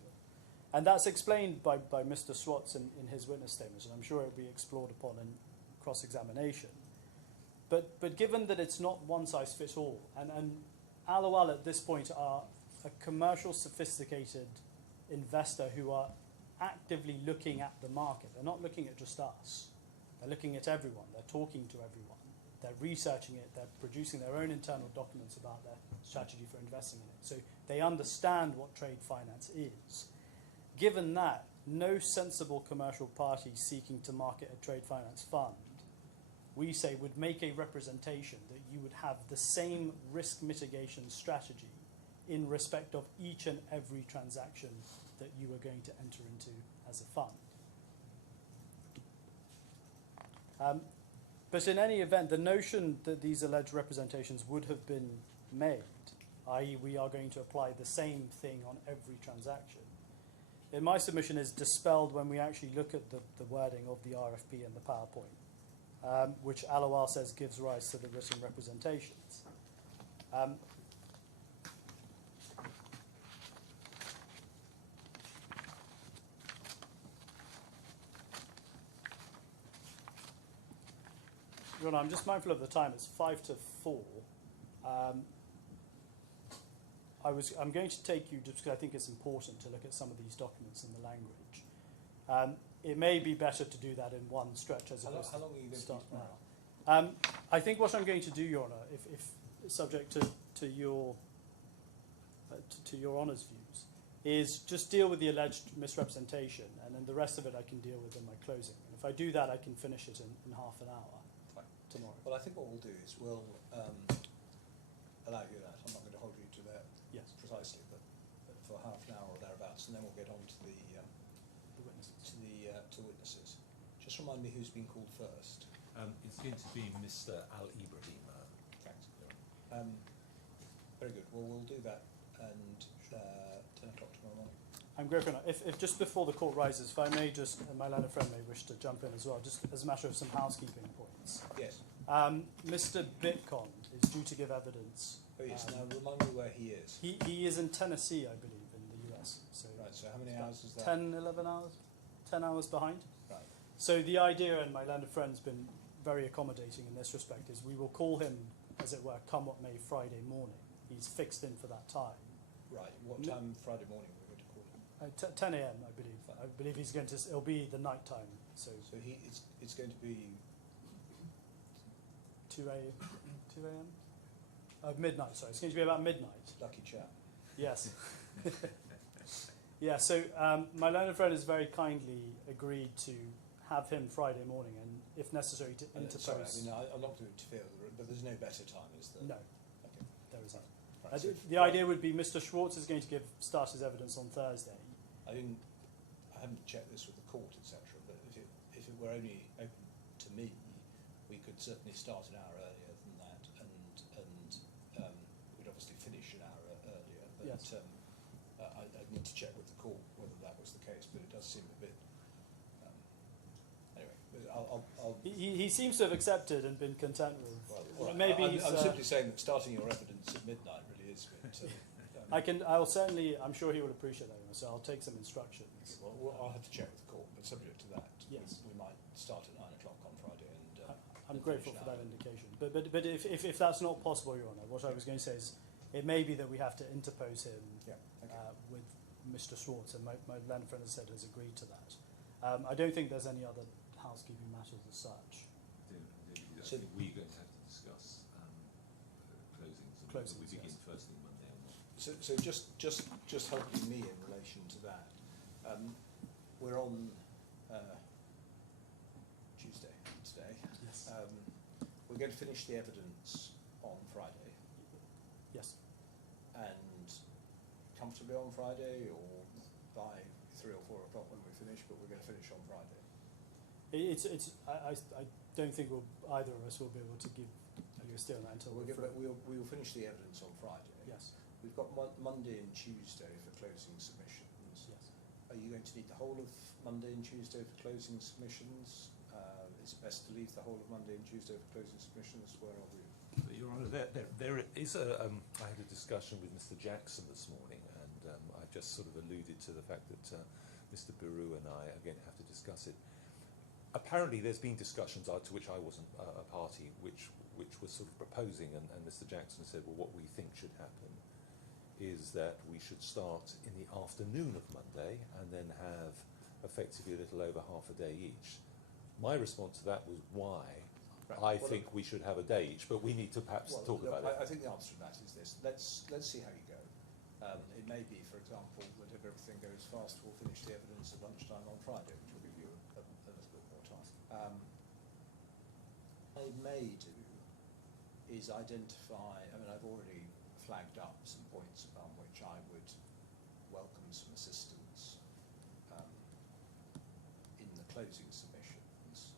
And that's explained by Mr. Swartz in his witness statement, and I'm sure it will be explored upon in cross-examination. But given that it's not one size fits all, and ALAWWAL at this point are a commercial, sophisticated investor who are actively looking at the market. They're not looking at just us. They're looking at everyone. They're talking to everyone. They're researching it. They're producing their own internal documents about their strategy for investing in it. So they understand what trade finance is. Given that, no sensible commercial party seeking to market a trade finance fund, we say, would make a representation that you would have the same risk mitigation strategy in respect of each and every transaction that you are going to enter into as a fund. But in any event, the notion that these alleged representations would have been made, i.e. we are going to apply the same thing on every transaction, in my submission is dispelled when we actually look at the wording of the RFP and the PowerPoint, which ALAWWAL says gives rise to the written representations. Your Honour, I'm just mindful of the time. It's 5 to 4. I'm going to take you, just because I think it's important to look at some of these documents in the language. It may be better to do that in one stretch as opposed How long are you to going to start keep now. I think what I'm going to do, Your Honour, if subject to your Honour's views, is just deal with the alleged misrepresentation, and then the rest of it I can deal with in my closing. And if I do that, I can finish it in half an hour. Tomorrow. Well, I think what we'll do is we'll allow you that. I'm not going to hold you to that precisely, but for half an hour or thereabouts, and then we'll get on to the witnesses. To witnesses. Just remind me who's been called first. It's going to be Mr. Al-Ibrahim. Thanks. Very good. Well, we'll do that, and 10 o'clock tomorrow morning. I'm grateful. If just before the court rises, if I may just, and my learned friend may wish to jump in as well, just as a matter of some housekeeping points. Yes. Mr. Bitcon is due to give evidence. Oh yes. Now remind me where he is. He is in Tennessee, I believe, in the US. So Right. So how many hours is that? 10, 11 hours? 10 hours behind. Right. So the idea, and my learned friend's been very accommodating in this respect, is we will call him, as it were, come what may, Friday morning. He's fixed in for that time. Right. What time Friday morning we're going to call him? 10 a.m. I believe. I believe he's going to. It'll be the night time. So So it's going to be 2 a.m. Midnight. Sorry, it's going to be about midnight. lucky chap. Yes. Yeah. So my learned friend has very kindly agreed to have him Friday morning, and if necessary, to interpose. Sorry, I mean, I'm not going to interfere, but there's no better time, is there? No, Okay. there isn't. Right, so The idea would be Mr. Schwartz is going to start his evidence on Thursday. I haven't checked this with the court, etc. But if it were only open to me, we could certainly start an hour earlier than that, and we'd obviously finish an hour earlier. But Yes. I'd need to check with the court whether that was the case, but it does seem a bit. Anyway, I'll He seems to have accepted and been content with. well, Maybe I'm he's, simply saying that starting your evidence at midnight really is a bit. I'll certainly. I'm sure he will appreciate that. So I'll take some instructions. Well, I'll have to check with the court, but subject to that, Yes. we might start at 9 o'clock on Friday. And I'm and grateful finish for an that hour. indication. But if that's not possible, Your Honour, what I was going to say is it may be that we have to interpose him Yeah. Okay. with Mr. Schwartz, and my learned friend has said has agreed to that. I don't think there's any other housekeeping matters as such. I So- think we're going to have to discuss closings. Closings, We begin yes. first thing Monday or not. So just helping me in relation to that, we're on Tuesday today. Yes. We're going to finish the evidence on Friday, Yes. and comfortably on Friday, or by 3 or 4 o'clock when we finish. But we're going to finish on Friday. I don't think either of us will be able to give you a steer on that until We'll, we're but through. we'll finish the evidence on Friday. Yes. We've got Monday and Tuesday for closing submissions. Yes. Are you going to need the whole of Monday and Tuesday for closing submissions? Is it best to leave the whole of Monday and Tuesday for closing submissions? Where are we? Your Honour, there is a. I had a discussion with Mr. Jackson this morning, and I just sort of alluded to the fact that Mr. Biru and I again have to discuss it. Apparently, there's been discussions to which I wasn't a party, which was sort of proposing, and Mr. Jackson said, well, what we think should happen is that we should start in the afternoon of Monday and then have effectively a little over half a day each. My response to that was why. Right. I Well, think we should have a day each, but we need to perhaps talk look, about it. I think the answer to that is this. Let's see how you go. It may be, for example, that if everything goes fast, we'll finish the evidence at lunchtime on Friday, which will give you a little bit more time. What I may do is identify. I mean, I've already flagged up some points upon which I would welcome some assistance in the closing submissions.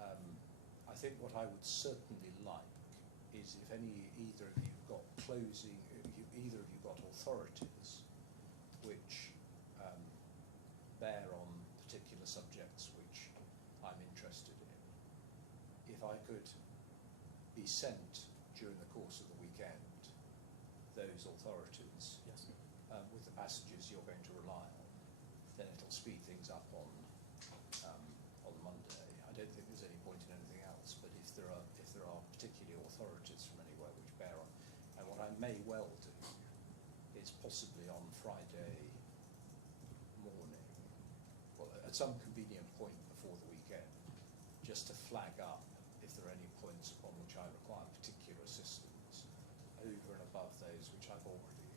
I think what I would certainly like is if either of you got either of you got authorities which bear on particular subjects which I'm interested in. If I could be sent during the course of the weekend those authorities Yes. with the passages you're going to rely on, then it'll speed things up on Monday. I don't think there's any point in anything else, but if there are particularly authorities from anywhere which bear on, and what I may well do is possibly on Friday morning, well, at some convenient point before the weekend, just to flag up if there are any points upon which I require particular assistance over and above those which I've already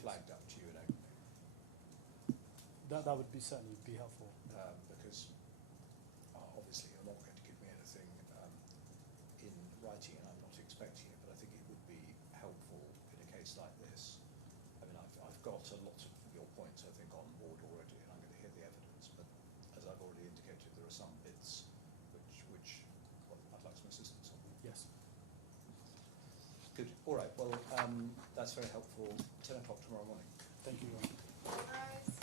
flagged up to you in opening. That would certainly be helpful. Because obviously you're not going to give me anything in writing, and I'm not expecting it, but I think it would be helpful in a case like this. I mean, I've got a lot of your points, I think, on board already, and I'm going to hear the evidence, but as I've already indicated, there are some bits which well, I'd like some assistance on. Yes. Good. All right. Well, that's very helpful. 10 o'clock tomorrow morning. Thank you, Your Honour. All rise.